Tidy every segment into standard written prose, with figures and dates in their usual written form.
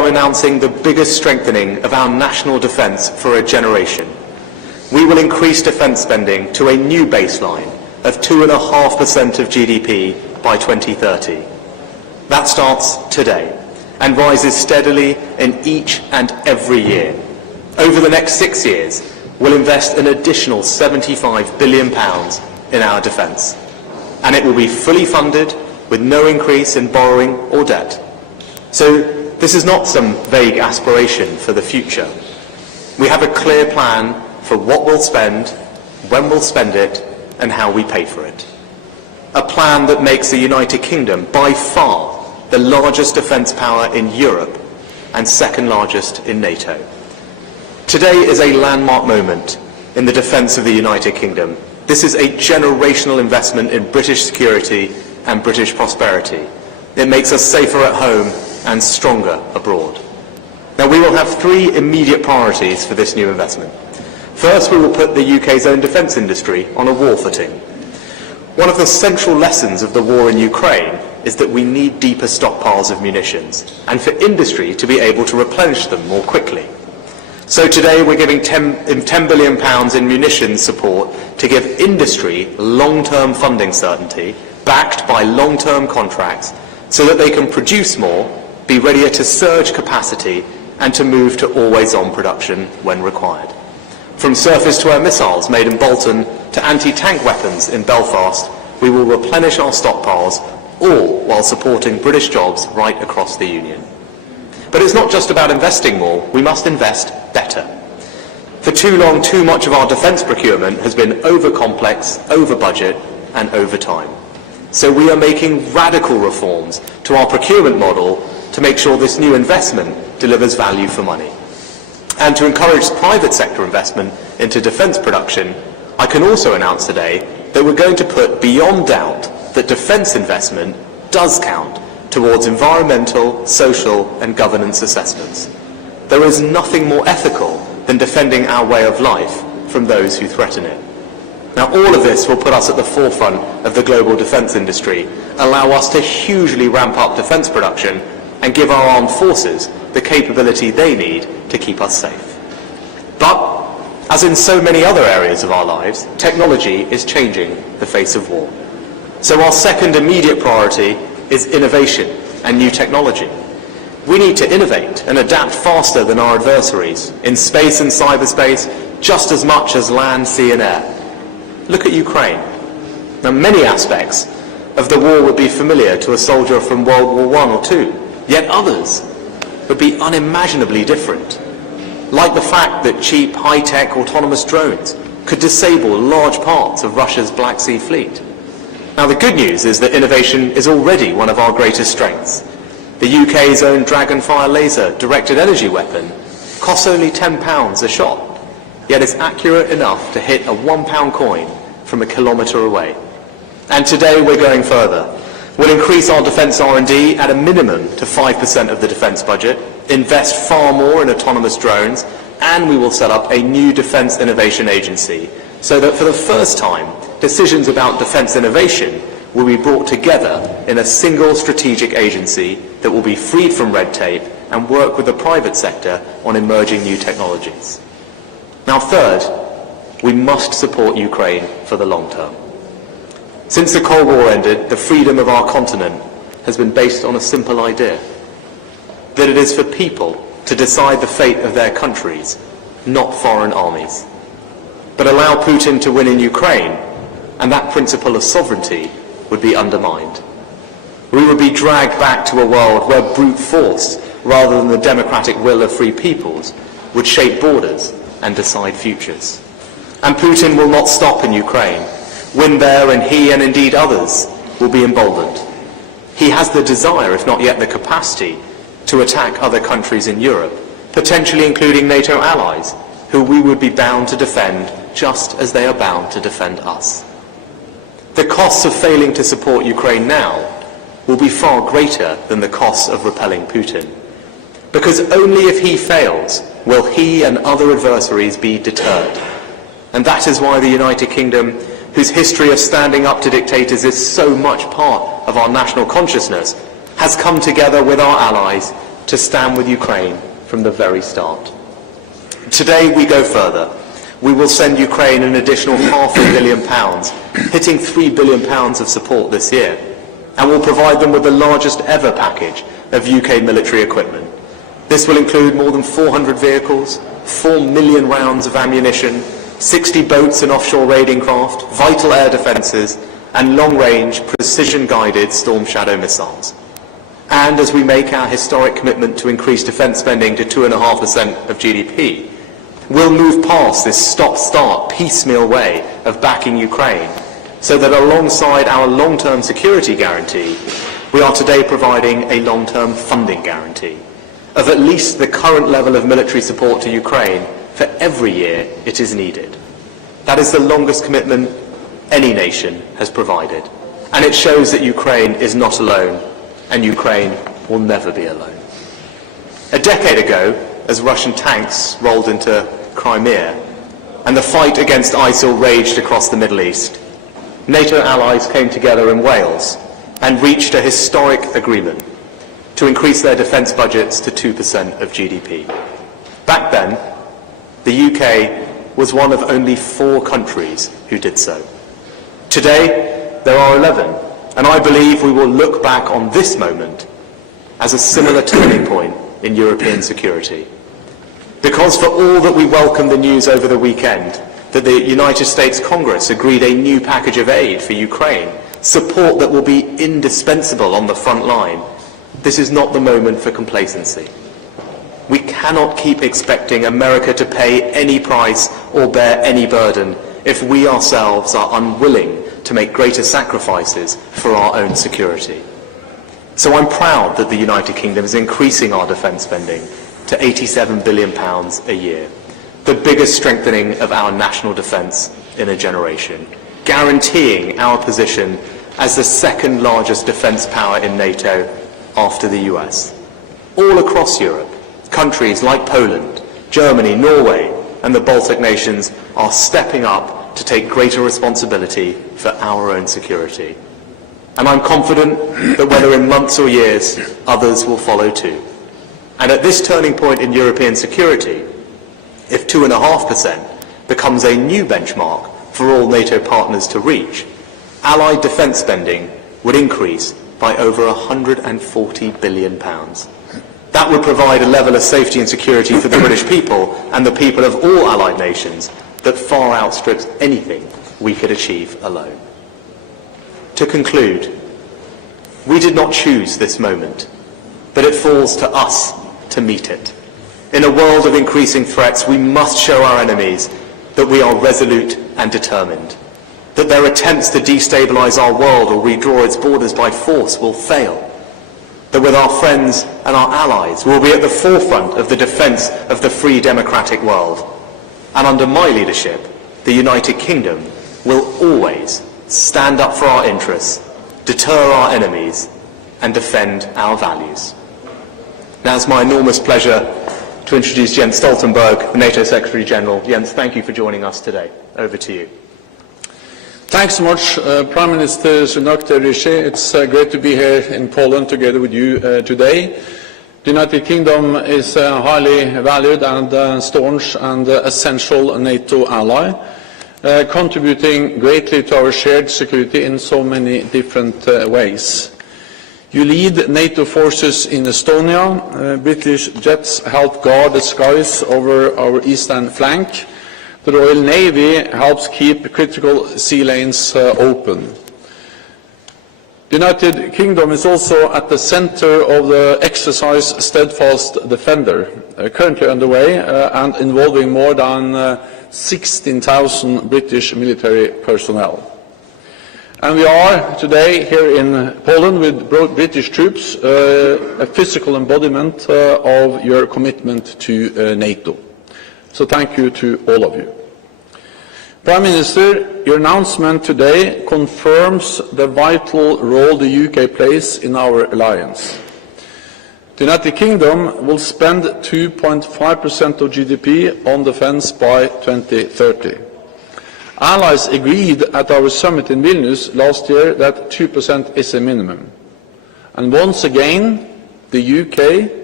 I'm announcing the biggest strengthening of our national defence for a generation. We will increase defence spending to a new baseline of 2.5% of GDP by 2030. That starts today and rises steadily in each and every year. Over the next 6 years, we'll invest an additional £75 billion in our defence, and it will be fully funded with no increase in borrowing or debt. So this is not some vague aspiration for the future. We have a clear plan for what we'll spend, when we'll spend it, and how we pay for it. A plan that makes the United Kingdom by far the largest defence power in Europe and second largest in NATO. Today is a landmark moment in the defence of the United Kingdom. This is a generational investment in British security and British prosperity. It makes us safer at home and stronger abroad. Now, we will have 3 immediate priorities for this new investment. First, we will put the UK's own defence industry on a war footing. One of the central lessons of the war in Ukraine is that we need deeper stockpiles of munitions, and for industry to be able to replenish them more quickly. So today we're giving £10 billion in munitions support to give industry long-term funding certainty, backed by long-term contracts, so that they can produce more, be readier to surge capacity, and to move to always-on production when required. From surface-to-air missiles made in Bolton to anti-tank weapons in Belfast, we will replenish our stockpiles, all while supporting British jobs right across the Union. But it's not just about investing more, we must invest better. For too long, too much of our defence procurement has been over-complex, over-budget, and over-time. So we are making radical reforms to our procurement model to make sure this new investment delivers value for money. And to encourage private sector investment into defence production, I can also announce today that we're going to put beyond doubt that defence investment does count towards environmental, social and governance assessments. There is nothing more ethical than defending our way of life from those who threaten it. Now, all of this will put us at the forefront of the global defence industry, allow us to hugely ramp up defence production and give our armed forces the capability they need to keep us safe. But, as in so many other areas of our lives, technology is changing the face of war. So our second immediate priority is innovation and new technology. We need to innovate and adapt faster than our adversaries in space and cyberspace, just as much as land, sea and air. Look at Ukraine. Now, many aspects of the war would be familiar to a soldier from World War I or II, yet others would be unimaginably different. Like the fact that cheap, high-tech autonomous drones could disable large parts of Russia's Black Sea fleet. Now, the good news is that innovation is already one of our greatest strengths. The UK's own Dragonfire laser directed energy weapon costs only £10 a shot, yet is accurate enough to hit a £1 coin from a kilometre away. And today we're going further. We'll increase our defence R&D at a minimum to 5% of the defence budget, invest far more in autonomous drones, and we will set up a new Defence Innovation Agency so that for the first time, decisions about defence innovation will be brought together in a single strategic agency that will be freed from red tape and work with the private sector on emerging new technologies. Now, third, we must support Ukraine for the long term. Since the Cold War ended, the freedom of our continent has been based on a simple idea, that it is for people to decide the fate of their countries, not foreign armies. But allow Putin to win in Ukraine, and that principle of sovereignty would be undermined. We would be dragged back to a world where brute force, rather than the democratic will of free peoples, would shape borders and decide futures. And Putin will not stop in Ukraine. Win there, and he and indeed others will be emboldened. He has the desire, if not yet the capacity, to attack other countries in Europe, potentially including NATO allies, who we would be bound to defend just as they are bound to defend us. The costs of failing to support Ukraine now will be far greater than the costs of repelling Putin. Because only if he fails will he and other adversaries be deterred. And that is why the United Kingdom, whose history of standing up to dictators is so much part of our national consciousness, has come together with our allies to stand with Ukraine from the very start. Today we go further. We will send Ukraine an additional £500 million, hitting £3 billion of support this year, and will provide them with the largest ever package of UK military equipment. This will include more than 400 vehicles, 4 million rounds of ammunition, 60 boats and offshore raiding craft, vital air defences, and long-range, precision-guided Storm Shadow missiles. And as we make our historic commitment to increase defence spending to 2.5% of GDP, we'll move past this stop-start, piecemeal way of backing Ukraine, so that alongside our long-term security guarantee, we are today providing a long-term funding guarantee of at least the current level of military support to Ukraine for every year it is needed. That is the longest commitment any nation has provided, and it shows that Ukraine is not alone, and Ukraine will never be alone. A decade ago, as Russian tanks rolled into Crimea and the fight against ISIL raged across the Middle East, NATO allies came together in Wales and reached a historic agreement to increase their defence budgets to 2% of GDP. Back then, the UK was one of only 4 countries who did so. Today, there are 11, and I believe we will look back on this moment as a similar turning point in European security. Because for all that we welcome the news over the weekend that the United States Congress agreed a new package of aid for Ukraine, support that will be indispensable on the front line, this is not the moment for complacency. We cannot keep expecting America to pay any price or bear any burden if we ourselves are unwilling to make greater sacrifices for our own security. So I'm proud that the United Kingdom is increasing our defence spending to £87 billion a year, the biggest strengthening of our national defence in a generation, guaranteeing our position as the second largest defence power in NATO after the US. All across Europe, countries like Poland, Germany, Norway, and the Baltic nations are stepping up to take greater responsibility for our own security. And I'm confident that whether in months or years, others will follow too. And at this turning point in European security, if 2.5% becomes a new benchmark for all NATO partners to reach, Allied defence spending would increase by over £140 billion. That would provide a level of safety and security for the British people and the people of all Allied nations that far outstrips anything we could achieve alone. To conclude, we did not choose this moment, but it falls to us to meet it. In a world of increasing threats, we must show our enemies that we are resolute and determined, that their attempts to destabilise our world or redraw its borders by force will fail, that with our friends and our allies we'll be at the forefront of the defence of the free democratic world. And under my leadership, the United Kingdom will always stand up for our interests, deter our enemies, and defend our values. Now it's my enormous pleasure to introduce Jens Stoltenberg, the NATO Secretary General. Jens, thank you for joining us today. Over to you. Thanks so much, Prime Minister Sunak, Rishi. It's great to be here in Poland together with you today. The United Kingdom is a highly valued and staunch and essential NATO ally, contributing greatly to our shared security in so many different ways. You lead NATO forces in Estonia. British jets help guard the skies over our eastern flank. The Royal Navy helps keep critical sea lanes open. The United Kingdom is also at the centre of the exercise Steadfast Defender, currently underway and involving more than 16,000 British military personnel. And we are today here in Poland with British troops, a physical embodiment of your commitment to NATO. So thank you to all of you. Prime Minister, your announcement today confirms the vital role the UK plays in our alliance. The United Kingdom will spend 2.5% of GDP on defence by 2030. Allies agreed at our summit in Vilnius last year that 2% is a minimum. And once again, the UK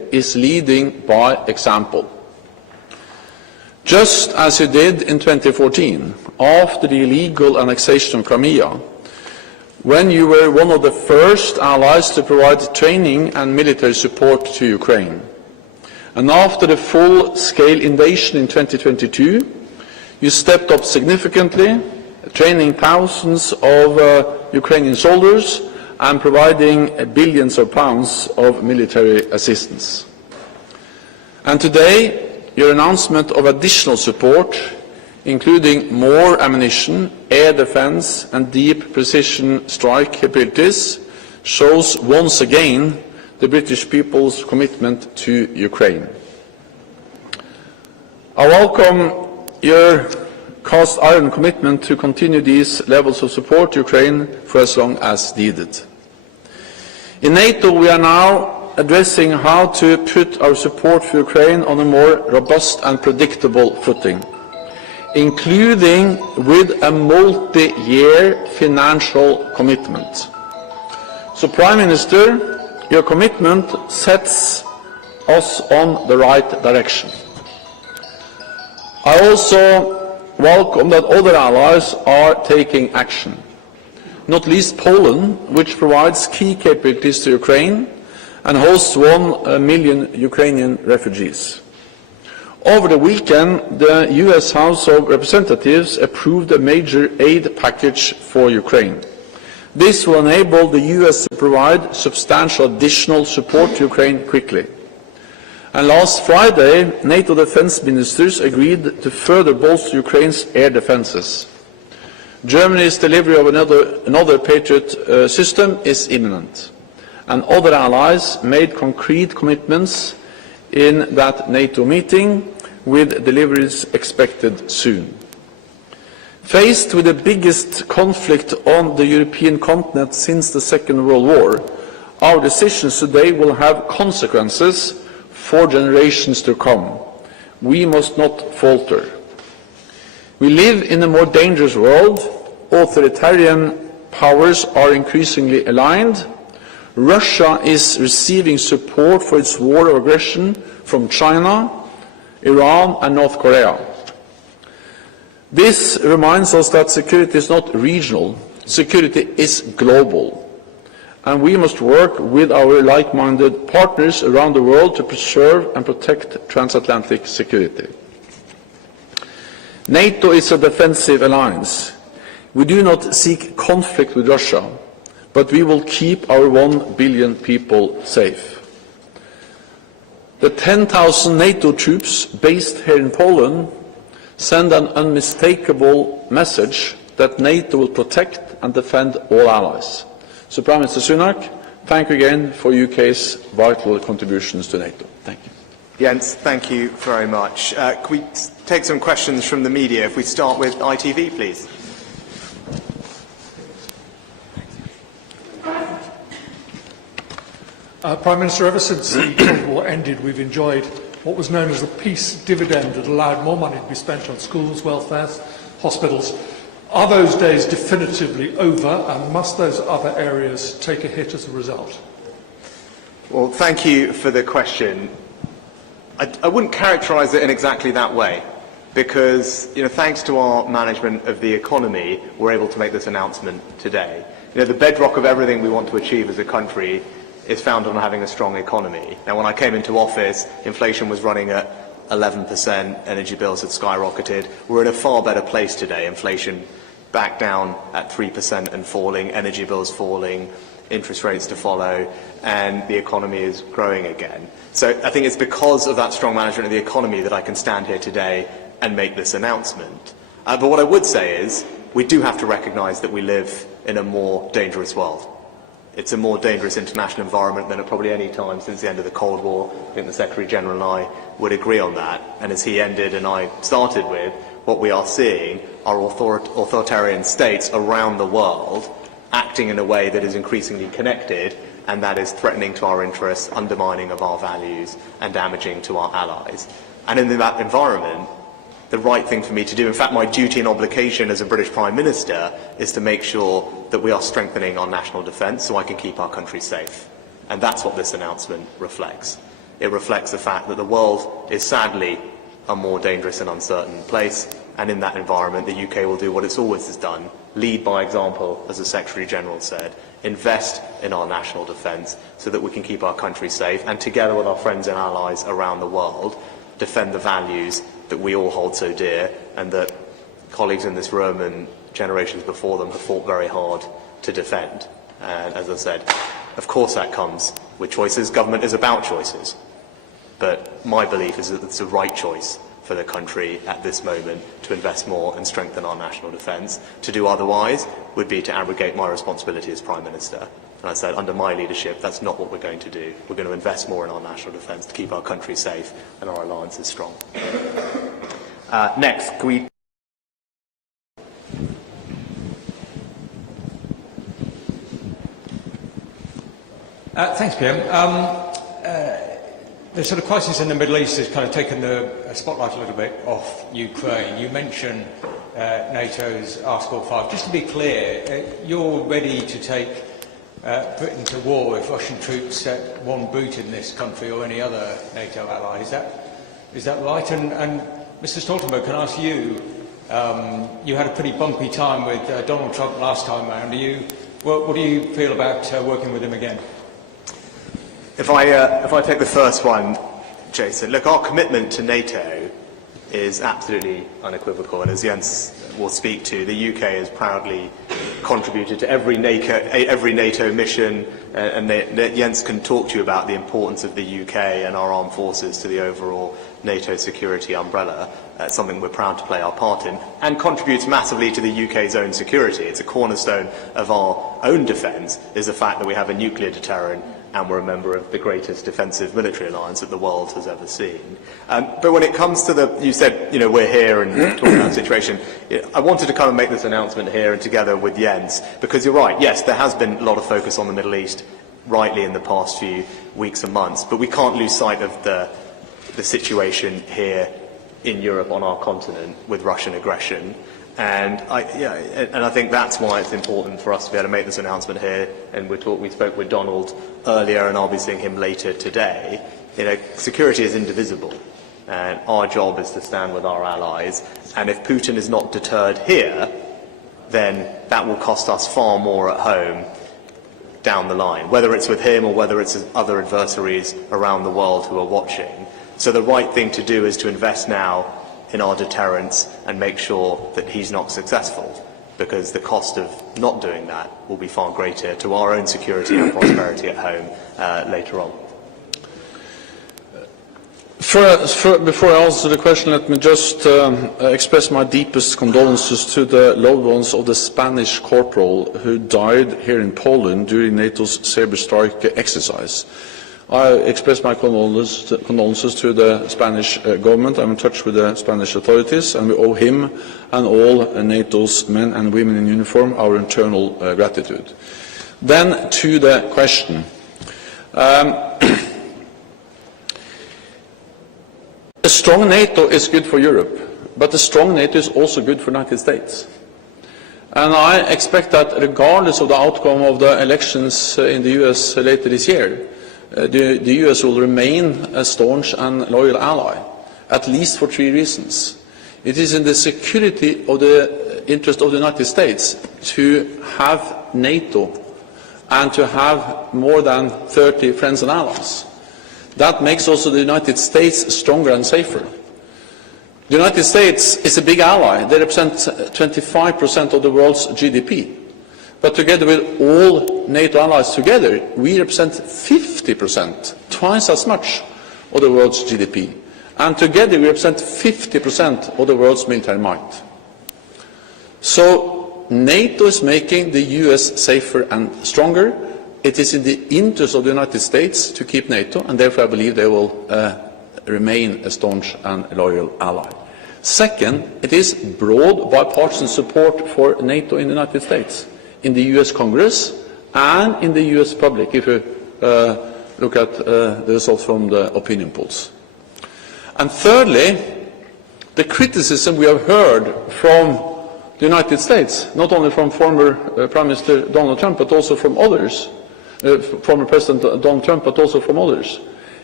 is leading by example. Just as you did in 2014, after the illegal annexation of Crimea, when you were one of the first allies to provide training and military support to Ukraine. And after the full-scale invasion in 2022, you stepped up significantly, training thousands of Ukrainian soldiers and providing billions of pounds of military assistance. And today, your announcement of additional support, including more ammunition, air defense and deep precision strike capabilities, shows once again the British people's commitment to Ukraine. I welcome your cast iron commitment to continue these levels of support to Ukraine for as long as needed. In NATO, we are now addressing how to put our support for Ukraine on a more robust and predictable footing, including with a multi-year financial commitment. So, Prime Minister, your commitment sets us on the right direction. I also welcome that other allies are taking action, not least Poland, which provides key capabilities to Ukraine and hosts 1 million Ukrainian refugees. Over the weekend, the US House of Representatives approved a major aid package for Ukraine. This will enable the US to provide substantial additional support to Ukraine quickly. And last Friday, NATO defense ministers agreed to further bolster Ukraine's air defenses. Germany's delivery of another Patriot system is imminent, and other allies made concrete commitments in that NATO meeting, with deliveries expected soon. Faced with the biggest conflict on the European continent since the Second World War, our decisions today will have consequences for generations to come. We must not falter. We live in a more dangerous world. Authoritarian powers are increasingly aligned. Russia is receiving support for its war of aggression from China, Iran and North Korea. This reminds us that security is not regional, security is global. And we must work with our like-minded partners around the world to preserve and protect transatlantic security. NATO is a defensive alliance. We do not seek conflict with Russia, but we will keep our 1 billion people safe. The 10,000 NATO troops based here in Poland send an unmistakable message that NATO will protect and defend all allies. So, Prime Minister Sunak, thank you again for UK's vital contributions to NATO. Thank you. Jens, thank you very much. Can we take some questions from the media? If we start with ITV, please. Prime Minister, ever since the Cold War ended, we've enjoyed what was known as the peace dividend that allowed more money to be spent on schools, welfare, hospitals. Are those days definitively over, and must those other areas take a hit as a result? Well, thank you for the question. I wouldn't characterise it in exactly that way, because thanks to our management of the economy, we're able to make this announcement today. The bedrock of everything we want to achieve as a country is found on having a strong economy. Now, when I came into office, inflation was running at 11%, energy bills had skyrocketed. We're in a far better place today. Inflation back down at 3% and falling, energy bills falling, interest rates to follow, and the economy is growing again. So I think it's because of that strong management of the economy that I can stand here today and make this announcement. But what I would say is, we do have to recognise that we live in a more dangerous world. It's a more dangerous international environment than at probably any time since the end of the Cold War. I think the Secretary-General and I would agree on that. And as he ended and I started with, what we are seeing are authoritarian states around the world acting in a way that is increasingly connected, and that is threatening to our interests, undermining of our values, and damaging to our allies. And in that environment, the right thing for me to do, in fact my duty and obligation as a British Prime Minister, is to make sure that we are strengthening our national defence so I can keep our country safe. And that's what this announcement reflects. It reflects the fact that the world is sadly a more dangerous and uncertain place, and in that environment the UK will do what it's always has done: lead by example, as the Secretary-General said, invest in our national defence so that we can keep our country safe, and together with our friends and allies around the world, defend the values that we all hold so dear and that colleagues in this room and generations before them have fought very hard to defend. And as I said, of course that comes with choices. Government is about choices. But my belief is that it's the right choice for the country at this moment to invest more and strengthen our national defence. To do otherwise would be to abrogate my responsibility as Prime Minister. And I said, under my leadership, that's not what we're going to do. We're going to invest more in our national defence to keep our country safe and our alliances strong. Next, can we... Thanks, PM. The sort of crisis in the Middle East has kind of taken the spotlight a little bit off Ukraine. You mentioned NATO's Article 5. Just to be clear, you're ready to take Britain to war if Russian troops set one boot in this country or any other NATO ally. Is that right? And Mr. Stoltenberg, can I ask you, you had a pretty bumpy time with Donald Trump last time round. What do you feel about working with him again? If I take the first one, Jason, look, our commitment to NATO is absolutely unequivocal, and as Jens will speak to, the UK has proudly contributed to every NATO mission, and Jens can talk to you about the importance of the UK and our armed forces to the overall NATO security umbrella. Something we're proud to play our part in, and contributes massively to the UK's own security. It's a cornerstone of our own defence, is the fact that we have a nuclear deterrent and we're a member of the greatest defensive military alliance that the world has ever seen. But when it comes to you said, we're here and talking about the situation, I wanted to kind of make this announcement here and together with Jens, because you're right, yes, there has been a lot of focus on the Middle East, rightly, in the past few weeks and months, but we can't lose sight of the situation here in Europe, on our continent, with Russian aggression. And I think that's why it's important for us to be able to make this announcement here. And we spoke with Donald earlier, and I'll be seeing him later today. Security is indivisible, and our job is to stand with our allies. And if Putin is not deterred here, then that will cost us far more at home down the line, whether it's with him or whether it's other adversaries around the world who are watching. So the right thing to do is to invest now in our deterrence and make sure that he's not successful, because the cost of not doing that will be far greater to our own security and prosperity at home later on. Before I answer the question, let me just express my deepest condolences to the loved ones of the Spanish corporal who died here in Poland during NATO's Sabre Strike exercise. I express my condolences to the Spanish government. I'm in touch with the Spanish authorities, and we owe him and all NATO's men and women in uniform our eternal gratitude. Then to the question. A strong NATO is good for Europe, but a strong NATO is also good for the United States. And I expect that regardless of the outcome of the elections in the US later this year, the US will remain a staunch and loyal ally, at least for 3 reasons. It is in the security of the interest of the United States to have NATO and to have more than 30 friends and allies. That makes also the United States stronger and safer. The United States is a big ally. They represent 25% of the world's GDP. But together with all NATO allies together, we represent 50%, twice as much of the world's GDP. And together we represent 50% of the world's military might. So NATO is making the US safer and stronger. It is in the interest of the United States to keep NATO, and therefore I believe they will remain a staunch and loyal ally. Second, it is broad bipartisan support for NATO in the United States, in the US Congress and in the US public, if you look at the results from the opinion polls. And thirdly, the criticism we have heard from the United States, not only from former Prime Minister Donald Trump, but also from others, former President Donald Trump, but also from others,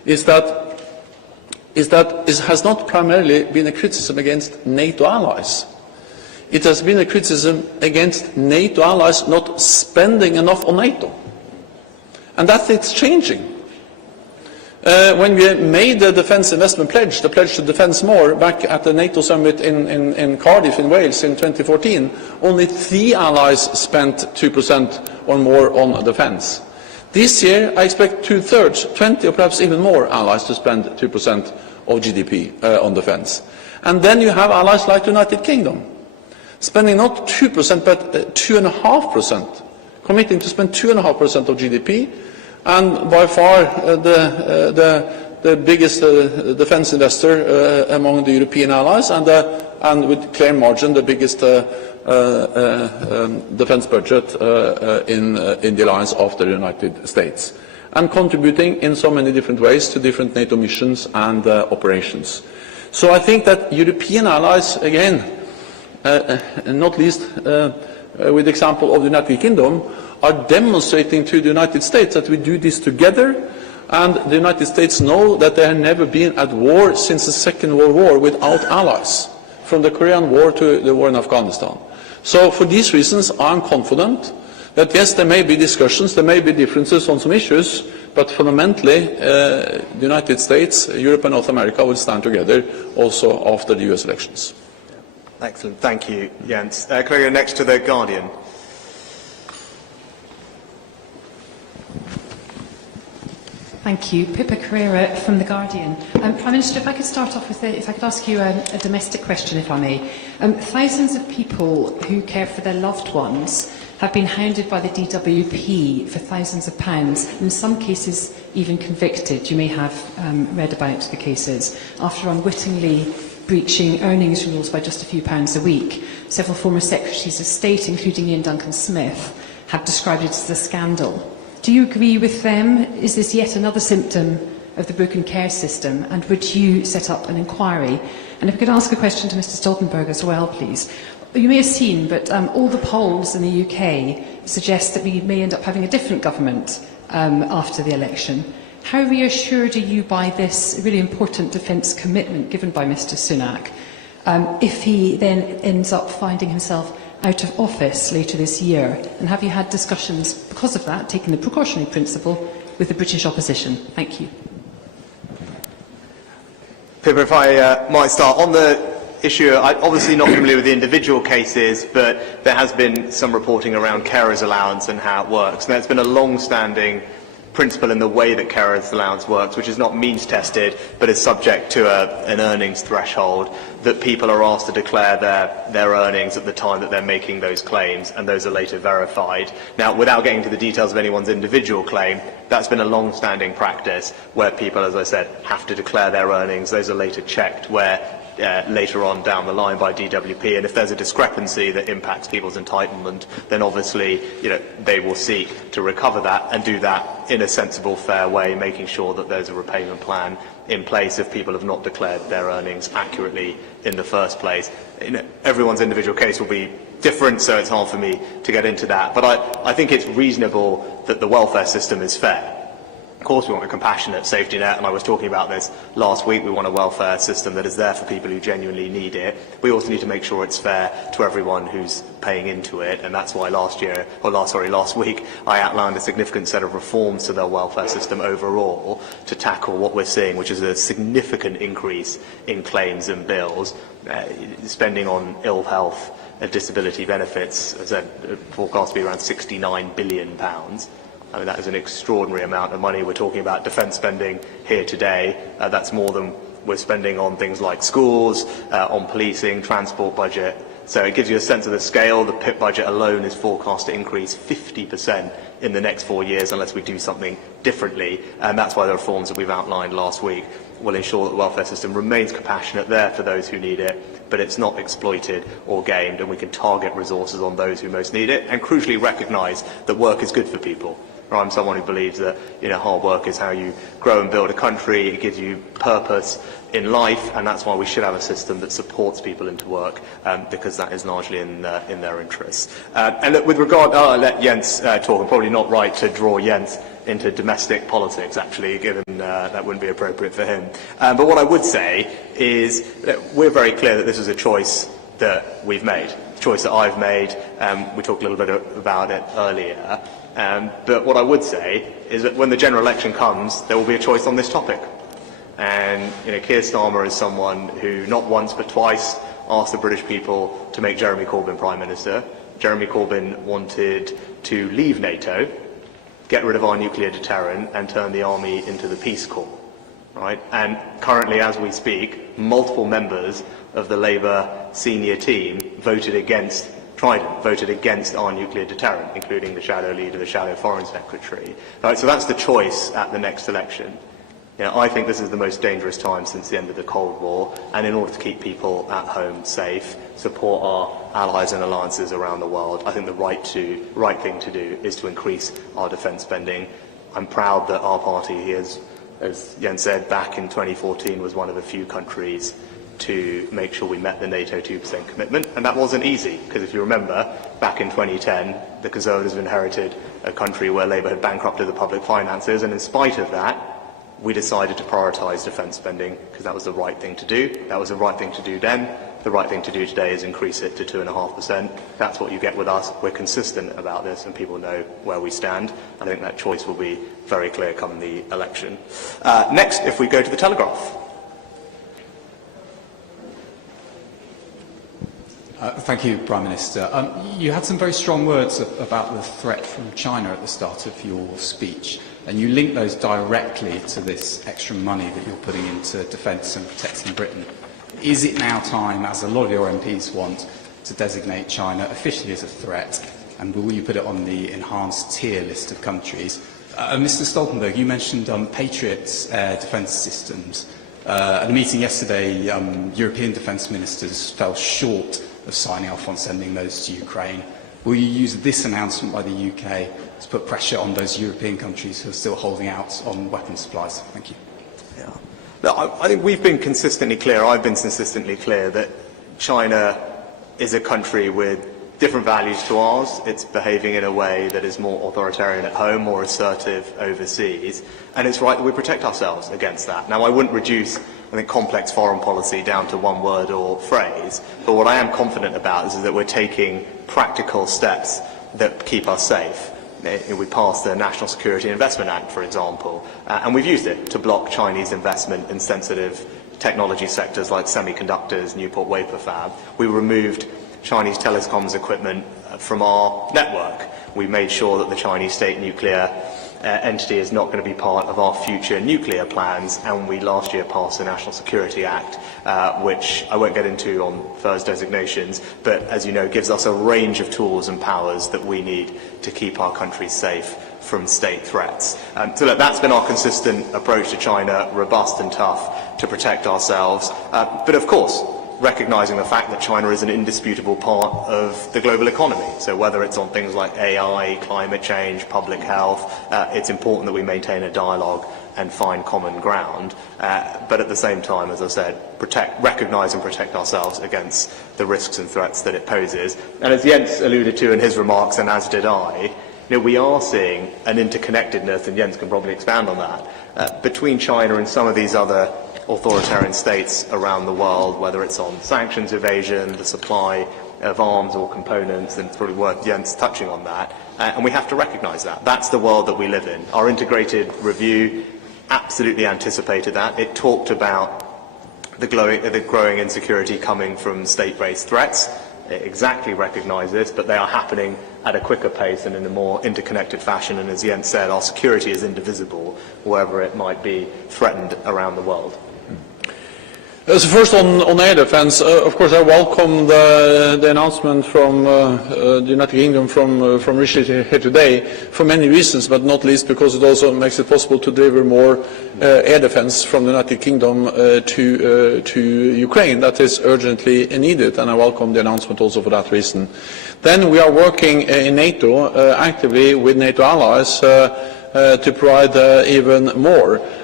is that it has not primarily been a criticism against NATO allies. It has been a criticism against NATO allies not spending enough on NATO. And that it's changing. When we made the defence investment pledge, the pledge to defence more, back at the NATO summit in Cardiff in Wales in 2014, only 3 allies spent 2% or more on defence. This year, I expect 2/3, 20 or perhaps even more allies to spend 2% of GDP on defence. And then you have allies like the United Kingdom, spending not 2% but 2.5%, committing to spend 2.5% of GDP, and by far the biggest defence investor among the European allies, and with clear margin the biggest defence budget in the alliance after the United States, and contributing in so many different ways to different NATO missions and operations. So I think that European allies, again, not least with the example of the United Kingdom, are demonstrating to the United States that we do this together, and the United States know that they have never been at war since the Second World War without allies, from the Korean War to the war in Afghanistan. So for these reasons, I'm confident that yes, there may be discussions, there may be differences on some issues, but fundamentally the United States, Europe and North America will stand together also after the US elections. Excellent, thank you, Jens. Can I go next to the Guardian? Thank you. Pippa Carrera from The Guardian. Prime Minister, if I could start off with if I could ask you a domestic question, if I may. Thousands of people who care for their loved ones have been hounded by the DWP for thousands of pounds, in some cases even convicted. You may have read about the cases, after unwittingly breaching earnings rules by just a few pounds a week. Several former Secretaries of State, including Ian Duncan-Smith, have described it as a scandal. Do you agree with them? Is this yet another symptom of the broken care system? And would you set up an inquiry? And if I could ask a question to Mr. Stoltenberg as well, please. You may have seen, but all the polls in the UK suggest that we may end up having a different government after the election. How reassured are you by this really important defence commitment given by Mr. Sunak if he then ends up finding himself out of office later this year? And have you had discussions, because of that, taking the precautionary principle with the British opposition? Thank you. Pippa, if I might start on the issue, I'm obviously not familiar with the individual cases, but there has been some reporting around carers allowance and how it works. And there's been a long-standing principle in the way that carers allowance works, which is not means tested, but is subject to an earnings threshold, that people are asked to declare their earnings at the time that they're making those claims, and those are later verified. Now, without getting into the details of anyone's individual claim, that's been a long-standing practice where people, as I said, have to declare their earnings. Those are later checked later on down the line by DWP, and if there's a discrepancy that impacts people's entitlement, then obviously they will seek to recover that and do that in a sensible, fair way, making sure that there's a repayment plan in place if people have not declared their earnings accurately in the first place. Everyone's individual case will be different, so it's hard for me to get into that, but I think it's reasonable that the welfare system is fair. Of course, we want a compassionate safety net, and I was talking about this last week. We want a welfare system that is there for people who genuinely need it. We also need to make sure it's fair to everyone who's paying into it, and that's why last week, I outlined a significant set of reforms to the welfare system overall to tackle what we're seeing, which is a significant increase in claims and bills, spending on ill health and disability benefits, as I said, forecast to be around £69 billion. I mean, that is an extraordinary amount of money. We're talking about defence spending here today. That's more than we're spending on things like schools, on policing, transport budget. So it gives you a sense of the scale. The PIP budget alone is forecast to increase 50% in the next 4 years unless we do something differently. And that's why the reforms that we've outlined last week will ensure that the welfare system remains compassionate, there for those who need it, but it's not exploited or gamed, and we can target resources on those who most need it, and crucially recognise that work is good for people. I'm someone who believes that hard work is how you grow and build a country. It gives you purpose in life, and that's why we should have a system that supports people into work, because that is largely in their interests. And look, with regard, I'll let Jens talk. I'm probably not right to draw Jens into domestic politics, actually, given that wouldn't be appropriate for him. But what I would say is that we're very clear that this is a choice that we've made, a choice that I've made. We talked a little bit about it earlier. But what I would say is that when the general election comes, there will be a choice on this topic. And Keir Starmer is someone who not once but twice asked the British people to make Jeremy Corbyn Prime Minister. Jeremy Corbyn wanted to leave NATO, get rid of our nuclear deterrent and turn the army into the Peace Corps. Right? And currently, as we speak, multiple members of the Labour senior team voted against Trident, voted against our nuclear deterrent, including the shadow leader, the shadow foreign secretary. Right, so that's the choice at the next election. I think this is the most dangerous time since the end of the Cold War, and in order to keep people at home safe, support our allies and alliances around the world, I think the right thing to do is to increase our defence spending. I'm proud that our party, as Jens said, back in 2014 was one of a few countries to make sure we met the NATO 2% commitment, and that wasn't easy, because if you remember, back in 2010, the Conservatives inherited a country where Labour had bankrupted the public finances, and in spite of that, we decided to prioritise defence spending, because that was the right thing to do. That was the right thing to do then. The right thing to do today is increase it to 2.5%. That's what you get with us. We're consistent about this, and people know where we stand. I think that choice will be very clear come the election. Next, if we go to the Telegraph. Thank you, Prime Minister. You had some very strong words about the threat from China at the start of your speech, and you link those directly to this extra money that you're putting into defence and protecting Britain. Is it now time, as a lot of your MPs want, to designate China officially as a threat, and will you put it on the enhanced tier list of countries? Mr Stoltenberg, you mentioned Patriot defence systems. At a meeting yesterday, European defence ministers fell short of signing off on sending those to Ukraine. Will you use this announcement by the UK to put pressure on those European countries who are still holding out on weapons supplies? Thank you. Yeah. No, I think we've been consistently clear, I've been consistently clear, that China is a country with different values to ours. It's behaving in a way that is more authoritarian at home, more assertive overseas, and it's right that we protect ourselves against that. Now, I wouldn't reduce, I think, complex foreign policy down to one word or phrase, but what I am confident about is that we're taking practical steps that keep us safe. We passed the National Security Investment Act, for example, and we've used it to block Chinese investment in sensitive technology sectors like semiconductors, Newport wafer fab. We removed Chinese telecoms equipment from our network. We made sure that the Chinese state nuclear entity is not going to be part of our future nuclear plans, and we last year passed the National Security Act, which I won't get into on first designations, but as you know, gives us a range of tools and powers that we need to keep our country safe from state threats. So look, that's been our consistent approach to China, robust and tough to protect ourselves, but of course, recognising the fact that China is an indisputable part of the global economy. So whether it's on things like AI, climate change, public health, it's important that we maintain a dialogue and find common ground. But at the same time, as I said, recognise and protect ourselves against the risks and threats that it poses. And as Jens alluded to in his remarks, and as did I, we are seeing an interconnectedness, and Jens can probably expand on that, between China and some of these other authoritarian states around the world, whether it's on sanctions evasion, the supply of arms or components, and it's probably worth Jens touching on that. And we have to recognise that. That's the world that we live in. Our integrated review absolutely anticipated that. It talked about the growing insecurity coming from state-based threats. It exactly recognise this, but they are happening at a quicker pace and in a more interconnected fashion. And as Jens said, our security is indivisible wherever it might be threatened around the world. So first on air defence, of course I welcome the announcement from the United Kingdom from Rishi here today for many reasons, but not least because it also makes it possible to deliver more air defence from the United Kingdom to Ukraine. That is urgently needed, and I welcome the announcement also for that reason. Then we are working in NATO actively with NATO allies to provide even more.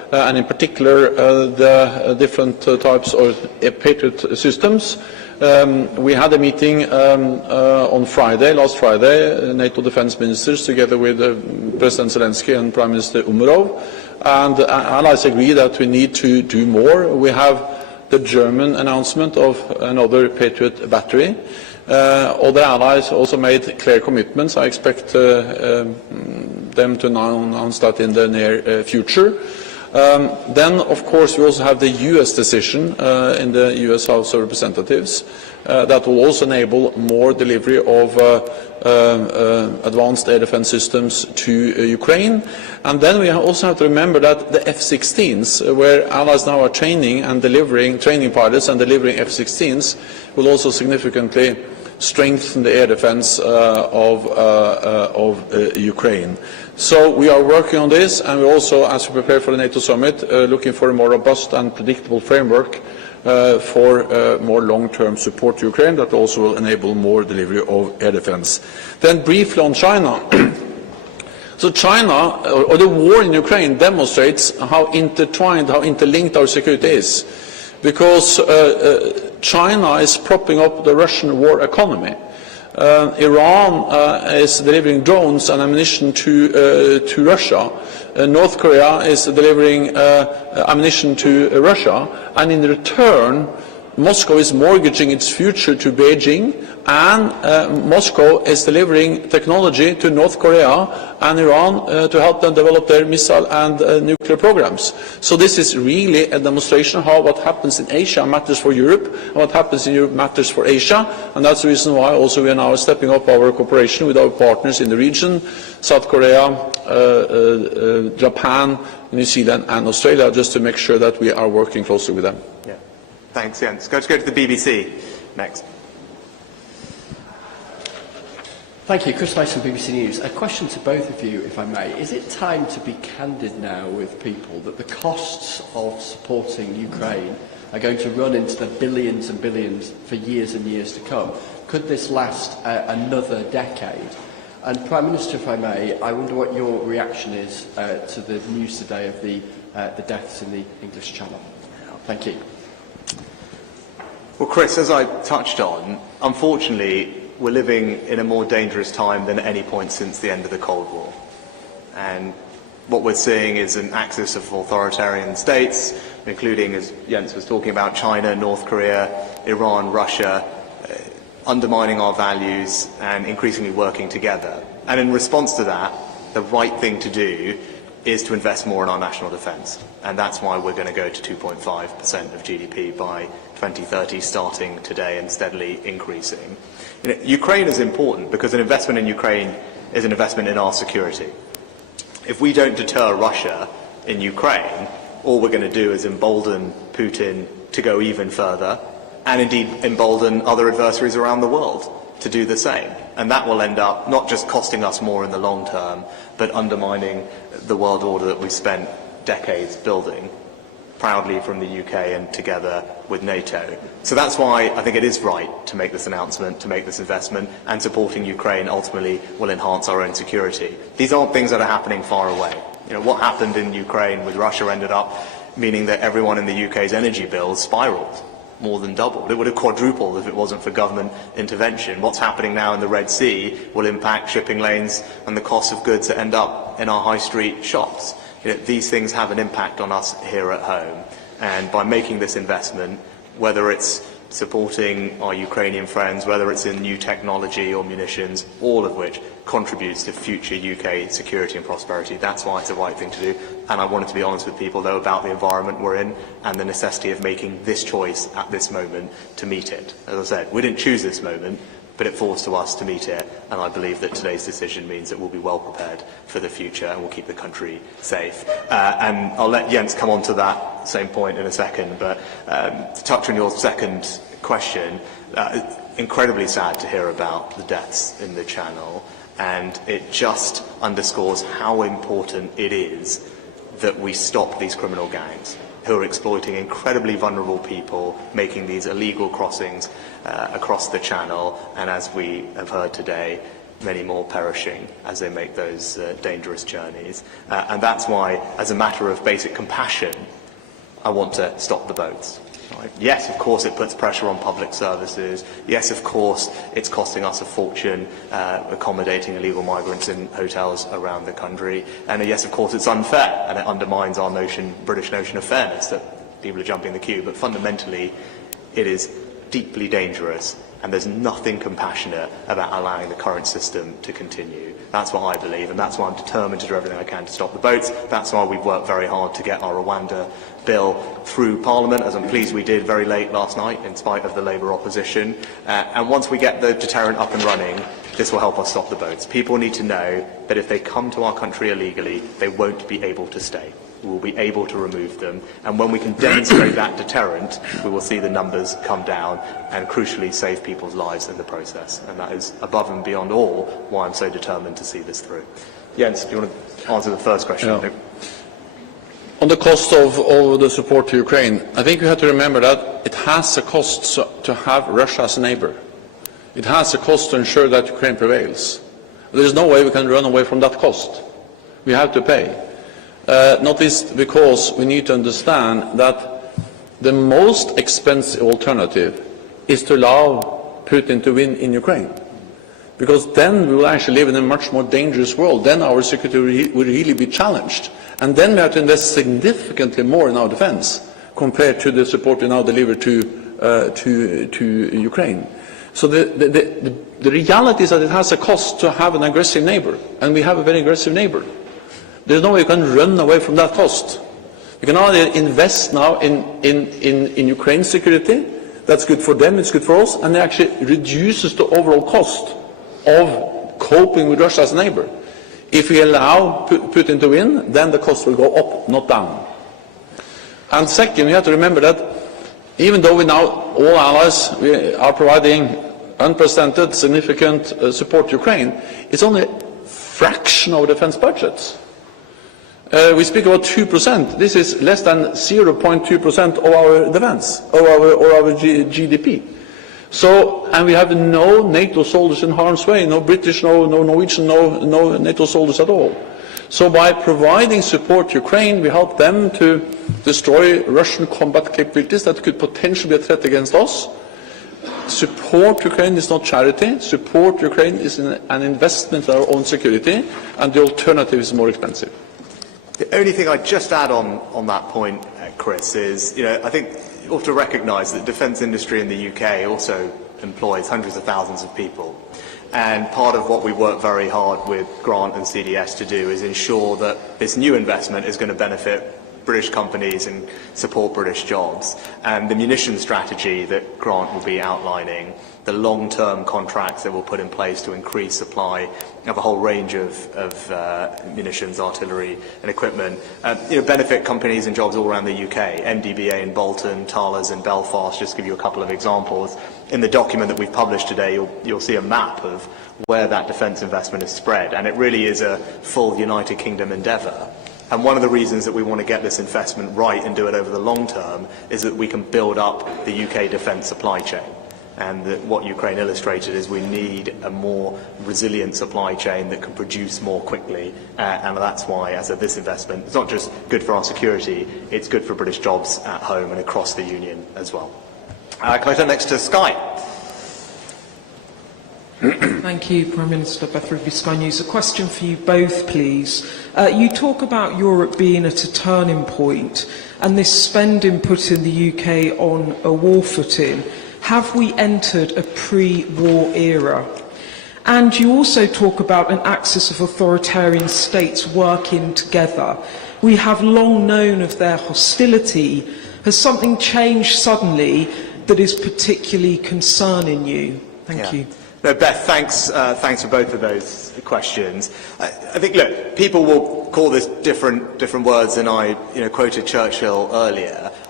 and in particular the different types of Patriot systems. We had a meeting on Friday, last Friday, NATO defense ministers together with President Zelensky and Prime Minister Umrov, and allies agree that we need to do more. We have the German announcement of another Patriot battery. Other allies also made clear commitments. I expect them to announce that in the near future. Then, of course, we also have the US decision in the US House of Representatives that will also enable more delivery of advanced air defense systems to Ukraine. And then we also have to remember that the F-16s, where allies now are training and delivering, training pilots and delivering F-16s, will also significantly strengthen the air defense of Ukraine. So we are working on this, and we also, as we prepare for the NATO summit, looking for a more robust and predictable framework for more long-term support to Ukraine that also will enable more delivery of air defense. Then briefly on China. So China, or the war in Ukraine, demonstrates how intertwined, how interlinked our security is. Because China is propping up the Russian war economy. Iran is delivering drones and ammunition to Russia. North Korea is delivering ammunition to Russia, and in return, Moscow is mortgaging its future to Beijing, and Moscow is delivering technology to North Korea and Iran to help them develop their missile and nuclear programs. So this is really a demonstration of how what happens in Asia matters for Europe, and what happens in Europe matters for Asia, and that's the reason why also we are now stepping up our cooperation with our partners in the region, South Korea, Japan, New Zealand and Australia, just to make sure that we are working closely with them. Yeah. Thanks, Jens. Let's go to the BBC next. Thank you. Chris Mason, BBC News. A question to both of you, if I may. Is it time to be candid now with people that the costs of supporting Ukraine are going to run into the billions and billions for years and years to come? Could this last another decade? And Prime Minister, if I may, I wonder what your reaction is to the news today of the deaths in the English Channel. Thank you. Well, Chris, as I touched on, unfortunately, we're living in a more dangerous time than at any point since the end of the Cold War. And what we're seeing is an axis of authoritarian states, including, as Jens was talking about, China, North Korea, Iran, Russia, undermining our values and increasingly working together. And in response to that, the right thing to do is to invest more in our national defence. And that's why we're going to go to 2.5% of GDP by 2030, starting today and steadily increasing. You know, Ukraine is important because an investment in Ukraine is an investment in our security. If we don't deter Russia in Ukraine, all we're going to do is embolden Putin to go even further, and indeed embolden other adversaries around the world to do the same. And that will end up not just costing us more in the long term, but undermining the world order that we've spent decades building, proudly from the UK and together with NATO. So that's why I think it is right to make this announcement, to make this investment, and supporting Ukraine ultimately will enhance our own security. These aren't things that are happening far away. You know, what happened in Ukraine with Russia ended up meaning that everyone in the UK's energy bills spiraled, more than doubled. It would have quadrupled if it wasn't for government intervention. What's happening now in the Red Sea will impact shipping lanes and the cost of goods that end up in our high street shops. You know, these things have an impact on us here at home, and by making this investment, whether it's supporting our Ukrainian friends, whether it's in new technology or munitions, all of which contributes to future UK security and prosperity. That's why it's the right thing to do. And I wanted to be honest with people, though, about the environment we're in and the necessity of making this choice at this moment to meet it. As I said, we didn't choose this moment, but it falls to us to meet it, and I believe that today's decision means that we'll be well prepared for the future and we'll keep the country safe. And I'll let Jens come on to that same point in a second, but to touch on your second question, incredibly sad to hear about the deaths in the Channel, and it just underscores how important it is that we stop these criminal gangs who are exploiting incredibly vulnerable people, making these illegal crossings across the Channel, and as we have heard today, many more perishing as they make those dangerous journeys. And that's why, as a matter of basic compassion, I want to stop the boats. Right? Yes, of course, it puts pressure on public services. Yes, of course, it's costing us a fortune accommodating illegal migrants in hotels around the country. And yes, of course, it's unfair, and it undermines our British notion of fairness, that people are jumping the queue. But fundamentally, it is deeply dangerous, and there's nothing compassionate about allowing the current system to continue. That's what I believe, and that's why I'm determined to do everything I can to stop the boats. That's why we've worked very hard to get our Rwanda bill through Parliament, as I'm pleased we did very late last night, in spite of the Labour opposition. And once we get the deterrent up and running, this will help us stop the boats. People need to know that if they come to our country illegally, they won't be able to stay. We will be able to remove them, and when we can demonstrate that deterrent, we will see the numbers come down and crucially save people's lives in the process. And that is above and beyond all why I'm so determined to see this through. Jens, do you want to answer the first question? Yeah. On the cost of the support to Ukraine, I think you have to remember that it has a cost to have Russia as a neighbour. It has a cost to ensure that Ukraine prevails. There is no way we can run away from that cost. We have to pay. Not least because we need to understand that the most expensive alternative is to allow Putin to win in Ukraine. Because then we will actually live in a much more dangerous world. Then our security will really be challenged. And then we have to invest significantly more in our defense compared to the support we now deliver to Ukraine. So the reality is that it has a cost to have an aggressive neighbor, and we have a very aggressive neighbor. There's no way you can run away from that cost. We can only invest now in Ukraine's security. That's good for them, it's good for us, and it actually reduces the overall cost of coping with Russia as a neighbor. If we allow Putin to win, then the cost will go up, not down. And second, we have to remember that even though we now, all allies, we are providing unprecedented, significant support to Ukraine, it's only a fraction of defense budgets. We speak about 2%. This is less than 0.2% of our defense, or our GDP. So, and we have no NATO soldiers in harm's way, no British, no Norwegian, no NATO soldiers at all. So by providing support to Ukraine, we help them to destroy Russian combat capabilities that could potentially be a threat against us. Support to Ukraine is not charity. Support to Ukraine is an investment in our own security, and the alternative is more expensive. The only thing I'd just add on that point, Chris, is, I think you have to recognise that the defence industry in the UK also employs hundreds of thousands of people. And part of what we work very hard with Grant and CDS to do is ensure that this new investment is going to benefit British companies and support British jobs. And the munitions strategy that Grant will be outlining, the long-term contracts that we'll put in place to increase supply of a whole range of munitions, artillery and equipment, benefit companies and jobs all around the UK. MDBA in Bolton, Thales in Belfast, just to give you a couple of examples. In the document that we've published today, you'll see a map of where that defence investment is spread, and it really is a full United Kingdom endeavour. And one of the reasons that we want to get this investment right and do it over the long term is that we can build up the UK defence supply chain. And that what Ukraine illustrated is we need a more resilient supply chain that can produce more quickly. And that's why, as I said, this investment is not just good for our security, it's good for British jobs at home and across the Union as well. Can I turn next to Sky? Thank you, Prime Minister. Beth Rigby, Sky News. A question for you both, please. You talk about Europe being at a turning point and this spending put in the UK on a war footing. Have we entered a pre-war era? And you also talk about an axis of authoritarian states working together. We have long known of their hostility. Has something changed suddenly that is particularly concerning you? Thank you. No, Beth, thanks for both of those questions. I think, look, people will call this different words, and I quoted Churchill earlier.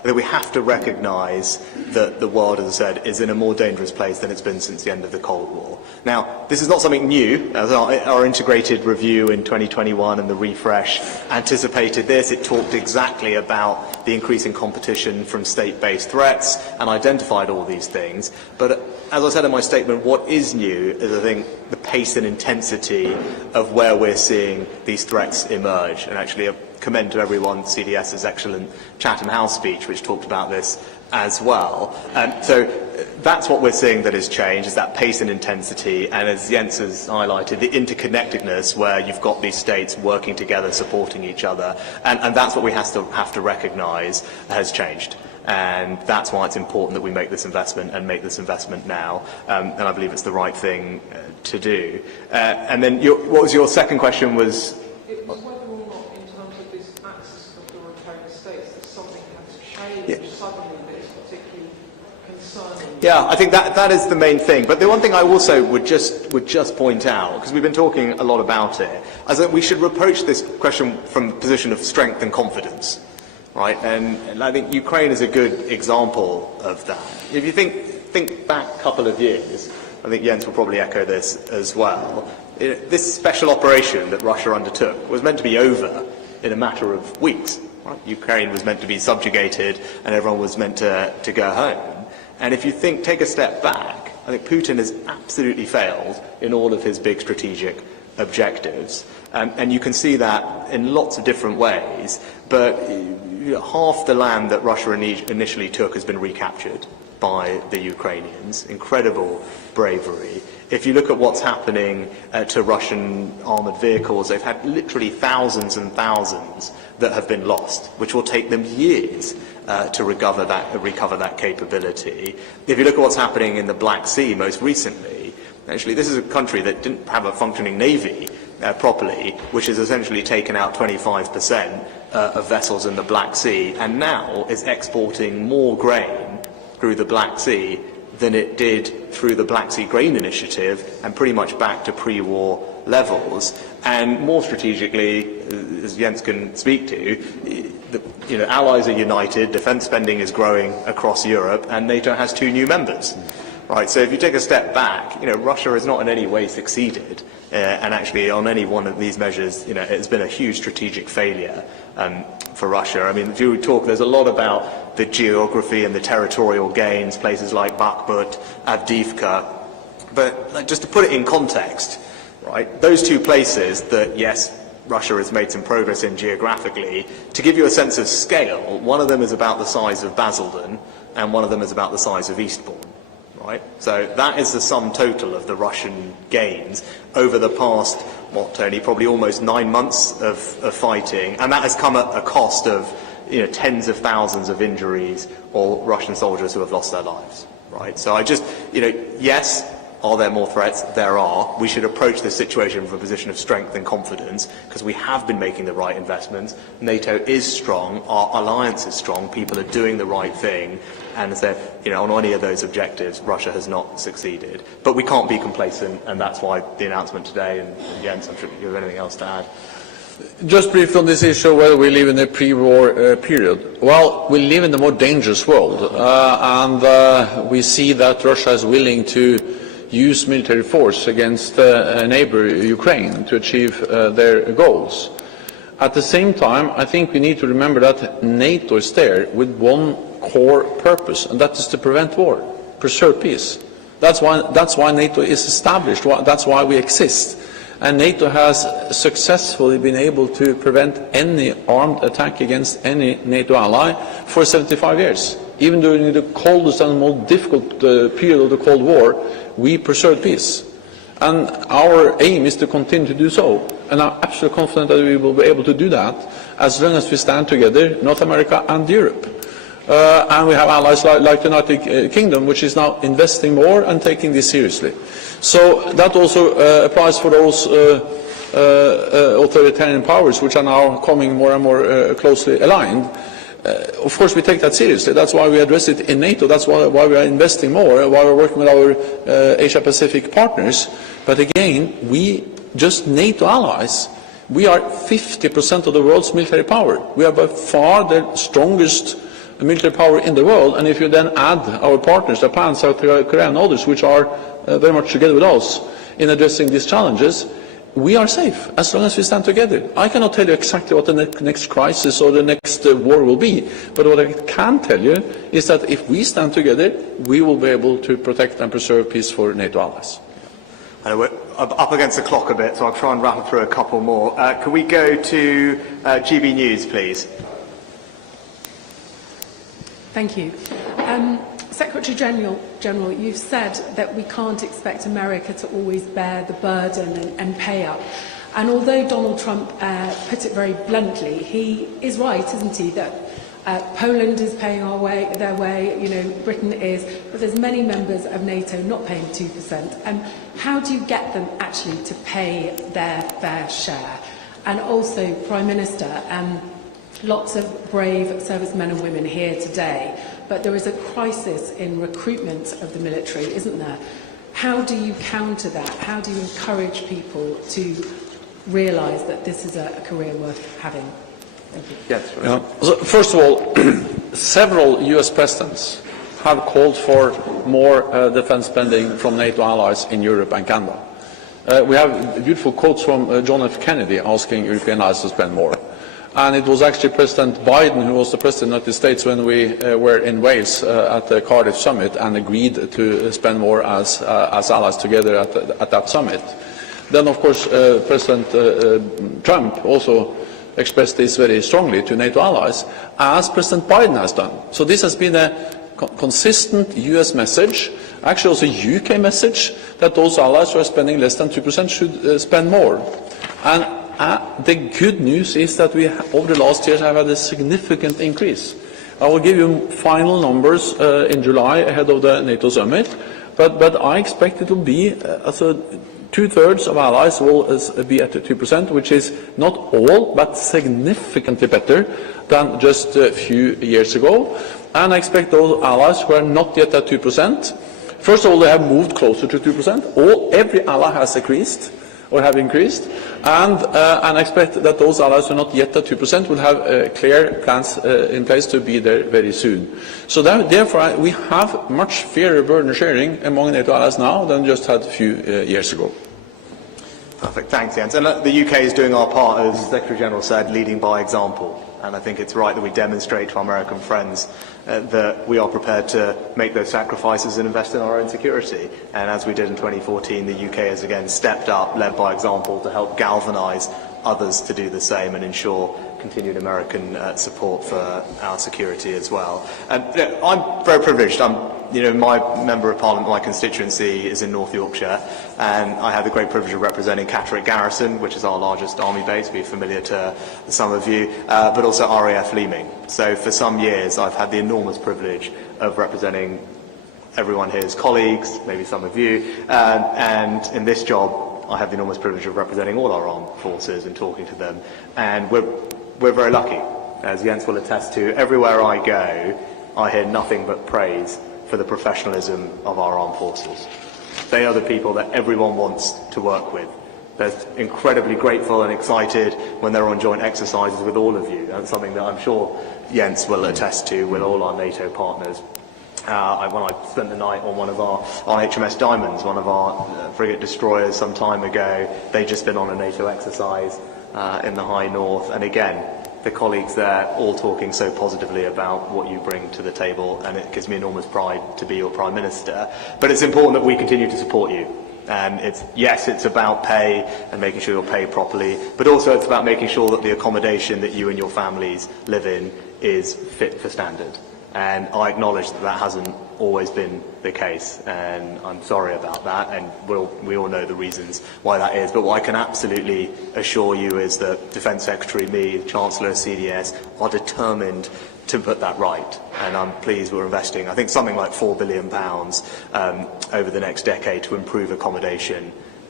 I think we have to recognise that the world, as I said, is in a more dangerous place than it's been since the end of the Cold War. Now, this is not something new. As our integrated review in 2021 and the refresh anticipated this. It talked exactly about the increasing competition from state-based threats and identified all these things. But as I said in my statement, what is new is, I think, the pace and intensity of where we're seeing these threats emerge. And actually, I commend to everyone CDS's excellent Chatham House speech, which talked about this as well. So that's what we're seeing that has changed, is that pace and intensity, and as Jens has highlighted, the interconnectedness where you've got these states working together, supporting each other, and that's what we have to recognise has changed. And that's why it's important that we make this investment and make this investment now, and I believe it's the right thing to do. And then what was your second question was? It was whether or not, in terms of this axis of authoritarian states, that something has changed suddenly that is particularly concerning. Yeah, I think that is the main thing. But the one thing I also would just point out, because we've been talking a lot about it, is that we should approach this question from a position of strength and confidence. Right, and I think Ukraine is a good example of that. If you think back a couple of years, I think Jens will probably echo this as well. This special operation that Russia undertook was meant to be over in a matter of weeks. Right? Ukraine was meant to be subjugated, and everyone was meant to go home. And if you take a step back, I think Putin has absolutely failed in all of his big strategic objectives, and you can see that in lots of different ways. But half the land that Russia initially took has been recaptured by the Ukrainians. Incredible bravery. If you look at what's happening to Russian armoured vehicles, they've had literally thousands and thousands that have been lost, which will take them years to recover that capability. If you look at what's happening in the Black Sea most recently, actually this is a country that didn't have a functioning navy properly, which has essentially taken out 25% of vessels in the Black Sea, and now is exporting more grain through the Black Sea than it did through the Black Sea Grain Initiative, and pretty much back to pre-war levels. And more strategically, as Jens can speak to, allies are united, defence spending is growing across Europe, and NATO has 2 new members. Right, so if you take a step back, Russia has not in any way succeeded, and actually on any one of these measures, it's been a huge strategic failure for Russia. I mean, if you talk, there's a lot about the geography and the territorial gains, places like Bakhmut, Avdiivka, but just to put it in context, right, those 2 places that, yes, Russia has made some progress in geographically, to give you a sense of scale, one of them is about the size of Basildon, and one of them is about the size of Eastbourne. Right? So that is the sum total of the Russian gains over the past, Tony, probably almost 9 months of fighting, and that has come at a cost of tens of thousands of injuries or Russian soldiers who have lost their lives. Right? So I just, yes, are there more threats? There are. We should approach this situation from a position of strength and confidence, because we have been making the right investments. NATO is strong, our alliance is strong, people are doing the right thing, and so, on any of those objectives, Russia has not succeeded. But we can't be complacent, and that's why the announcement today, and Jens, I'm sure you have anything else to add. Just briefly on this issue, whether we live in a pre-war period. Well, we live in a more dangerous world, and we see that Russia is willing to use military force against a neighbor, Ukraine, to achieve their goals. At the same time, I think we need to remember that NATO is there with one core purpose, and that is to prevent war, preserve peace. That's why NATO is established. That's why we exist. And NATO has successfully been able to prevent any armed attack against any NATO ally for 75 years. Even during the coldest and most difficult period of the Cold War, we preserved peace. And our aim is to continue to do so. And I'm absolutely confident that we will be able to do that as long as we stand together, North America and Europe. And we have allies like the United Kingdom, which is now investing more and taking this seriously. So that also applies for those authoritarian powers which are now coming more and more closely aligned. Of course, we take that seriously. That's why we address it in NATO. That's why we are investing more, why we're working with our Asia-Pacific partners. But again, we, just NATO allies, we are 50% of the world's military power. We are by far the strongest military power in the world, and if you then add our partners, Japan, South Korea and others, which are very much together with us in addressing these challenges, we are safe as long as we stand together. I cannot tell you exactly what the next crisis or the next war will be, but what I can tell you is that if we stand together, we will be able to protect and preserve peace for NATO allies. We're up against the clock a bit, so I'll try and rattle through a couple more. Can we go to GB News, please? Thank you. Secretary General, you've said that we can't expect America to always bear the burden and pay up. And although Donald Trump put it very bluntly, he is right, isn't he, that Poland is paying their way, you know, Britain is, but there's many members of NATO not paying 2%. How do you get them actually to pay their fair share? And also, Prime Minister, lots of brave servicemen and women here today, but there is a crisis in recruitment of the military, isn't there? How do you counter that? How do you encourage people to realise that this is a career worth having? Thank you. Yes. So first of all, several US presidents have called for more defence spending from NATO allies in Europe and Canada. We have beautiful quotes from John F. Kennedy asking European allies to spend more. And it was actually President Biden who was the President of the United States when we were in Wales at the Cardiff summit and agreed to spend more as allies together at that summit. Then, of course, President Trump also expressed this very strongly to NATO allies, as President Biden has done. So this has been a consistent US message, actually also a UK message, that those allies who are spending less than 2% should spend more. And the good news is that we, over the last years, have had a significant increase. I will give you final numbers in July ahead of the NATO summit, but I expect it will be two-thirds of allies will be at 2%, which is not all, but significantly better than just a few years ago. And I expect those allies who are not yet at 2%, first of all, they have moved closer to 2%. Every ally has increased, or have increased, and I expect that those allies who are not yet at 2% will have clear plans in place to be there very soon. So therefore, we have much fairer burden sharing among NATO allies now than just had a few years ago. Perfect, thanks, Jens. And the UK is doing our part, as the Secretary General said, leading by example. And I think it's right that we demonstrate to our American friends that we are prepared to make those sacrifices and invest in our own security. And as we did in 2014, the UK has again stepped up, led by example, to help galvanise others to do the same and ensure continued American support for our security as well. I'm very privileged. My Member of Parliament, my constituency is in North Yorkshire, and I have the great privilege of representing Catterick Garrison, which is our largest army base, be familiar to some of you, but also RAF Leeming. So for some years I've had the enormous privilege of representing everyone here's colleagues, maybe some of you, and in this job I have the enormous privilege of representing all our armed forces and talking to them, and we're very lucky. As Jens will attest to, everywhere I go, I hear nothing but praise for the professionalism of our armed forces. They are the people that everyone wants to work with. They're incredibly grateful and excited when they're on joint exercises with all of you. That's something that I'm sure Jens will attest to with all our NATO partners. When I spent the night on on HMS Diamonds, one of our frigate destroyers some time ago, they'd just been on a NATO exercise in the High North, and again, the colleagues there all talking so positively about what you bring to the table, and it gives me enormous pride to be your Prime Minister. But it's important that we continue to support you. And it's about pay and making sure you're paid properly, but also it's about making sure that the accommodation that you and your families live in is fit for standard. And I acknowledge that that hasn't always been the case, and I'm sorry about that, and we all know the reasons why that is. But what I can absolutely assure you is that Defence Secretary, me, the Chancellor, CDS, are determined to put that right. And I'm pleased we're investing, I think, something like £4 billion over the next decade to improve accommodation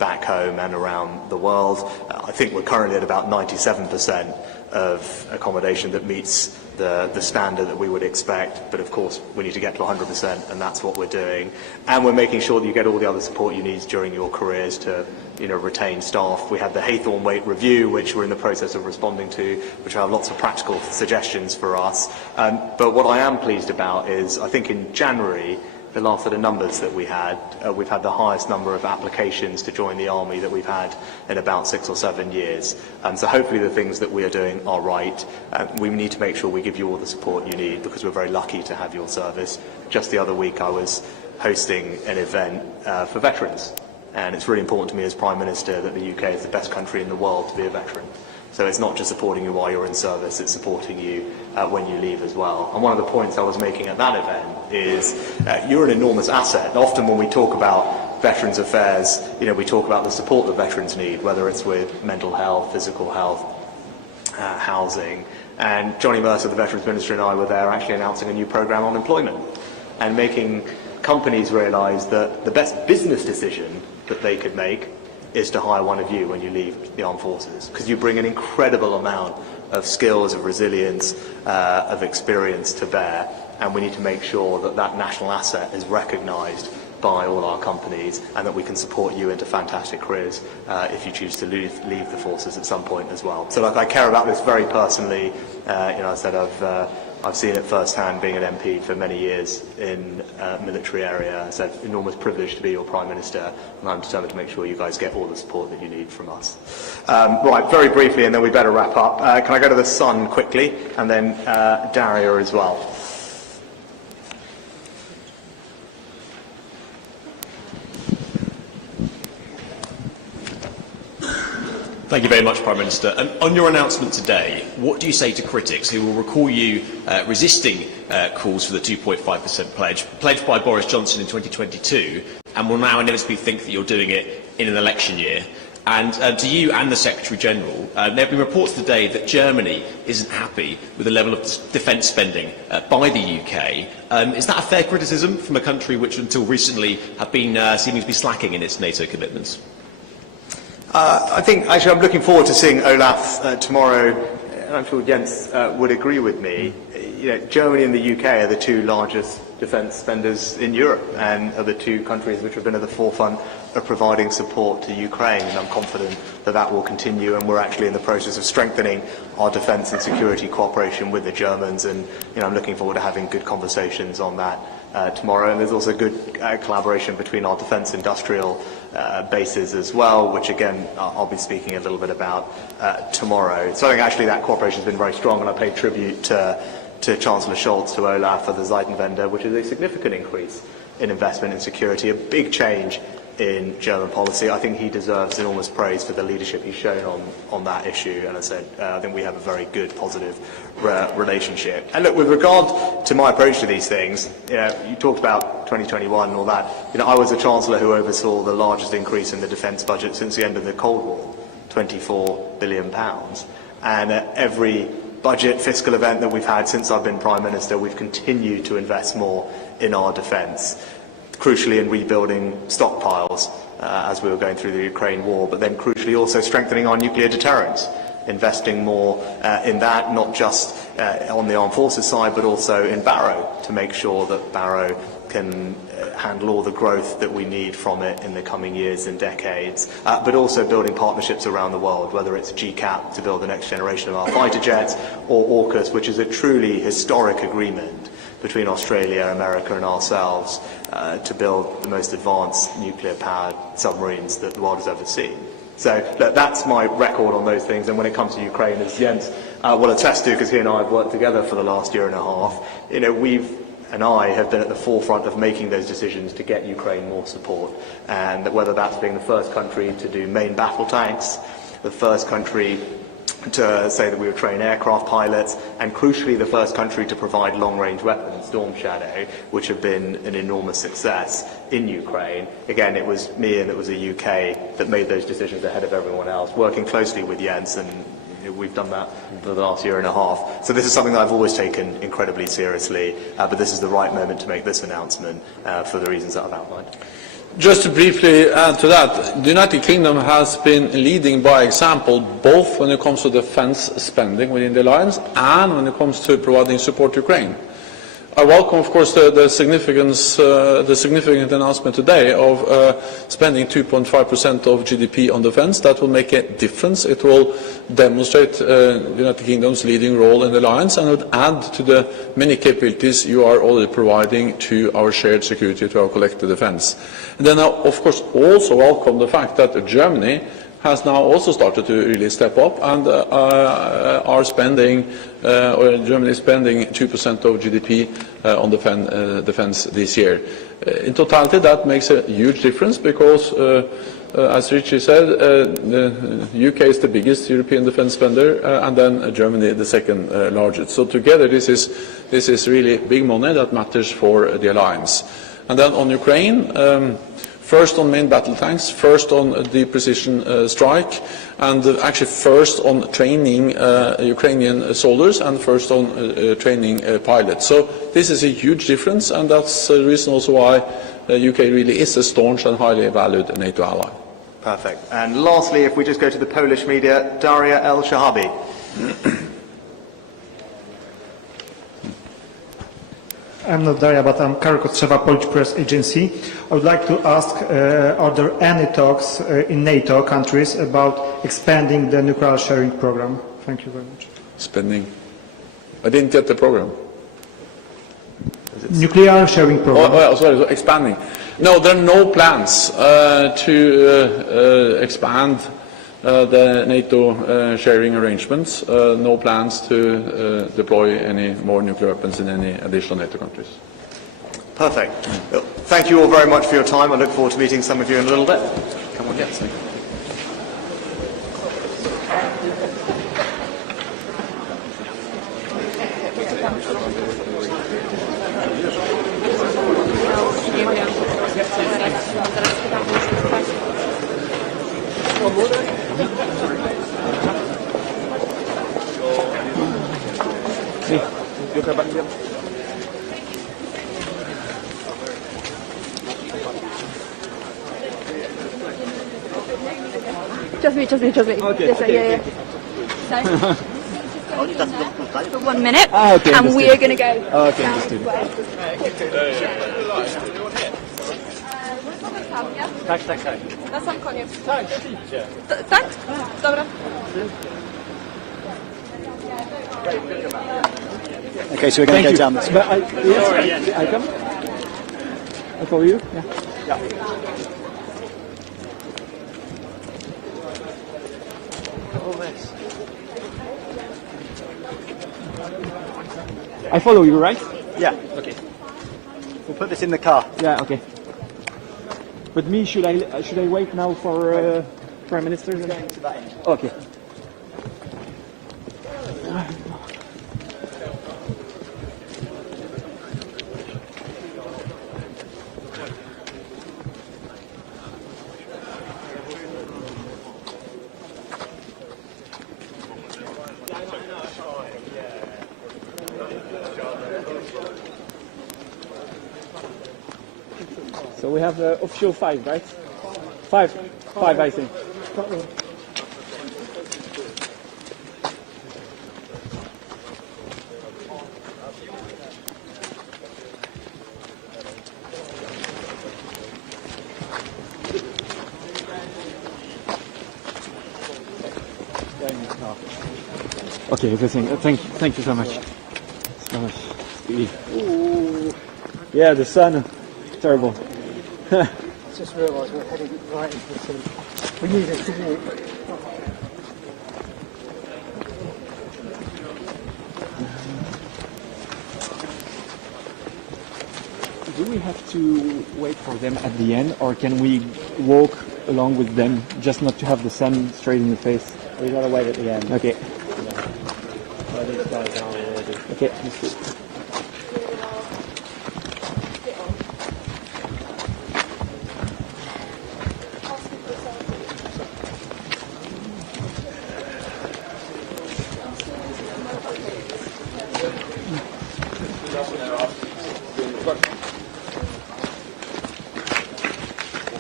back home and around the world. I think we're currently at about 97% of accommodation that meets the standard that we would expect, but of course we need to get to 100%, and that's what we're doing. And we're making sure that you get all the other support you need during your careers to retain staff. We had the Haythorne Weight Review, which we're in the process of responding to, which have lots of practical suggestions for us. But what I am pleased about is, I think in January, the last set of numbers that we've had the highest number of applications to join the army that we've had in about 6 or 7 years. So hopefully the things that we are doing are right. We need to make sure we give you all the support you need, because we're very lucky to have your service. Just the other week I was hosting an event for veterans, and it's really important to me as Prime Minister that the UK is the best country in the world to be a veteran. So it's not just supporting you while you're in service, it's supporting you when you leave as well. And one of the points I was making at that event is you're an enormous asset. Often when we talk about Veterans Affairs, we talk about the support that veterans need, whether it's with mental health, physical health, housing. And Johnny Mercer, the Veterans Minister, and I were there actually announcing a new programme on employment and making companies realise that the best business decision that they could make is to hire one of you when you leave the armed forces, because you bring an incredible amount of skills, of resilience, of experience to bear, and we need to make sure that that national asset is recognised by all our companies, and that we can support you into fantastic careers if you choose to leave the forces at some point as well. So I care about this very personally. I said I've seen it firsthand being an MP for many years in a military area. It's an enormous privilege to be your Prime Minister, and I'm determined to make sure you guys get all the support that you need from us. Right, very briefly, and then we better wrap up. Can I go to the Sun quickly, and then Daria as well. Thank you very much, Prime Minister. On your announcement today, what do you say to critics who will recall you resisting calls for the 2.5% pledge, pledged by Boris Johnson in 2022, and will now inevitably think that you're doing it in an election year? And to you and the Secretary-General, there have been reports today that Germany isn't happy with the level of defence spending by the UK. Is that a fair criticism from a country which until recently have been seeming to be slacking in its NATO commitments? I think, actually, I'm looking forward to seeing Olaf tomorrow, and I'm sure Jens would agree with me. Germany and the UK are the two largest defence spenders in Europe, and are the two countries which have been at the forefront of providing support to Ukraine, and I'm confident that that will continue, and we're actually in the process of strengthening our defence and security cooperation with the Germans, and I'm looking forward to having good conversations on that tomorrow. And there's also good collaboration between our defence industrial bases as well, which again I'll be speaking a little bit about tomorrow. So I think actually that cooperation has been very strong, and I pay tribute to Chancellor Scholz, to Olaf for the Zeitenwende, which is a significant increase in investment in security, a big change in German policy. I think he deserves enormous praise for the leadership he's shown on that issue, and as I said, I think we have a very good, positive relationship. And look, with regard to my approach to these things, you talked about 2021 and all that. I was a Chancellor who oversaw the largest increase in the defence budget since the end of the Cold War, £24 billion. And at every budget fiscal event that we've had since I've been Prime Minister, we've continued to invest more in our defence, crucially in rebuilding stockpiles as we were going through the Ukraine war, but then crucially also strengthening our nuclear deterrence, investing more in that, not just on the armed forces side, but also in Barrow, to make sure that Barrow can handle all the growth that we need from it in the coming years and decades, but also building partnerships around the world, whether it's GCAP to build the next generation of our fighter jets, or AUKUS, which is a truly historic agreement between Australia, America and ourselves to build the most advanced nuclear-powered submarines that the world has ever seen. So look, that's my record on those things, and when it comes to Ukraine, as Jens will attest to, because he and I have worked together for the last year and a half, I have been at the forefront of making those decisions to get Ukraine more support, and that whether that's being the first country to do main battle tanks, the first country to say that we would train aircraft pilots, and crucially the first country to provide long-range weapons, Storm Shadow, which have been an enormous success in Ukraine. Again, it was me and it was the UK that made those decisions ahead of everyone else, working closely with Jens, and we've done that for the last year and a half. So this is something that I've always taken incredibly seriously, but this is the right moment to make this announcement for the reasons that I've outlined. Just to briefly add to that, the United Kingdom has been leading by example both when it comes to defence spending within the alliance and when it comes to providing support to Ukraine. I welcome, of course, the significant announcement today of spending 2.5% of GDP on defence. That will make a difference. It will demonstrate the United Kingdom's leading role in the alliance, and it would add to the many capabilities you are already providing to our shared security, to our collective defence. And then I, of course, also welcome the fact that Germany has now also started to really step up and are spending, or Germany is spending 2% of GDP on defence this year. In totality, that makes a huge difference because, as Richie said, the UK is the biggest European defence spender, and then Germany the second largest. So together, this is really big money that matters for the alliance. And then on Ukraine. First on main battle tanks, first on deep precision strike, and actually first on training Ukrainian soldiers and first on training pilots. So this is a huge difference, and that's the reason also why the UK really is a staunch and highly valued NATO ally. Perfect. And lastly, if we just go to the Polish media, Daria El-Shahabi. I'm not Daria, but I'm Karol Kostrzewa, Polish Press Agency. I would like to ask, are there any talks in NATO countries about expanding the nuclear sharing program? Thank you very much. Spending? I didn't get the program. Nuclear sharing program. Oh, sorry, expanding. No, there are no plans to expand the NATO sharing arrangements, no plans to deploy any more nuclear weapons in any additional NATO countries. Perfect. Well, thank you all very much for your time. I look forward to meeting some of you in a little bit. Come on, yes. Just me. Okay. Yes, Okay. yeah. For 1 minute, Okay, and we are going to go. Okay, down understood. this way. Tak. Na sam koniec. Tak? Dobra. Okay, so we're going to go down this way. But yes, I come. I follow you. Yeah. I follow you, right? Yeah. Okay. We'll put this in the car. Yeah. Okay. But me, should I wait now for Prime Minister? Going to that end. Okay. So we have official 5, right? 5, I think. Okay, everything. Thank you so much. Ooh. Yeah, the sun. Terrible. Just realised we're heading right into the sea. We need it to walk. Do we have to wait for them at the end, or can we walk along with them, just not to have the sun straight in the face? We got to wait at the end. Okay. Well, these guys are already. Okay. Understood.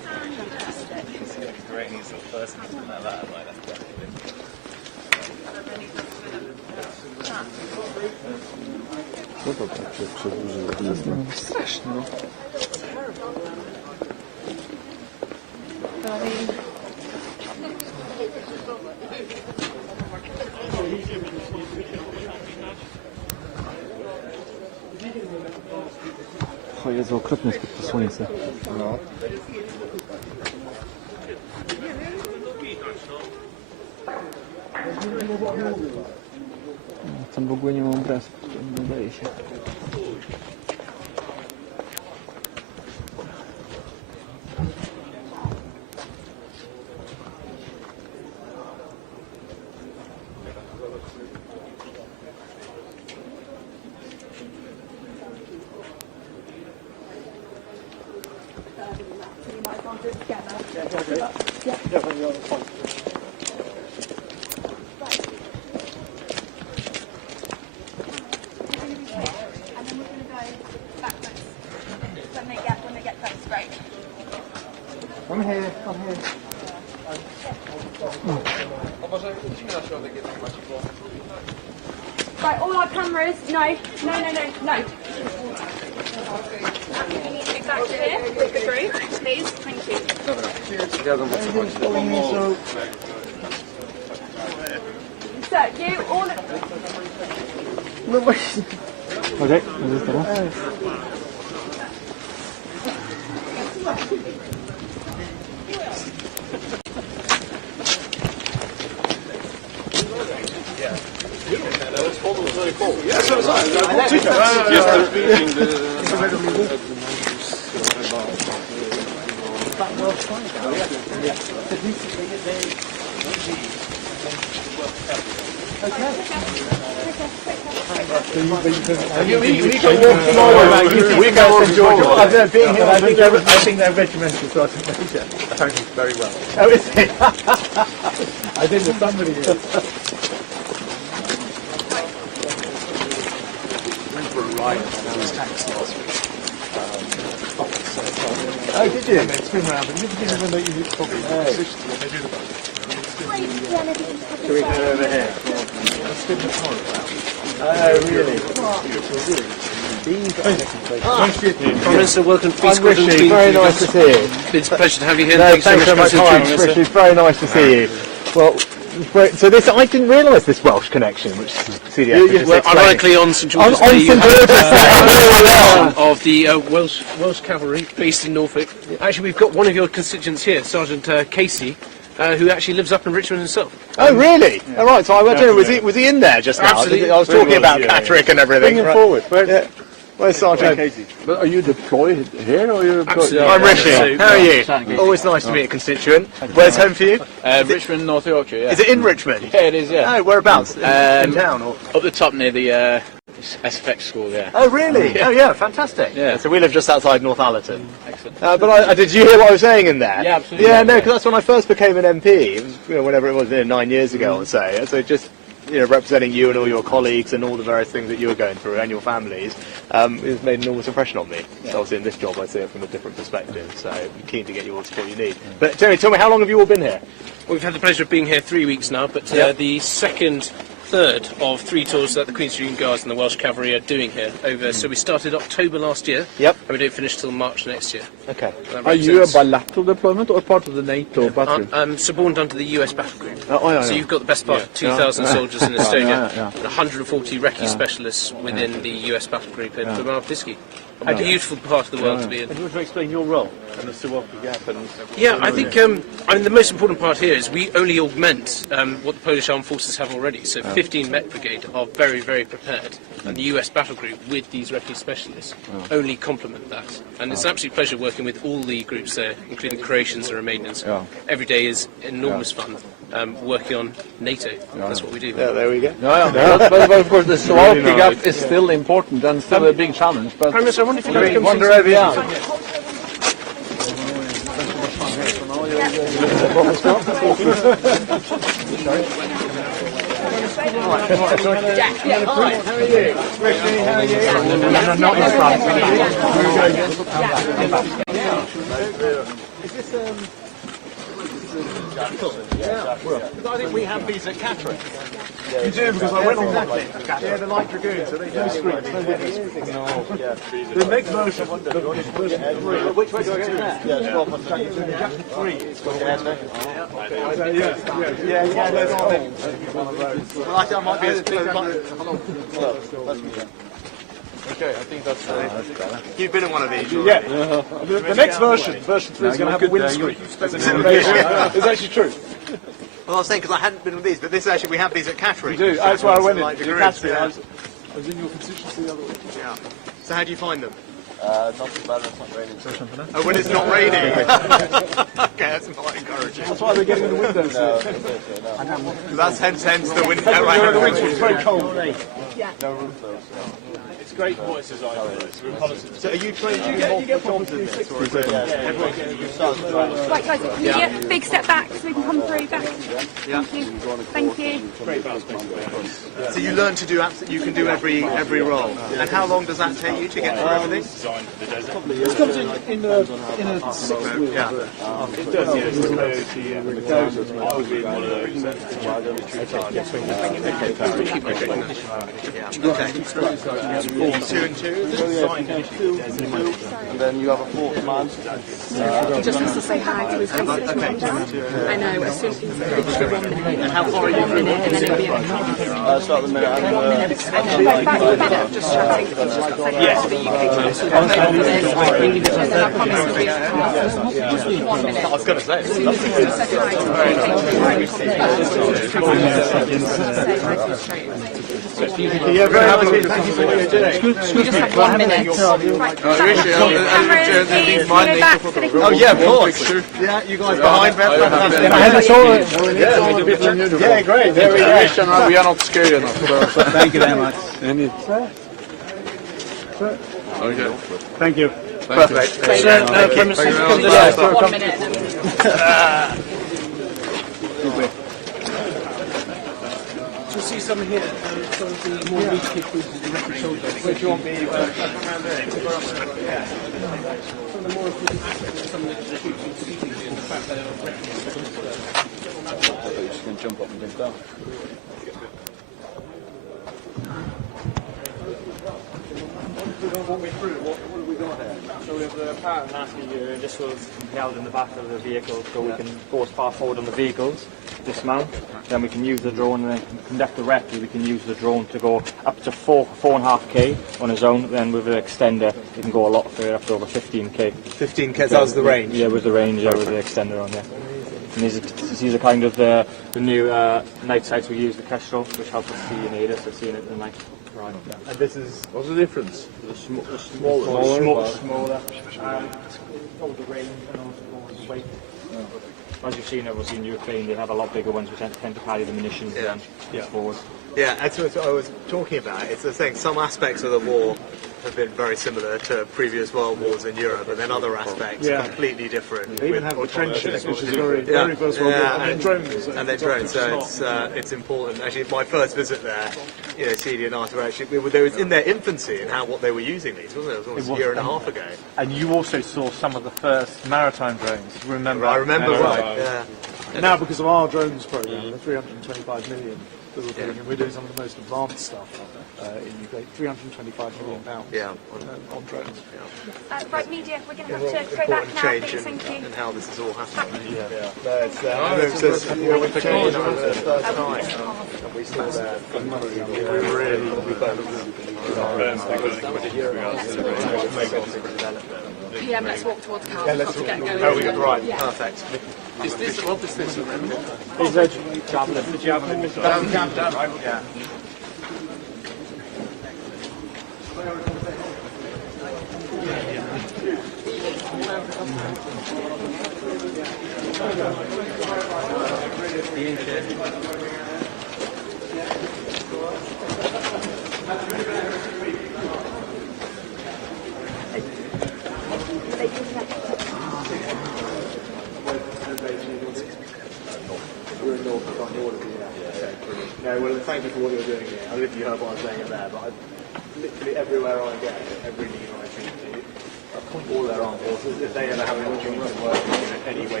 Straszne, no. O Jezu, okropne jest to słońce. No. Tam w ogóle nie mam obrazu, nie wydaje się. I'm here. Right, all our cameras, no. Exactly here, with the group, please, thank you. So, you all... No właśnie. Okej, zostało. We go from Georgia. I've never been here. I think they're regimental sergeant major. I know him very well. Oh, is he? I think there's somebody here. Went for a ride on his taxi last week. Oh, did you? It's been around, but you didn't remember you probably positions when they do the boat. Can we go over here? That's been the car about. Oh, really? Prime Minister, welcome to Peace Squadron. Rishi, very nice to see you. It's a pleasure to have you here. No, thanks so much, Rishi. Very nice to see you. Well, so this, I didn't realise this Welsh connection, which CDF just explained. Ironically, on St George's on St George's of the Welsh Cavalry, based in Norfolk. Actually, we've got one of your constituents here, Sergeant Casey, who actually lives up in Richmond himself. Oh, really? Yeah. All right, so I don't know, was he in there just now? Absolutely. I was talking about Patrick and everything. Bring him forward. Where's Sergeant Casey? But are you deployed here or are you deployed? Absolutely. I'm Rishi. How are you? Always nice to meet a constituent. Where's home for you? Richmond, North Yorkshire, yeah. Is it in Richmond? Yeah, it is, yeah. Oh, whereabouts? In town? Or? Up the top near the SFX school, yeah. Oh, really? Yeah. Oh, yeah, fantastic. Yeah. So we live just outside Northallerton. Excellent. But did you hear what I was saying in there? Yeah, absolutely. Yeah, no, because that's when I first became an MP. It was, whenever it was, 9 years ago or so. So just representing you and all your colleagues and all the various things that you were going through and your families, it's made an enormous impression on me. Yeah. So obviously in this job I see it from a different perspective, so I'm keen to get you all the support you need. But Jerry, tell me, how long have you all been here? Well, we've had the pleasure of being here 3 weeks now, but the third of 3 tours that the Queen's Dragoon Guards and the Welsh Cavalry are doing here over. So we started October last year, and we don't finish till March next year. Okay. Are you a bilateral deployment or part of the NATO battery? I'm suborned under the US battle group. Yeah. So you've got the best part of 2,000 soldiers in Estonia, and 140 recce specialists within the US battle group in Fermanagh. A beautiful part of the world to be in. And you want to explain your role and as to what happens? Yeah, I think the most important part here is we only augment what the Polish armed forces have already. So 15 Met Brigade are very, very prepared, and the US battle group with these recce specialists only complement that. And it's an absolute pleasure working with all the groups there, including Croatians and Romanians. Every day is enormous fun. Working on NATO, that's what we do. Yeah, there we go. But of course the Slovakia gap is still important and still a big challenge. But Prime Minister, I wonder if you could wander over here. Because I think we have these at Catterick. You do, because I went on one. Yeah, the light dragoons. So they do screens, no windows. The next version, which way do I go now? yeah, 3. It's got yeah. Well, I think I might be as Okay, I think that's You've been in one of these. Yeah. The next version 3 is going to have a windscreen. It's actually true. Well, I was saying because I hadn't been with these, but this actually we have these at Catterick. You do. That's why I went in. Like Catterick. I was in your constituency the other week. Yeah. So how do you find them? Not too bad. It's not raining. Oh, when it's not raining. Okay, that's not encouraging. That's why they're getting in the windows. That's hence the wind. The winter was very cold. Yeah. No roof though. It's great voices, I reconnaissance. So are you trained? Do you get jobs in this, or is it everyone getting good start? Right, guys, can you get a big step back so we can come through back? Thank you. Thank you. So you learn to do you can do every role. And how long does that take you to get through everything? This comes in a 6-wheel. Yeah. It does, yes. Okay. 2 and 2. And then you have a fourth man. He just has to say hi to his face. I know, as soon as he's literally 1 minute. And how far are you 1 minute, and then it'll be a So at the minute, I'm back just chatting. He's just got to say hi to the UK team. And then I promise he'll be 1 minute. I was going to say. As soon as he's said hi to Yeah, very happy. Thank you for what you're doing. We just have 1 minute. Oh yeah, of course. Yeah, you guys behind. Yeah, great. There we go. We are not scary enough. Thank you very much. Okay. Thank you. Perfect. One minute. You'll see some here, some of the more weak people who directly showed us. Where do you want me? Some of the more some of the troops who seating here, the fact that they are You're just going to jump up and jump down. Walk me through. What have we got here? So we have the apparent master here. This was held in the back of the vehicle, so we can go as far forward on the vehicles, dismount, then we can use the drone and then conduct directly. We can use the drone to go up to 4.5k on its own. Then with the extender, it can go a lot further, up to over 15k. 15k. That was the range. Yeah, with the range, yeah, with the extender on there. And these are kind of the new night sights we use, the Kestrel, which help us see and aid us at seeing it at night. Right. And this is what's the difference? The smaller. Smaller. Hold the range and also weight. As you've seen, obviously in Ukraine, they have a lot bigger ones which tend to carry the munitions forward. Yeah, that's what I was talking about. It's the thing. Some aspects of the war have been very similar to previous world wars in Europe, and then other aspects are completely different. They even have the trenches, which is very First World War, and then drones. And then drones. So it's important. Actually, my first visit there, CD and I were actually they was in their infancy in what they were using these, wasn't it? It was almost a year and a half ago. And you also saw some of the first maritime drones. Remember? I remember. Right. Yeah. Now, because of our drones program, the 325 million that we're doing, and we're doing some of the most advanced stuff in Ukraine. 325 million pounds. On drones. Right, media, we're going to have to go back now, please. Thank you. And how this is all happening. It's with the change for the first time, and we saw that PM, let's walk towards the car. let's get going. Oh, we got right. Yeah. Perfect. Is this what is this? Is that javelin? The javelin. Right? Yeah. No, well, thank you for what you're doing here. I don't know if you heard what I was saying there, but literally everywhere I go, every leader I speak to, all their armed forces, if they ever have an opportunity to work in any way,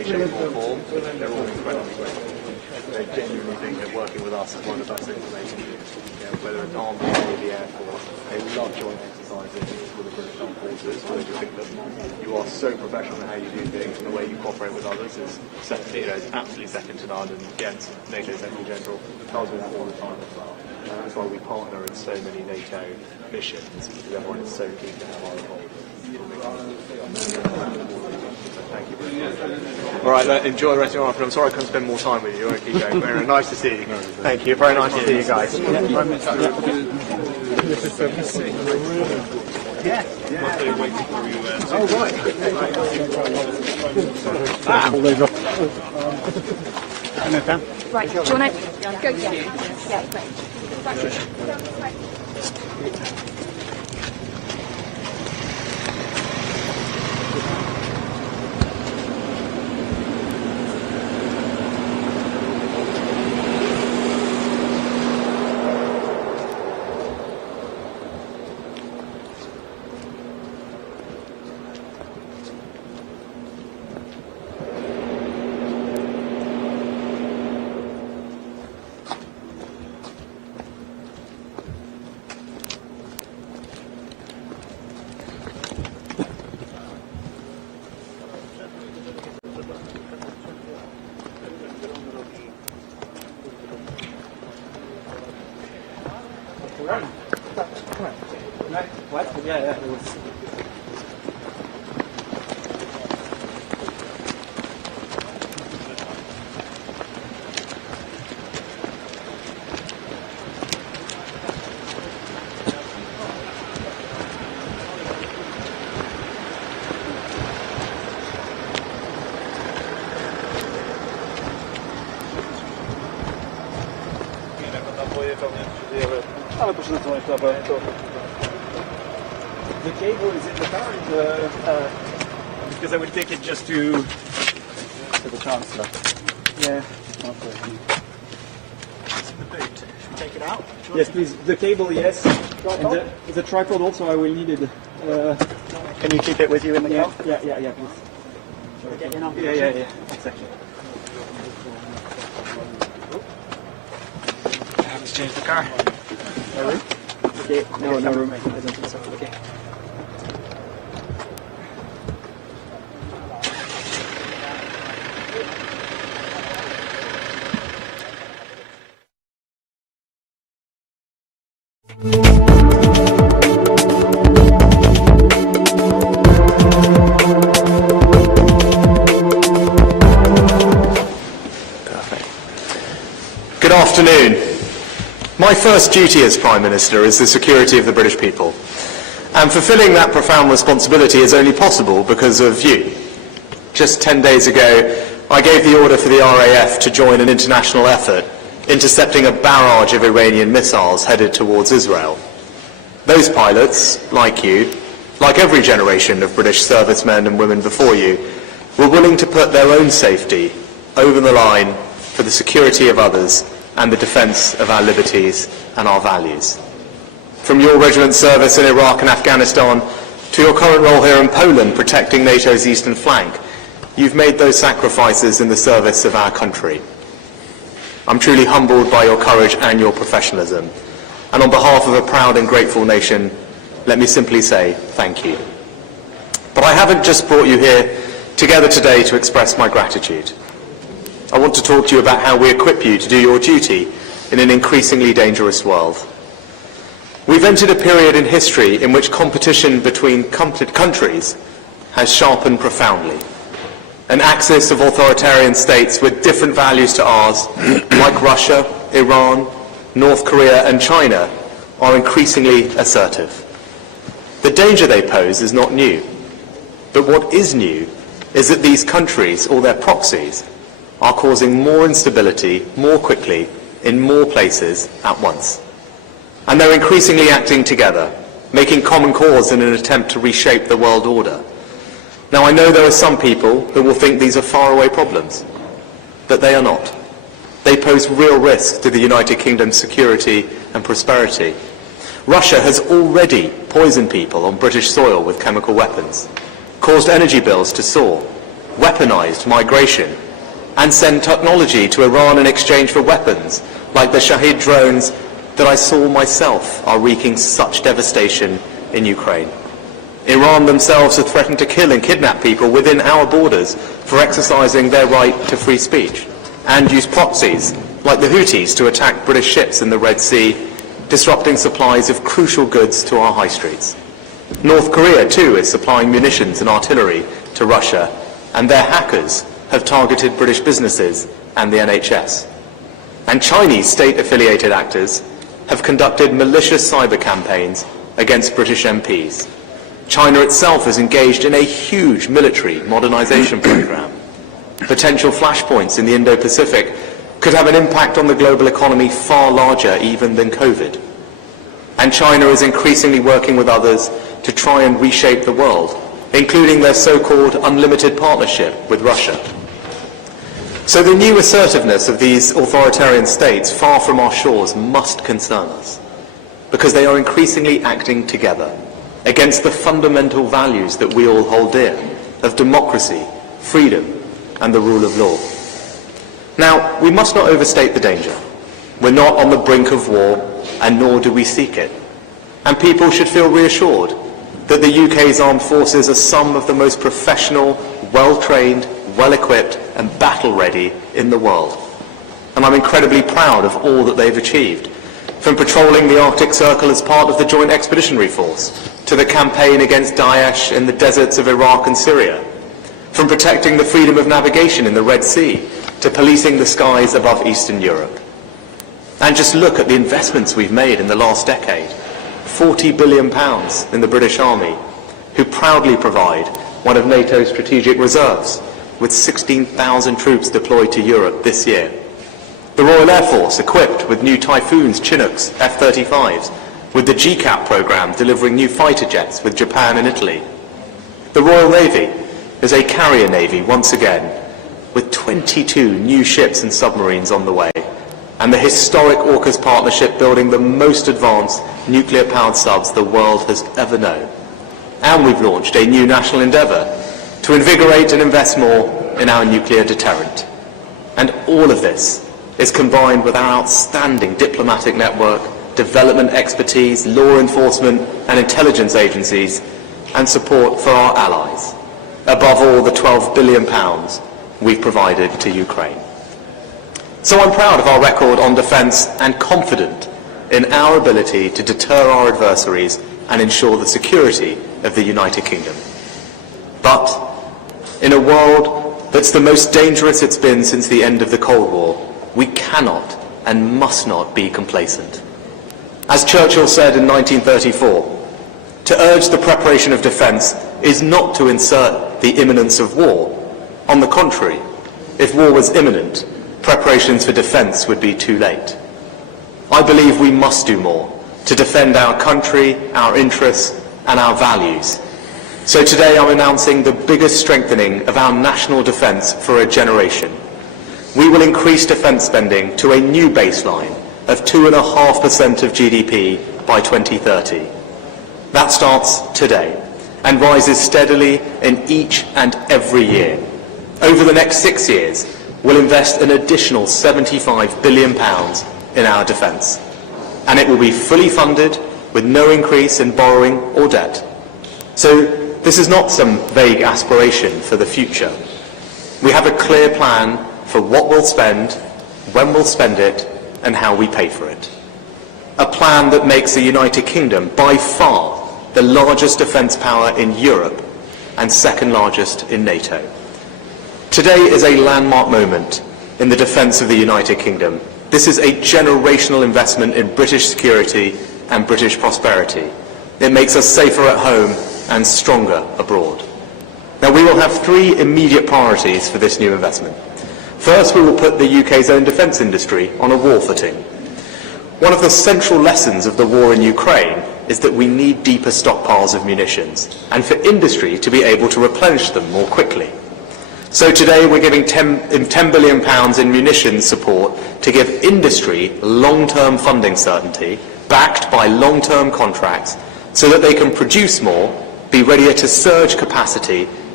shape or form. They're all incredibly grateful. They genuinely think that working with us is one of the best things that they can do. Whether it's Army, Navy, Air Force, they love joint exercises with the British Armed Forces. They just think that you are so professional in how you do things, and the way you cooperate with others is absolutely second to none. And Jens, NATO Secretary General, tells me that all the time as well. That's why we partner in so many NATO missions, because everyone is so keen to have our involvement. Thank you very much. All right, enjoy the rest of your afternoon. I'm sorry I couldn't spend more time with you. I won't keep going. Very nice to see you. Thank you. Very nice to see you guys. Yeah. Oh, right. Right, do you want to go? Yeah, great. What? Yeah, it was. The cable is in the car, because I will take it just to the chancellor. Yeah. Okay. The boot. Should we take it out? Yes, please. The cable, yes. And the tripod also, I will need it. Can you keep it with you in the car? Yeah, please. Yeah, exactly. Let's change the car. Okay, no room. I don't think so. Okay. Good afternoon. My first duty as Prime Minister is the security of the British people. And fulfilling that profound responsibility is only possible because of you. Just 10 days ago, I gave the order for the RAF to join an international effort intercepting a barrage of Iranian missiles headed towards Israel. Those pilots, like you, like every generation of British servicemen and women before you, were willing to put their own safety over the line for the security of others and the defence of our liberties and our values. From your regiment service in Iraq and Afghanistan to your current role here in Poland protecting NATO's eastern flank, you've made those sacrifices in the service of our country. I'm truly humbled by your courage and your professionalism, and on behalf of a proud and grateful nation, let me simply say thank you. But I haven't just brought you here together today to express my gratitude. I want to talk to you about how we equip you to do your duty in an increasingly dangerous world. We've entered a period in history in which competition between countries has sharpened profoundly. An axis of authoritarian states with different values to ours, like Russia, Iran, North Korea and China, are increasingly assertive. The danger they pose is not new. But what is new is that these countries, or their proxies, are causing more instability more quickly in more places at once. And they're increasingly acting together, making common cause in an attempt to reshape the world order. Now, I know there are some people who will think these are faraway problems, but they are not. They pose real risk to the United Kingdom's security and prosperity. Russia has already poisoned people on British soil with chemical weapons, caused energy bills to soar, weaponized migration, and send technology to Iran in exchange for weapons, like the Shahid drones that I saw myself are wreaking such devastation in Ukraine. Iran themselves have threatened to kill and kidnap people within our borders for exercising their right to free speech, and use proxies like the Houthis to attack British ships in the Red Sea, disrupting supplies of crucial goods to our high streets. North Korea too is supplying munitions and artillery to Russia, and their hackers have targeted British businesses and the NHS. And Chinese state-affiliated actors have conducted malicious cyber campaigns against British MPs. China itself is engaged in a huge military modernization program. Potential flashpoints in the Indo-Pacific could have an impact on the global economy far larger even than COVID. And China is increasingly working with others to try and reshape the world, including their so-called unlimited partnership with Russia. So the new assertiveness of these authoritarian states far from our shores must concern us, because they are increasingly acting together against the fundamental values that we all hold dear of democracy, freedom, and the rule of law. Now, we must not overstate the danger. We're not on the brink of war, and nor do we seek it. And people should feel reassured that the UK's armed forces are some of the most professional, well-trained, well-equipped, and battle-ready in the world. And I'm incredibly proud of all that they've achieved, from patrolling the Arctic Circle as part of the Joint Expeditionary Force, to the campaign against Daesh in the deserts of Iraq and Syria, from protecting the freedom of navigation in the Red Sea, to policing the skies above Eastern Europe. And just look at the investments we've made in the last decade. £40 billion in the British Army, who proudly provide one of NATO's strategic reserves, with 16,000 troops deployed to Europe this year. The Royal Air Force, equipped with new Typhoons, Chinooks, F-35s, with the GCAP programme delivering new fighter jets with Japan and Italy. The Royal Navy is a carrier navy once again, with 22 new ships and submarines on the way, and the historic AUKUS partnership building the most advanced nuclear-powered subs the world has ever known. And we've launched a new national endeavour to invigorate and invest more in our nuclear deterrent. And all of this is combined with our outstanding diplomatic network, development expertise, law enforcement and intelligence agencies, and support for our allies. Above all, the £12 billion we've provided to Ukraine. So I'm proud of our record on defence and confident in our ability to deter our adversaries and ensure the security of the United Kingdom. But in a world that's the most dangerous it's been since the end of the Cold War, we cannot and must not be complacent. As Churchill said in 1934, to urge the preparation of defence is not to insert the imminence of war. On the contrary, if war was imminent, preparations for defence would be too late. I believe we must do more to defend our country, our interests and our values. So today I'm announcing the biggest strengthening of our national defence for a generation. We will increase defence spending to a new baseline of 2.5% of GDP by 2030. That starts today and rises steadily in each and every year. Over the next 6 years, we'll invest an additional £75 billion in our defence. And it will be fully funded with no increase in borrowing or debt. So this is not some vague aspiration for the future. We have a clear plan for what we'll spend, when we'll spend it, and how we pay for it. A plan that makes the United Kingdom by far the largest defence power in Europe and second largest in NATO. Today is a landmark moment in the defence of the United Kingdom. This is a generational investment in British security and British prosperity. It makes us safer at home and stronger abroad. Now, we will have 3 immediate priorities for this new investment. First, we will put the UK's own defence industry on a war footing. One of the central lessons of the war in Ukraine is that we need deeper stockpiles of munitions, and for industry to be able to replenish them more quickly. So today we're giving £10 billion in munitions support to give industry long-term funding certainty, backed by long-term contracts, so that they can produce more, be readier to surge capacity,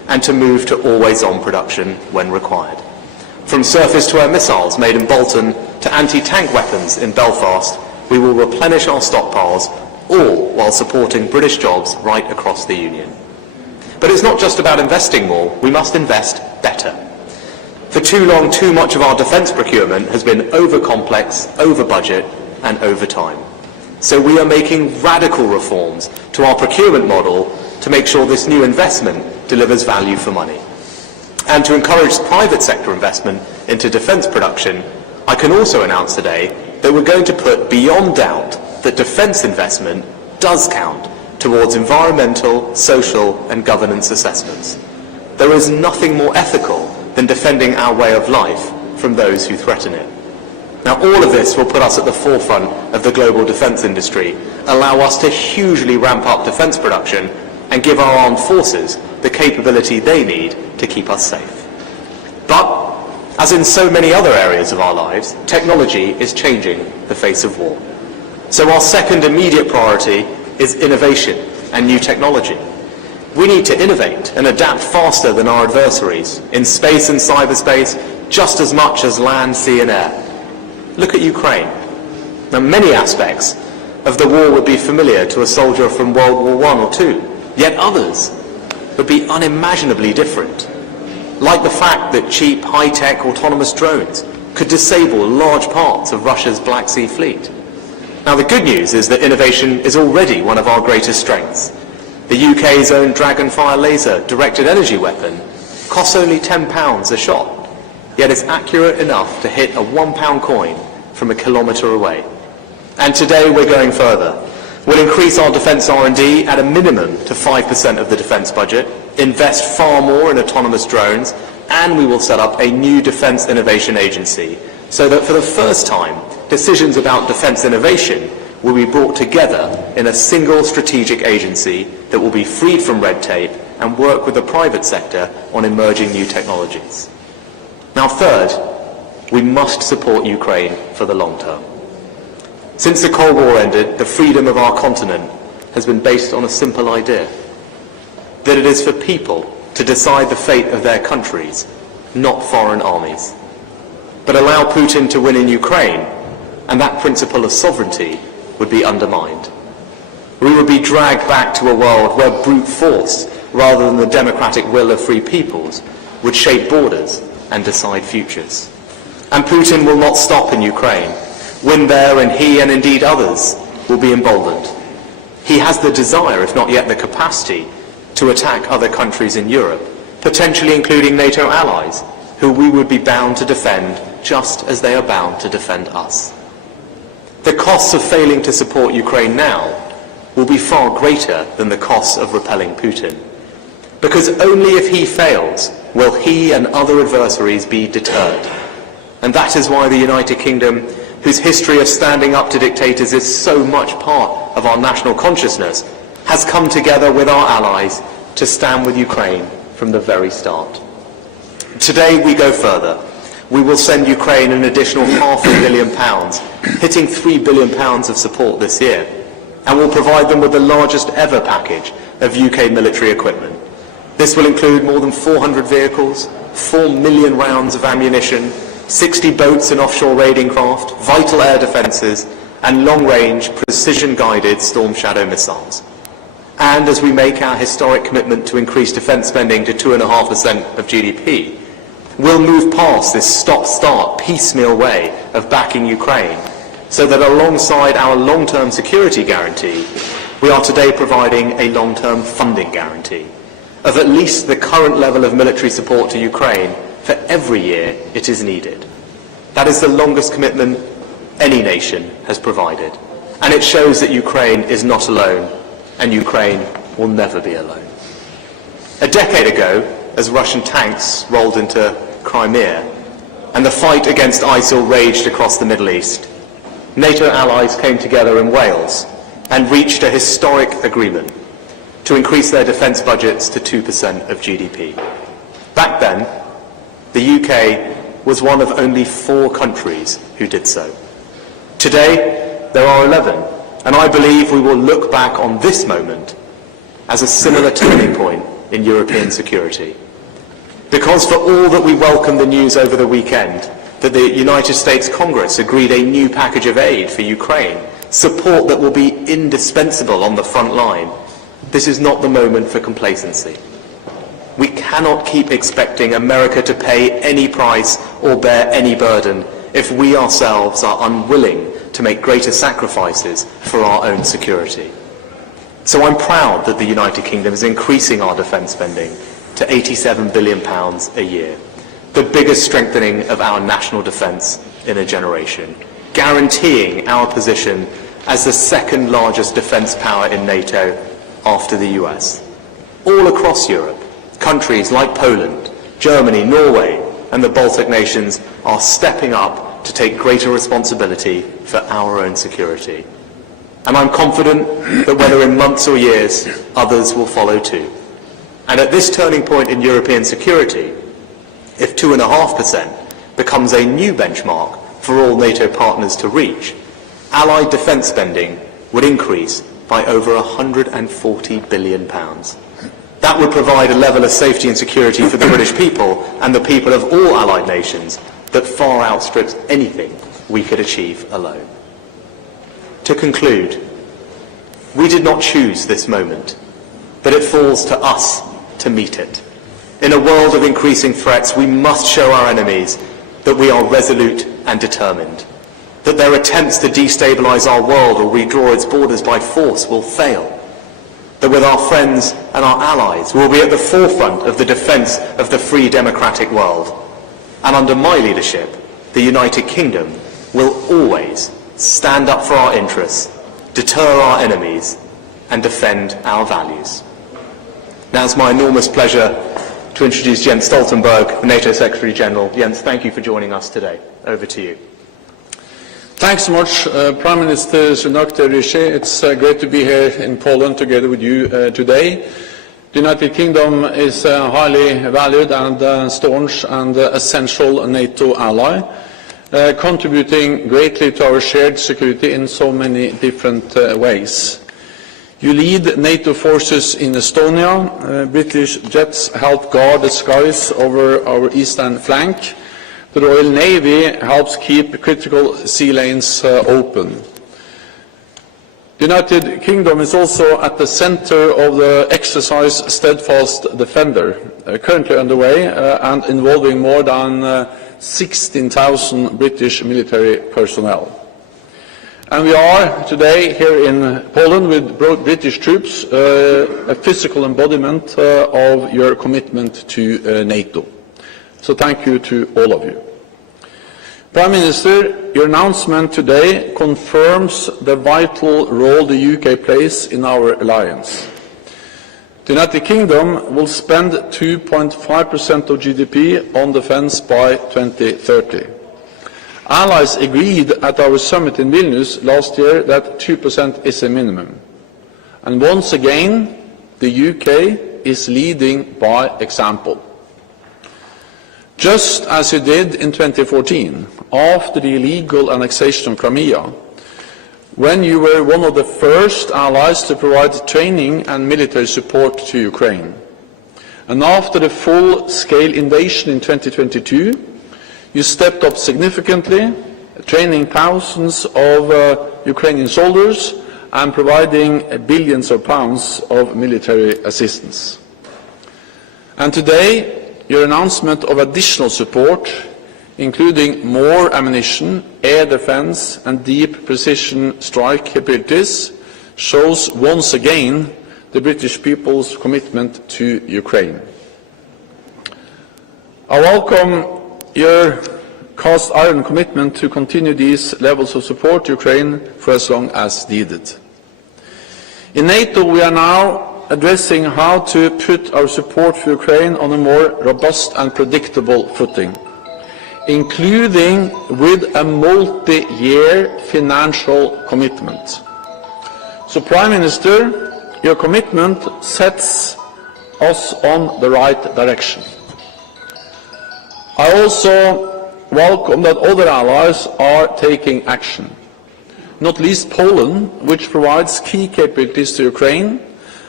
and to move to always-on production when required. From surface-to-air missiles made in Bolton to anti-tank weapons in Belfast, we will replenish our stockpiles, all while supporting British jobs right across the Union. But it's not just about investing more, we must invest better. For too long, too much of our defence procurement has been over-complex, over-budget and over-time. So we are making radical reforms to our procurement model to make sure this new investment delivers value for money. And to encourage private sector investment into defence production, I can also announce today that we're going to put beyond doubt that defence investment does count towards environmental, social and governance assessments. There is nothing more ethical than defending our way of life from those who threaten it. Now, all of this will put us at the forefront of the global defence industry, allow us to hugely ramp up defence production and give our armed forces the capability they need to keep us safe. But, as in so many other areas of our lives, technology is changing the face of war. So our second immediate priority is innovation and new technology. We need to innovate and adapt faster than our adversaries in space and cyberspace just as much as land, sea and air. Look at Ukraine. Now, many aspects of the war would be familiar to a soldier from World War I or II, yet others would be unimaginably different. Like the fact that cheap, high-tech autonomous drones could disable large parts of Russia's Black Sea fleet. Now, the good news is that innovation is already one of our greatest strengths. The UK's own Dragonfire laser directed energy weapon costs only £10 a shot, yet it's accurate enough to hit a £1 coin from a kilometre away. And today we're going further. We'll increase our defence R&D at a minimum to 5% of the defence budget, invest far more in autonomous drones, and we will set up a new Defence Innovation Agency so that for the first time, decisions about defence innovation will be brought together in a single strategic agency that will be freed from red tape and work with the private sector on emerging new technologies. Now, third, we must support Ukraine for the long term. Since the Cold War ended, the freedom of our continent has been based on a simple idea, that it is for people to decide the fate of their countries, not foreign armies. But allow Putin to win in Ukraine, and that principle of sovereignty would be undermined. We would be dragged back to a world where brute force, rather than the democratic will of free peoples, would shape borders and decide futures. And Putin will not stop in Ukraine. Win there, and he and indeed others will be emboldened. He has the desire, if not yet the capacity, to attack other countries in Europe, potentially including NATO allies, who we would be bound to defend just as they are bound to defend us. The costs of failing to support Ukraine now will be far greater than the costs of repelling Putin. Because only if he fails will he and other adversaries be deterred. And that is why the United Kingdom, whose history of standing up to dictators is so much part of our national consciousness, has come together with our allies to stand with Ukraine from the very start. Today we go further. We will send Ukraine an additional £500 million, hitting £3 billion of support this year, and will provide them with the largest ever package of UK military equipment. This will include more than 400 vehicles, 4 million rounds of ammunition, 60 boats and offshore raiding craft, vital air defences, and long-range, precision-guided Storm Shadow missiles. And as we make our historic commitment to increase defence spending to 2.5% of GDP, we'll move past this stop-start, piecemeal way of backing Ukraine, so that alongside our long-term security guarantee, we are today providing a long-term funding guarantee of at least the current level of military support to Ukraine for every year it is needed. That is the longest commitment any nation has provided, and it shows that Ukraine is not alone, and Ukraine will never be alone. A decade ago, as Russian tanks rolled into Crimea and the fight against ISIL raged across the Middle East, NATO allies came together in Wales and reached a historic agreement to increase their defence budgets to 2% of GDP. Back then, the UK was one of only 4 countries who did so. Today, there are 11, and I believe we will look back on this moment as a similar turning point in European security. Because for all that we welcome the news over the weekend that the United States Congress agreed a new package of aid for Ukraine, support that will be indispensable on the front line, this is not the moment for complacency. We cannot keep expecting America to pay any price or bear any burden if we ourselves are unwilling to make greater sacrifices for our own security. So I'm proud that the United Kingdom is increasing our defence spending to £87 billion a year, the biggest strengthening of our national defence in a generation, guaranteeing our position as the second largest defence power in NATO after the US. All across Europe, countries like Poland, Germany, Norway and the Baltic nations are stepping up to take greater responsibility for our own security. And I'm confident that whether in months or years, others will follow too. And at this turning point in European security, if 2.5% becomes a new benchmark for all NATO partners to reach, Allied defence spending would increase by over £140 billion. That would provide a level of safety and security for the British people and the people of all Allied nations that far outstrips anything we could achieve alone. To conclude, we did not choose this moment, but it falls to us to meet it. In a world of increasing threats, we must show our enemies that we are resolute and determined, that their attempts to destabilise our world or redraw its borders by force will fail, that with our friends and our allies we will be at the forefront of the defence of the free democratic world. And under my leadership, the United Kingdom will always stand up for our interests, deter our enemies and defend our values. Now it's my enormous pleasure to introduce Jens Stoltenberg, the NATO Secretary General. Jens, thank you for joining us today. Over to you. Thanks so much, Prime Minister Sunak, Rishi. It's great to be here in Poland together with you today. The United Kingdom is a highly valued and staunch and essential NATO ally, contributing greatly to our shared security in so many different ways. You lead NATO forces in Estonia. British jets help guard the skies over our eastern flank. The Royal Navy helps keep critical sea lanes open. The United Kingdom is also at the centre of the exercise Steadfast Defender, currently underway and involving more than 16,000 British military personnel. And we are today here in Poland with British troops, a physical embodiment of your commitment to NATO. So thank you to all of you. Prime Minister, your announcement today confirms the vital role the UK plays in our alliance. The United Kingdom will spend 2.5% of GDP on defence by 2030. Allies agreed at our summit in Vilnius last year that 2% is a minimum. And once again, the UK is leading by example. Just as you did in 2014, after the illegal annexation of Crimea, when you were one of the first allies to provide training and military support to Ukraine. And after the full-scale invasion in 2022, you stepped up significantly, training thousands of Ukrainian soldiers and providing billions of pounds of military assistance. And today, your announcement of additional support, including more ammunition, air defence and deep precision strike capabilities, shows once again the British people's commitment to Ukraine. I welcome your cast iron commitment to continue these levels of support to Ukraine for as long as needed. In NATO, we are now addressing how to put our support for Ukraine on a more robust and predictable footing, including with a multi-year financial commitment. So, Prime Minister, your commitment sets us on the right direction. I also welcome that other allies are taking action, not least Poland, which provides key capabilities to Ukraine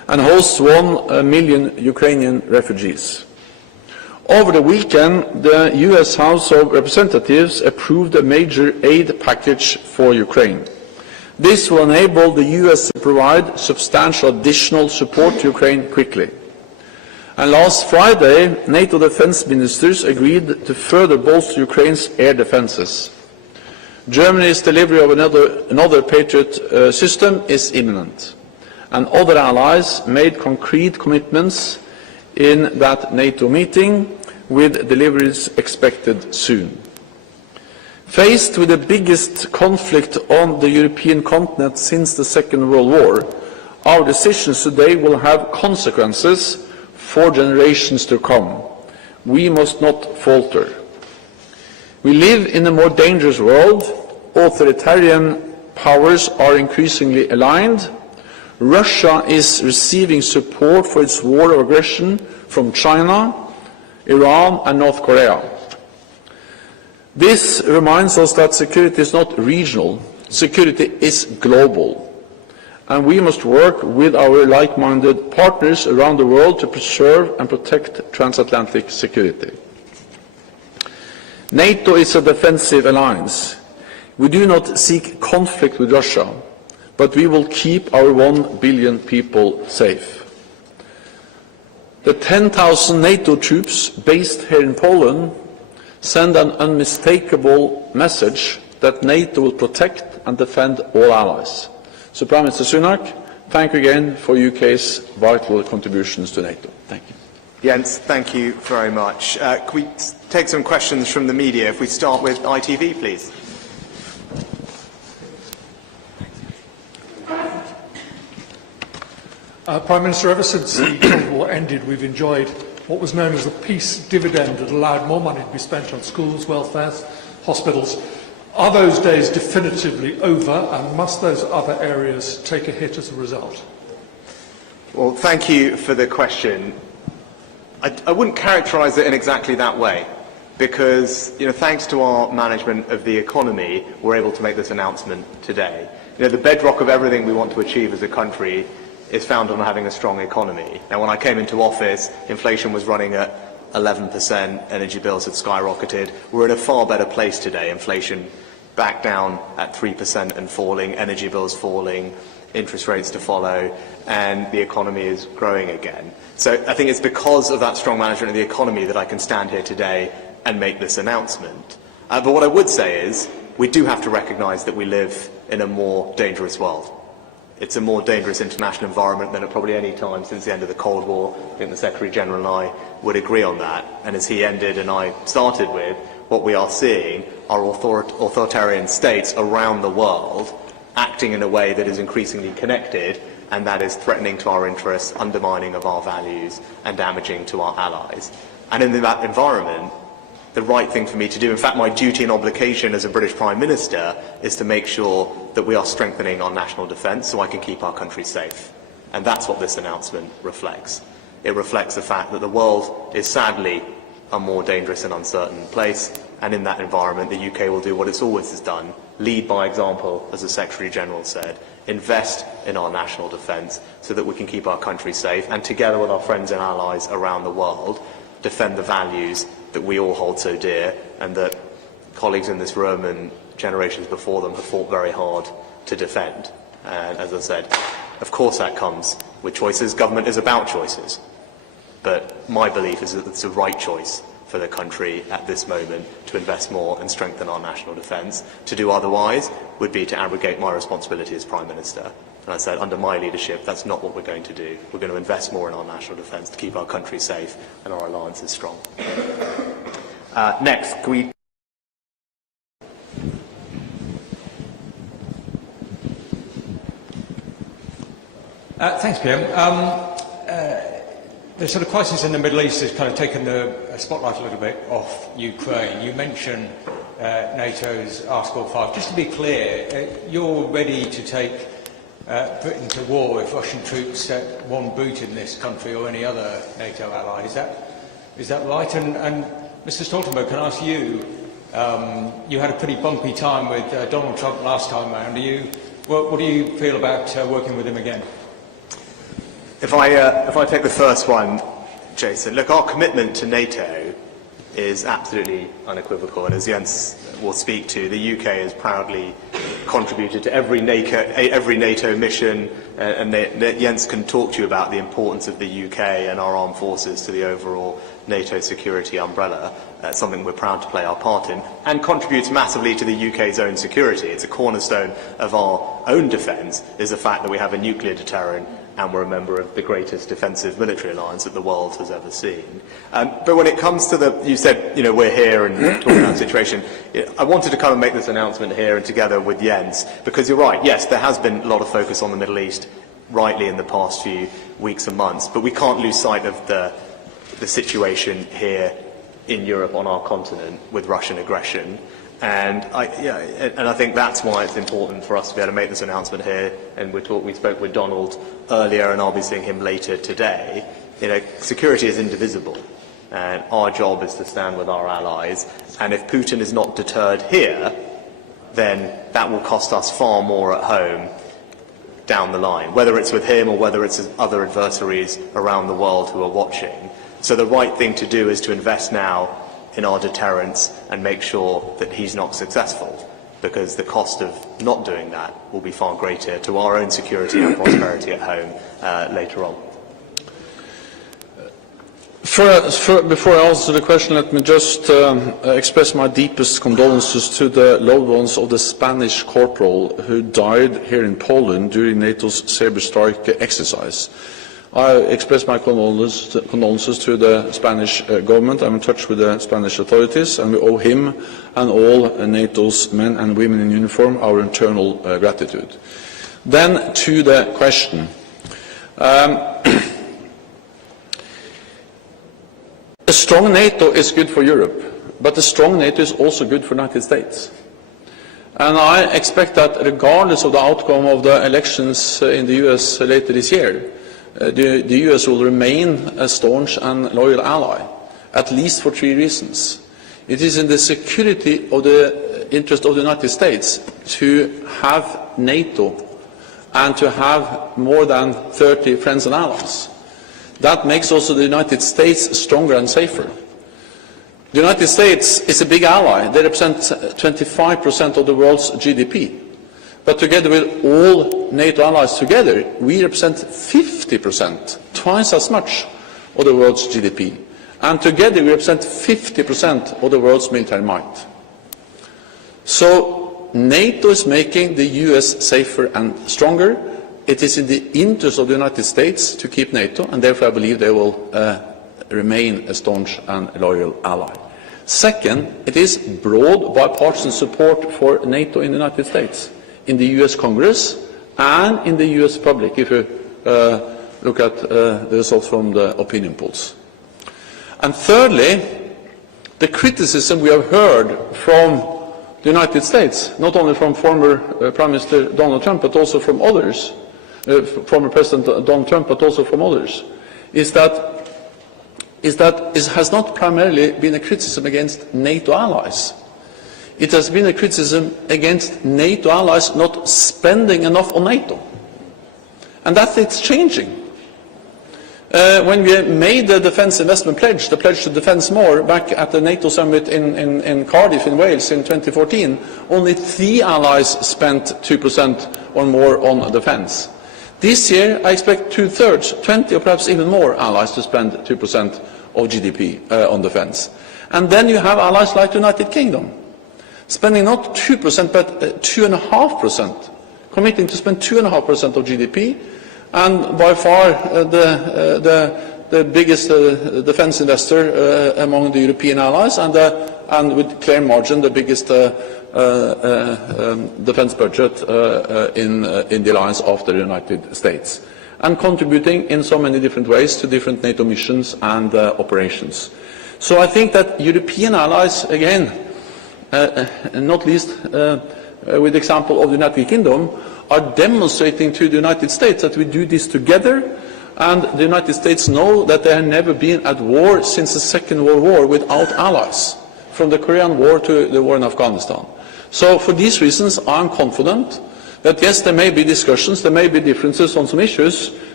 and hosts 1 million Ukrainian refugees. Over the weekend, the US House of Representatives approved a major aid package for Ukraine. This will enable the US to provide substantial additional support to Ukraine quickly. And last Friday, NATO defense ministers agreed to further bolster Ukraine's air defenses. Germany's delivery of another Patriot system is imminent, and other allies made concrete commitments in that NATO meeting, with deliveries expected soon. Faced with the biggest conflict on the European continent since the Second World War, our decisions today will have consequences for generations to come. We must not falter. We live in a more dangerous world. Authoritarian powers are increasingly aligned. Russia is receiving support for its war of aggression from China, Iran and North Korea. This reminds us that security is not regional, security is global. And we must work with our like-minded partners around the world to preserve and protect transatlantic security. NATO is a defensive alliance. We do not seek conflict with Russia, but we will keep our 1 billion people safe. The 10,000 NATO troops based here in Poland send an unmistakable message that NATO will protect and defend all allies. So, Prime Minister Sunak, thank you again for UK's vital contributions to NATO. Thank you. Jens, thank you very much. Can we take some questions from the media? If we start with ITV, please. Prime Minister, ever since the Cold War ended, we've enjoyed what was known as the peace dividend that allowed more money to be spent on schools, welfare, hospitals. Are those days definitively over, and must those other areas take a hit as a result? Well, thank you for the question. I wouldn't characterise it in exactly that way, because thanks to our management of the economy, we're able to make this announcement today. The bedrock of everything we want to achieve as a country is found on having a strong economy. Now, when I came into office, inflation was running at 11%, energy bills had skyrocketed. We're in a far better place today. Inflation back down at 3% and falling, energy bills falling, interest rates to follow, and the economy is growing again. So I think it's because of that strong management of the economy that I can stand here today and make this announcement. But what I would say is, we do have to recognise that we live in a more dangerous world. It's a more dangerous international environment than at probably any time since the end of the Cold War. I think the Secretary-General and I would agree on that. And as he ended and I started with, what we are seeing are authoritarian states around the world acting in a way that is increasingly connected, and that is threatening to our interests, undermining of our values, and damaging to our allies. And in that environment, the right thing for me to do, in fact my duty and obligation as a British Prime Minister, is to make sure that we are strengthening our national defence so I can keep our country safe. And that's what this announcement reflects. It reflects the fact that the world is sadly a more dangerous and uncertain place, and in that environment the UK will do what it's always done: lead by example, as the Secretary-General said, invest in our national defence so that we can keep our country safe, and together with our friends and allies around the world, defend the values that we all hold so dear, and that colleagues in this room and generations before them have fought very hard to defend. And as I said, of course that comes with choices. Government is about choices. But my belief is that it's the right choice for the country at this moment to invest more and strengthen our national defence. To do otherwise would be to abrogate my responsibility as Prime Minister. And I said, under my leadership, that's not what we're going to do. We're going to invest more in our national defence to keep our country safe and our alliances strong. Next, can we... Thanks, PM. The sort of crisis in the Middle East has kind of taken the spotlight a little bit off Ukraine. You mentioned NATO's Article 5. Just to be clear, you're ready to take Britain to war if Russian troops set one boot in this country or any other NATO ally. Is that right? And Mr. Stoltenberg, can I ask you, you had a pretty bumpy time with Donald Trump last time round. What do you feel about working with him again? If I take the first one, Jason, look, our commitment to NATO is absolutely unequivocal, and as Jens will speak to, the UK has proudly contributed to every NATO mission, and Jens can talk to you about the importance of the UK and our armed forces to the overall NATO security umbrella. That's something we're proud to play our part in, and contributes massively to the UK's own security. It's a cornerstone of our own defence, is the fact that we have a nuclear deterrent and we're a member of the greatest defensive military alliance that the world has ever seen. But when it comes to you said, we're here and talking about the situation, I wanted to kind of make this announcement here and together with Jens, because you're right, yes, there has been a lot of focus on the Middle East, rightly, in the past few weeks and months, but we can't lose sight of the situation here in Europe, on our continent, with Russian aggression. And I think that's why it's important for us to be able to make this announcement here. And we spoke with Donald earlier, and I'll be seeing him later today. Security is indivisible, and our job is to stand with our allies. And if Putin is not deterred here, then that will cost us far more at home down the line, whether it's with him or whether it's other adversaries around the world who are watching. So the right thing to do is to invest now in our deterrence and make sure that he's not successful, because the cost of not doing that will be far greater to our own security and prosperity at home later on. Before I answer the question, let me just express my deepest condolences to the loved ones of the Spanish corporal who died here in Poland during NATO's Sabre Strike exercise. I express my condolences to the Spanish government. I'm in touch with the Spanish authorities, and we owe him and all NATO's men and women in uniform our eternal gratitude. Then to the question. A strong NATO is good for Europe, but a strong NATO is also good for the United States. And I expect that regardless of the outcome of the elections in the US later this year, the US will remain a staunch and loyal ally, at least for 3 reasons. It is in the security of the interest of the United States to have NATO and to have more than 30 friends and allies. That makes also the United States stronger and safer. The United States is a big ally. They represent 25% of the world's GDP. But together with all NATO allies together, we represent 50%, twice as much of the world's GDP. And together we represent 50% of the world's military might. So NATO is making the US safer and stronger. It is in the interest of the United States to keep NATO, and therefore I believe they will remain a staunch and loyal ally. Second, it is broad bipartisan support for NATO in the United States, in the US Congress and in the US public, if you look at the results from the opinion polls. And thirdly, the criticism we have heard from the United States, not only from former Prime Minister Donald Trump, but also from others, former President Donald Trump, but also from others, is that it has not primarily been a criticism against NATO allies. It has been a criticism against NATO allies not spending enough on NATO. And that it's changing. When we made the defence investment pledge, the pledge to defence more, back at the NATO summit in Cardiff in Wales in 2014, only 3 allies spent 2% or more on defence. This year, I expect 2/3, 20 or perhaps even more allies to spend 2% of GDP on defence. And then you have allies like the United Kingdom, spending not 2% but 2.5%, committing to spend 2.5% of GDP, and by far the biggest defence investor among the European allies, and with clear margin the biggest defence budget in the alliance after the United States, and contributing in so many different ways to different NATO missions and operations. So I think that European allies, again, not least with the example of the United Kingdom, are demonstrating to the United States that we do this together, and the United States know that they have never been at war since the Second World War without allies, from the Korean War to the war in Afghanistan. So for these reasons, I'm confident that yes, there may be discussions, there may be differences on some issues,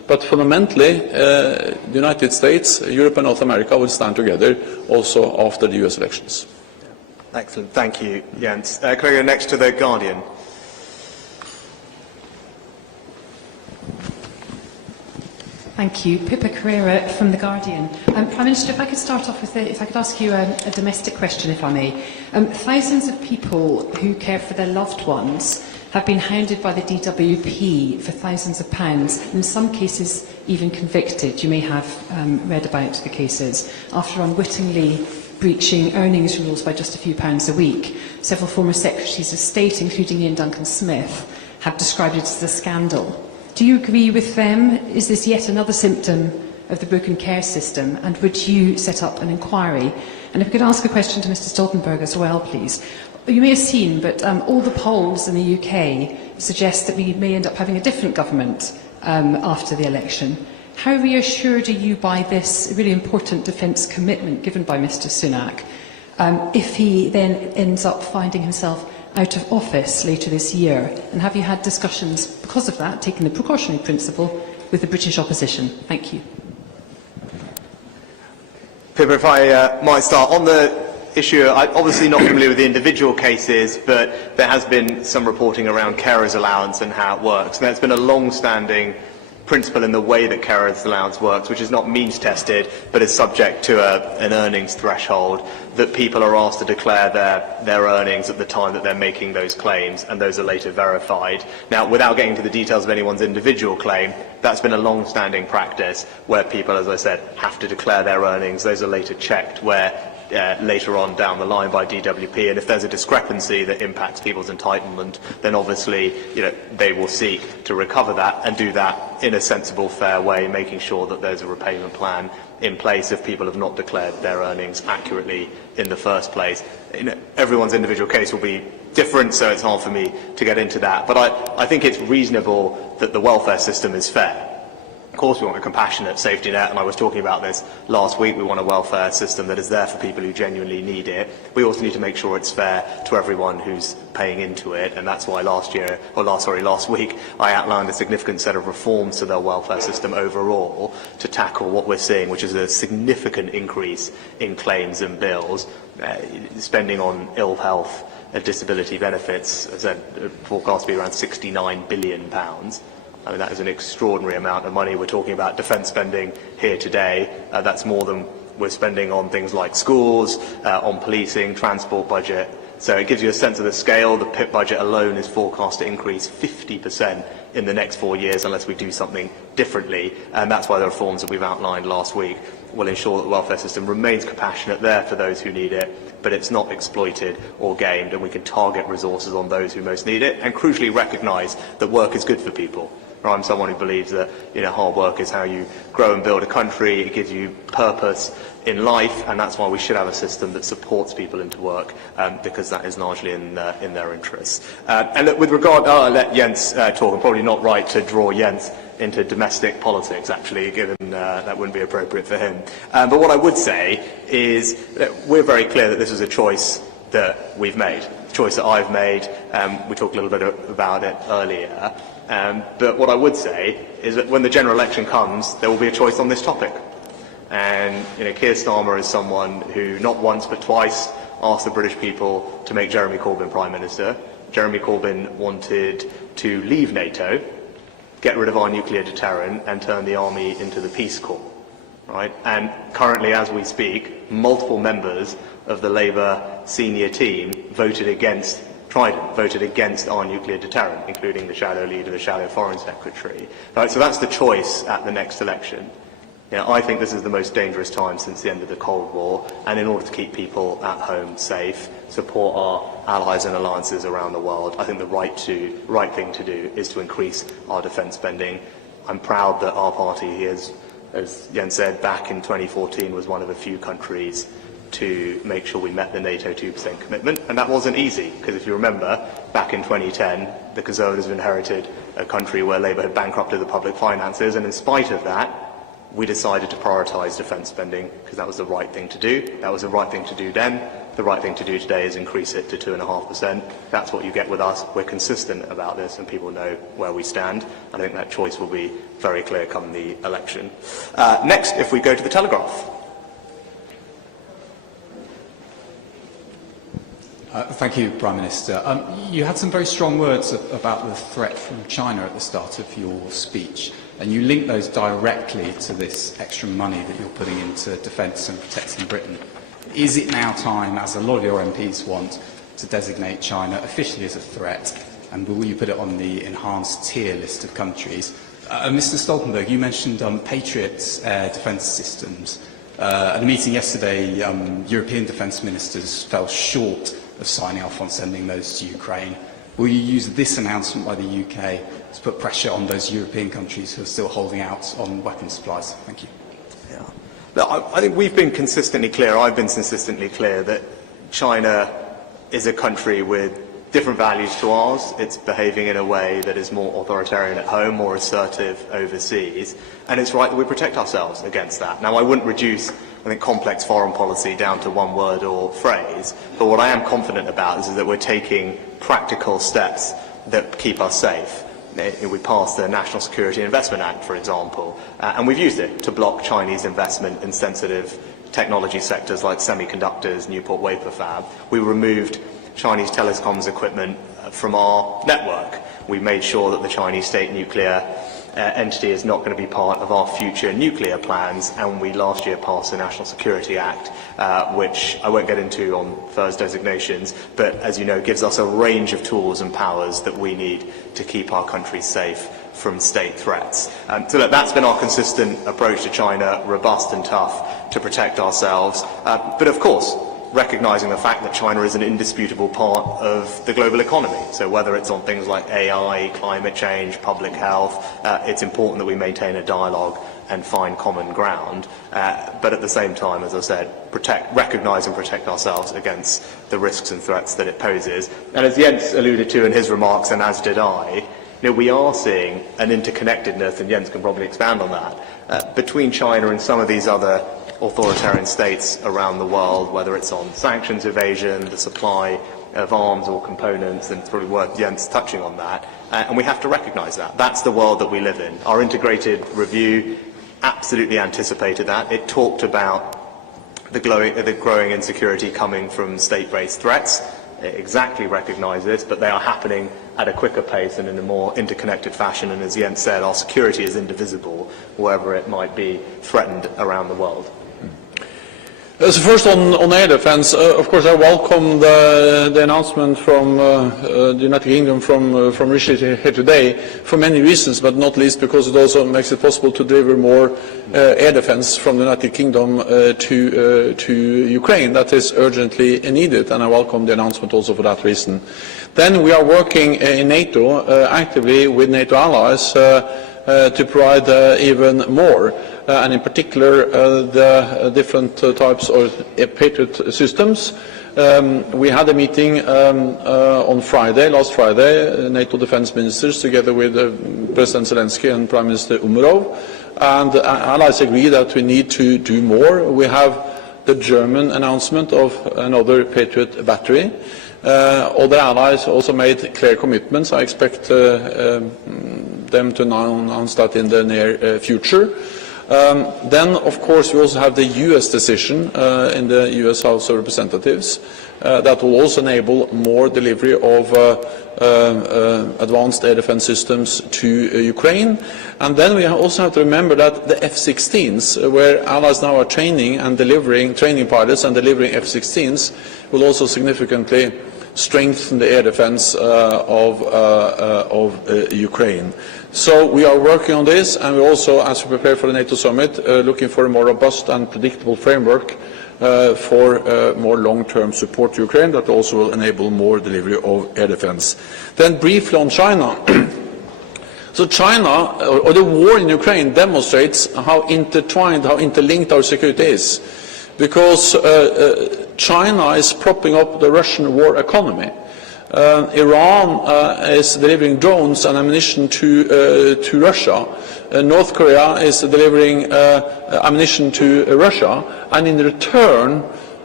But fundamentally, the United States, Europe and North America will stand together also after the US elections. Excellent. Thank you, Jens. Can I go next to the Guardian? Thank you. Pippa Carrera from The Guardian. Prime Minister, if I could start off with if I could ask you a domestic question, if I may. Thousands of people who care for their loved ones have been hounded by the DWP for thousands of pounds, in some cases even convicted. You may have read about the cases, after unwittingly breaching earnings rules by just a few pounds a week. Several former Secretaries of State, including Ian Duncan-Smith, have described it as a scandal. Do you agree with them? Is this yet another symptom of the broken care system? And would you set up an inquiry? And if I could ask a question to Mr Stoltenberg as well, please. You may have seen, but all the polls in the UK suggest that we may end up having a different government after the election. How reassured are you by this really important defence commitment given by Mr Sunak if he then ends up finding himself out of office later this year? And have you had discussions, because of that, taking the precautionary principle with the British opposition? Thank you. Pippa, if I might start. On the issue, I'm obviously not familiar with the individual cases, but there has been some reporting around carers' allowance and how it works. And that's been a long-standing principle in the way that carers' allowance works, which is not means tested, but is subject to an earnings threshold, that people are asked to declare their earnings at the time that they're making those claims, and those are later verified. Now, without getting into the details of anyone's individual claim, that's been a long-standing practice where people, as I said, have to declare their earnings. Those are later checked later on down the line by DWP, and if there's a discrepancy that impacts people's entitlement, then obviously they will seek to recover that and do that in a sensible, fair way, making sure that there's a repayment plan in place if people have not declared their earnings accurately in the first place. Everyone's individual case will be different, so it's hard for me to get into that, but I think it's reasonable that the welfare system is fair. Of course, we want a compassionate safety net, and I was talking about this last week. We want a welfare system that is there for people who genuinely need it. We also need to make sure it's fair to everyone who's paying into it, and that's why last week, I outlined a significant set of reforms to the welfare system overall to tackle what we're seeing, which is a significant increase in claims and bills, spending on ill health and disability benefits, as I said, forecast to be around £69 billion. I mean, that is an extraordinary amount of money. We're talking about defence spending here today. That's more than we're spending on things like schools, on policing, transport budget. So it gives you a sense of the scale. The PIP budget alone is forecast to increase 50% in the next 4 years unless we do something differently. And that's why the reforms that we've outlined last week will ensure that the welfare system remains compassionate, there for those who need it, but it's not exploited or gamed, and we can target resources on those who most need it, and crucially recognise that work is good for people. I'm someone who believes that hard work is how you grow and build a country. It gives you purpose in life, and that's why we should have a system that supports people into work, because that is largely in their interests. And look, with regard, I'll let Jens talk. I'm probably not right to draw Jens into domestic politics, actually, given that wouldn't be appropriate for him. But what I would say is that we're very clear that this is a choice that we've made, a choice that I've made. We talked a little bit about it earlier. But what I would say is that when the general election comes, there will be a choice on this topic. And Keir Starmer is someone who not once but twice asked the British people to make Jeremy Corbyn Prime Minister. Jeremy Corbyn wanted to leave NATO, get rid of our nuclear deterrent, and turn the army into the Peace Corps. Right? And currently, as we speak, multiple members of the Labour senior team voted against Trident, voted against our nuclear deterrent, including the shadow leader, the shadow foreign secretary. Right, so that's the choice at the next election. I think this is the most dangerous time since the end of the Cold War, and in order to keep people at home safe, support our allies and alliances around the world, I think the right thing to do is to increase our defence spending. I'm proud that our party, as Jens said, back in 2014 was one of a few countries to make sure we met the NATO 2% commitment, and that wasn't easy, because if you remember, back in 2010, the Conservatives inherited a country where Labour had bankrupted the public finances, and in spite of that, we decided to prioritise defence spending, because that was the right thing to do. That was the right thing to do then, the right thing to do today is increase it to 2.5%. That's what you get with us. We're consistent about this and people know where we stand. And I think that choice will be very clear come the election. Next, if we go to the Telegraph. Thank you, Prime Minister. You had some very strong words about the threat from China at the start of your speech, and you link those directly to this extra money that you're putting into defence and protecting Britain. Is it now time, as a lot of your MPs want, to designate China officially as a threat, and will you put it on the enhanced tier list of countries? Mr Stoltenberg, you mentioned Patriot defence systems. At a meeting yesterday, European defence ministers fell short of signing off on sending those to Ukraine. Will you use this announcement by the UK to put pressure on those European countries who are still holding out on weapons supplies? Thank you. Yeah. Look, I think we've been consistently clear, I've been consistently clear that China is a country with different values to ours. It's behaving in a way that is more authoritarian at home, more assertive overseas, and it's right that we protect ourselves against that. Now, I wouldn't reduce, I think, complex foreign policy down to one word or phrase, but what I am confident about is that we're taking practical steps that keep us safe. We passed the National Security Investment Act, for example, and we've used it to block Chinese investment in sensitive technology sectors like semiconductors, Newport wafer fab. We removed Chinese telecoms equipment from our network. We made sure that the Chinese state nuclear entity is not going to be part of our future nuclear plans, and we last year passed the National Security Act, which I won't get into on first designations, but as you know, gives us a range of tools and powers that we need to keep our country safe from state threats. So look, that's been our consistent approach to China, robust and tough to protect ourselves, but of course, recognising the fact that China is an indisputable part of the global economy. So whether it's on things like AI, climate change, public health, it's important that we maintain a dialogue and find common ground. But at the same time, as I said, recognise and protect ourselves against the risks and threats that it poses. And as Jens alluded to in his remarks, and as did I, we are seeing an interconnectedness, and Jens can probably expand on that, between China and some of these other authoritarian states around the world, whether it's on sanctions evasion, the supply of arms or components, and it's probably worth Jens touching on that. And we have to recognise that. That's the world that we live in. Our integrated review absolutely anticipated that. It talked about the growing insecurity coming from state-based threats. It exactly recognise this, but they are happening at a quicker pace and in a more interconnected fashion. And as Jens said, our security is indivisible wherever it might be threatened around the world. So first on air defence, of course I welcome the announcement from the United Kingdom from Rishi here today for many reasons, but not least because it also makes it possible to deliver more air defence from the United Kingdom to Ukraine. That is urgently needed, and I welcome the announcement also for that reason. Then we are working in NATO actively with NATO allies to provide even more. And in particular the different types of Patriot systems. We had a meeting on last Friday, NATO defence ministers together with President Zelensky and Prime Minister Umarov, and allies agree that we need to do more. We have the German announcement of another Patriot battery. Other allies also made clear commitments. I expect them to announce that in the near future. Then, of course, we also have the US decision in the US House of Representatives that will also enable more delivery of advanced air defense systems to Ukraine. And then we also have to remember that the F-16s, where allies now are training pilots and delivering F-16s, will also significantly strengthen the air defense of Ukraine. So we are working on this, and we also, as we prepare for the NATO summit, looking for a more robust and predictable framework for more long-term support to Ukraine that also will enable more delivery of air defense. Then briefly on China. So China, or the war in Ukraine, demonstrates how intertwined, how interlinked our security is. Because China is propping up the Russian war economy. Iran is delivering drones and ammunition to Russia. North Korea is delivering ammunition to Russia, and in return,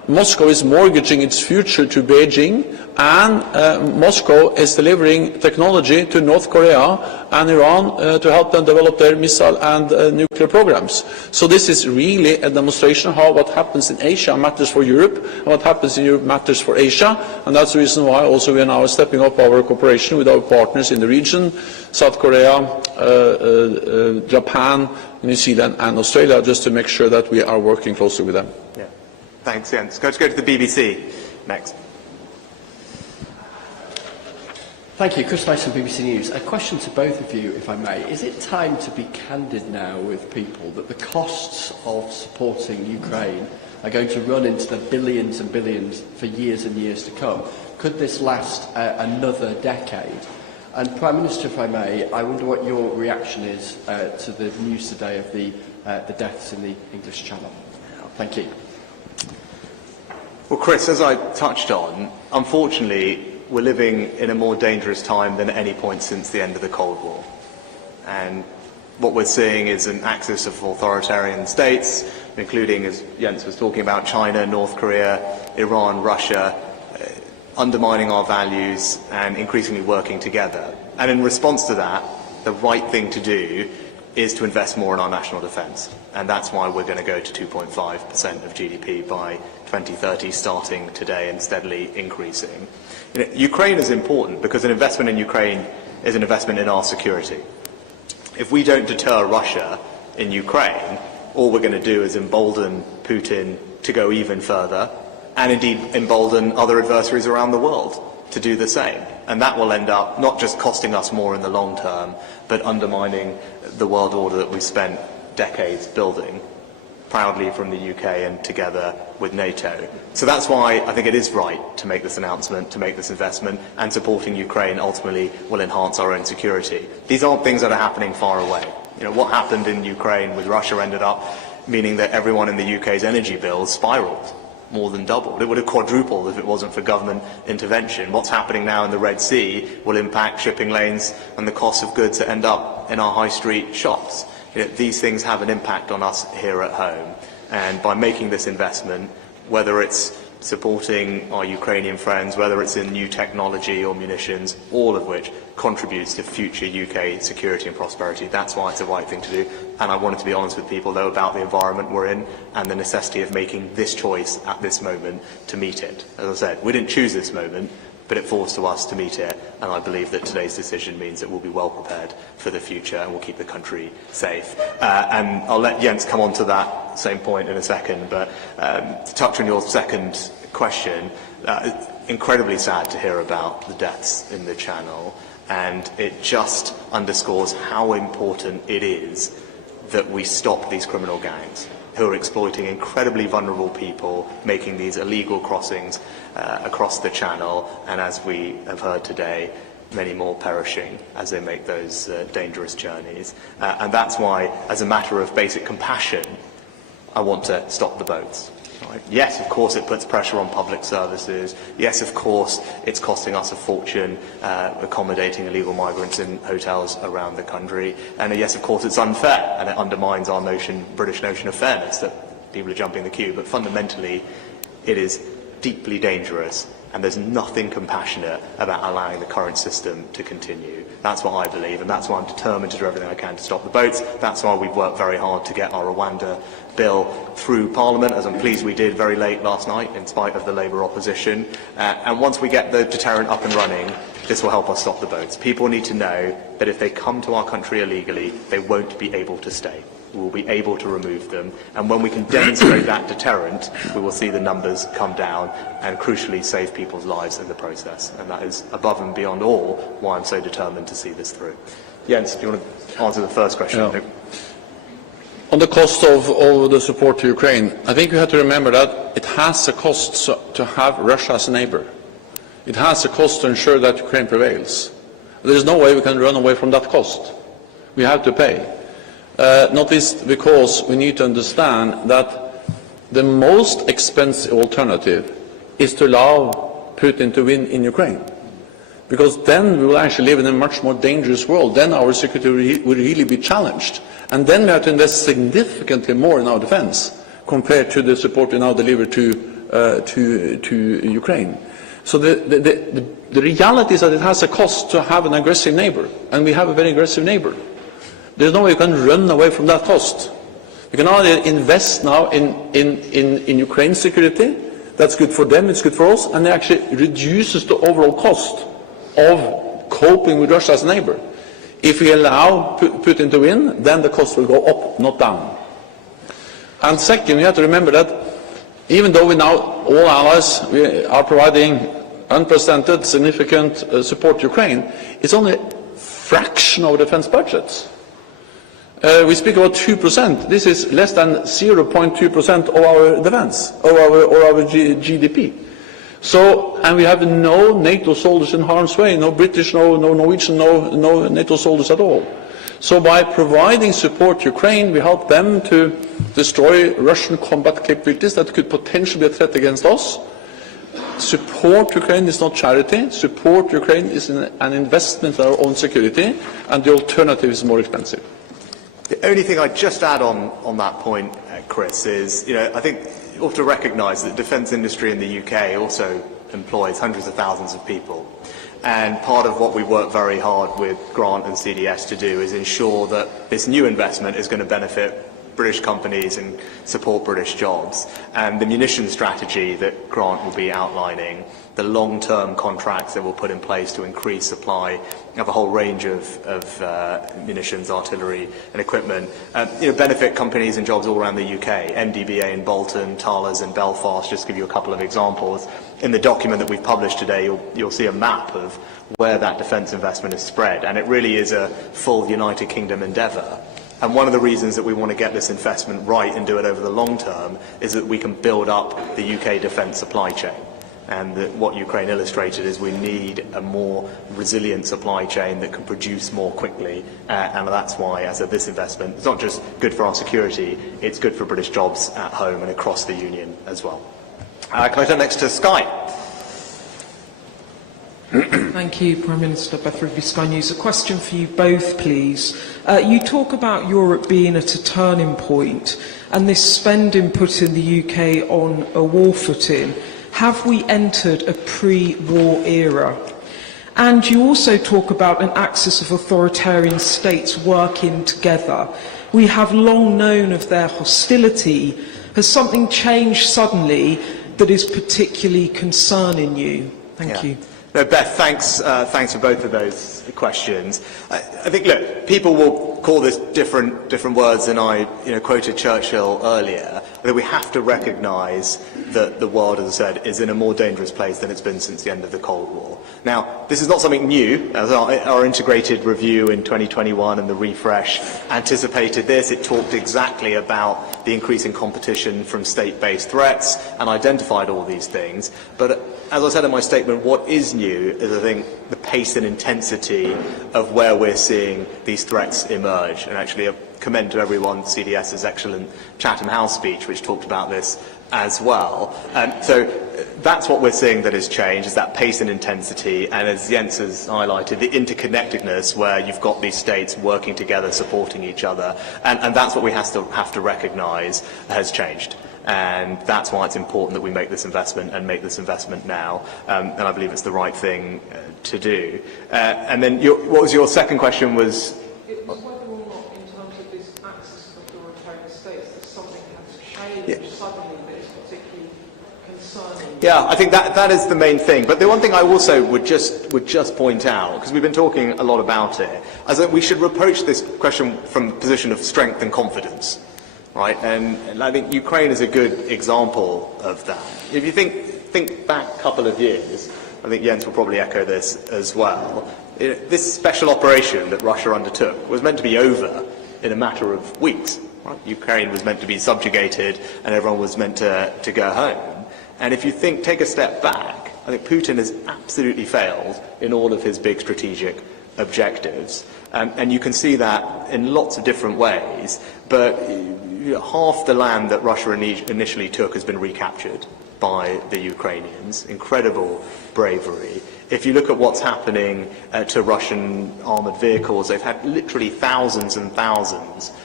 Moscow is mortgaging its future to Beijing, and Moscow is delivering technology to North Korea and Iran to help them develop their missile and nuclear programs. So this is really a demonstration of how what happens in Asia matters for Europe, and what happens in Europe matters for Asia, and that's the reason why also we are now stepping up our cooperation with our partners in the region, South Korea, Japan, New Zealand and Australia, just to make sure that we are working closely with them. Yeah. Thanks, Jens. Let's go to the BBC next. Thank you. Chris Mason, BBC News. A question to both of you, if I may. Is it time to be candid now with people that the costs of supporting Ukraine are going to run into the billions and billions for years and years to come? Could this last another decade? And Prime Minister, if I may, I wonder what your reaction is to the news today of the deaths in the English Channel. Thank you. Well, Chris, as I touched on, unfortunately, we're living in a more dangerous time than at any point since the end of the Cold War. And what we're seeing is an axis of authoritarian states, including, as Jens was talking about, China, North Korea, Iran, Russia, undermining our values and increasingly working together. And in response to that, the right thing to do is to invest more in our national defence. And that's why we're going to go to 2.5% of GDP by 2030, starting today and steadily increasing. Ukraine is important because an investment in Ukraine is an investment in our security. If we don't deter Russia in Ukraine, all we're going to do is embolden Putin to go even further, and indeed embolden other adversaries around the world to do the same. And that will end up not just costing us more in the long term, but undermining the world order that we've spent decades building, proudly from the UK and together with NATO. So that's why I think it is right to make this announcement, to make this investment, and supporting Ukraine ultimately will enhance our own security. These aren't things that are happening far away. You know, what happened in Ukraine with Russia ended up meaning that everyone in the UK's energy bills spiraled, more than doubled. It would have quadrupled if it wasn't for government intervention. What's happening now in the Red Sea will impact shipping lanes and the cost of goods that end up in our high street shops. You know, these things have an impact on us here at home. And by making this investment, whether it's supporting our Ukrainian friends, whether it's in new technology or munitions, all of which contributes to future UK security and prosperity. That's why it's the right thing to do. And I wanted to be honest with people, though, about the environment we're in and the necessity of making this choice at this moment to meet it. As I said, we didn't choose this moment, but it falls to us to meet it. And I believe that today's decision means that we'll be well prepared for the future and we'll keep the country safe. And I'll let Jens come on to that same point in a second. But to touch on your second question, incredibly sad to hear about the deaths in the Channel. And it just underscores how important it is that we stop these criminal gangs who are exploiting incredibly vulnerable people, making these illegal crossings across the Channel, and as we have heard today, many more perishing as they make those dangerous journeys. And that's why, as a matter of basic compassion, I want to stop the boats. Right? Yes, of course, it puts pressure on public services. Yes, of course, it's costing us a fortune accommodating illegal migrants in hotels around the country. And yes, of course, it's unfair, and it undermines our British notion of fairness, that people are jumping the queue. But fundamentally, it is deeply dangerous, and there's nothing compassionate about allowing the current system to continue. That's what I believe, and that's why I'm determined to do everything I can to stop the boats. That's why we've worked very hard to get our Rwanda bill through Parliament, as I'm pleased we did very late last night, in spite of the Labour opposition. And once we get the deterrent up and running, this will help us stop the boats. People need to know that if they come to our country illegally, they won't be able to stay. We will be able to remove them, and when we can demonstrate that deterrent, we will see the numbers come down and crucially save people's lives in the process. And that is above and beyond all why I'm so determined to see this through. Jens, do you want to answer the first question? Yeah. On the cost of the support to Ukraine, I think we have to remember that it has a cost to have Russia as a neighbour. It has a cost to ensure that Ukraine prevails. There is no way we can run away from that cost. We have to pay. Not least because we need to understand that the most expensive alternative is to allow Putin to win in Ukraine. Because then we will actually live in a much more dangerous world. Then our security will really be challenged. And then we have to invest significantly more in our defence compared to the support we now deliver to Ukraine. So the reality is that it has a cost to have an aggressive neighbor, and we have a very aggressive neighbor. There's no way you can run away from that cost. We can only invest now in Ukraine's security. That's good for them, it's good for us, and it actually reduces the overall cost of coping with Russia as a neighbor. If we allow Putin to win, then the cost will go up, not down. And second, we have to remember that even though we now, all allies, we are providing unprecedented, significant support to Ukraine, it's only a fraction of defense budgets. We speak about 2%. This is less than 0.2% of our defense, or our GDP. So, and we have no NATO soldiers in harm's way, no British, no Norwegian, no NATO soldiers at all. So by providing support to Ukraine, we help them to destroy Russian combat capabilities that could potentially be a threat against us. Support Ukraine is not charity. Support Ukraine is an investment in our own security, and the alternative is more expensive. The only thing I'd just add on that point, Chris, is, I think you have to recognise that the defence industry in the UK also employs hundreds of thousands of people. And part of what we work very hard with Grant and CDS to do is ensure that this new investment is going to benefit British companies and support British jobs. And the munitions strategy that Grant will be outlining, the long-term contracts that we'll put in place to increase supply of a whole range of munitions, artillery and equipment, benefit companies and jobs all around the UK. MDBA in Bolton, Thales in Belfast, just to give you a couple of examples. In the document that we've published today, you'll see a map of where that defence investment is spread, and it really is a full United Kingdom endeavour. And one of the reasons that we want to get this investment right and do it over the long term is that we can build up the UK defence supply chain. And what Ukraine illustrated is we need a more resilient supply chain that can produce more quickly. And that's why, as I said, this investment is not just good for our security, it's good for British jobs at home and across the Union as well. Can I turn next to Sky? Thank you, Prime Minister. Beth Rigby, Sky News. A question for you both, please. You talk about Europe being at a turning point and this spending put in the UK on a war footing. Have we entered a pre-war era? And you also talk about an axis of authoritarian states working together. We have long known of their hostility. Has something changed suddenly that is particularly concerning you? Thank you. No, Beth, thanks for both of those questions. I think, look, people will call this different words, and I quoted Churchill earlier. I think we have to recognise that the world, as I said, is in a more dangerous place than it's been since the end of the Cold War. Now, this is not something new. As our integrated review in 2021 and the refresh anticipated this. It talked exactly about the increasing competition from state-based threats and identified all these things. But as I said in my statement, what is new is, I think, the pace and intensity of where we're seeing these threats emerge. And actually, I commend to everyone CDS's excellent Chatham House speech, which talked about this as well. So that's what we're seeing that has changed, is that pace and intensity, and as Jens has highlighted, the interconnectedness where you've got these states working together, supporting each other, and that's what we have to recognise has changed. And that's why it's important that we make this investment and make this investment now. And I believe it's the right thing to do. And then what was your second question was? It was whether or not, in terms of this axis of authoritarian states, that something has changed suddenly that is particularly concerning. Yeah, I think that is the main thing. But the one thing I also would just point out, because we've been talking a lot about it, is that we should approach this question from a position of strength and confidence. Right, and I think Ukraine is a good example of that. If you think back a couple of years, I think Jens will probably echo this as well. This special operation that Russia undertook was meant to be over in a matter of weeks. Right? Ukraine was meant to be subjugated, and everyone was meant to go home. And if you take a step back, I think Putin has absolutely failed in all of his big strategic objectives, and you can see that in lots of different ways. But half the land that Russia initially took has been recaptured by the Ukrainians. Incredible bravery. If you look at what's happening to Russian armoured vehicles, they've had literally thousands and thousands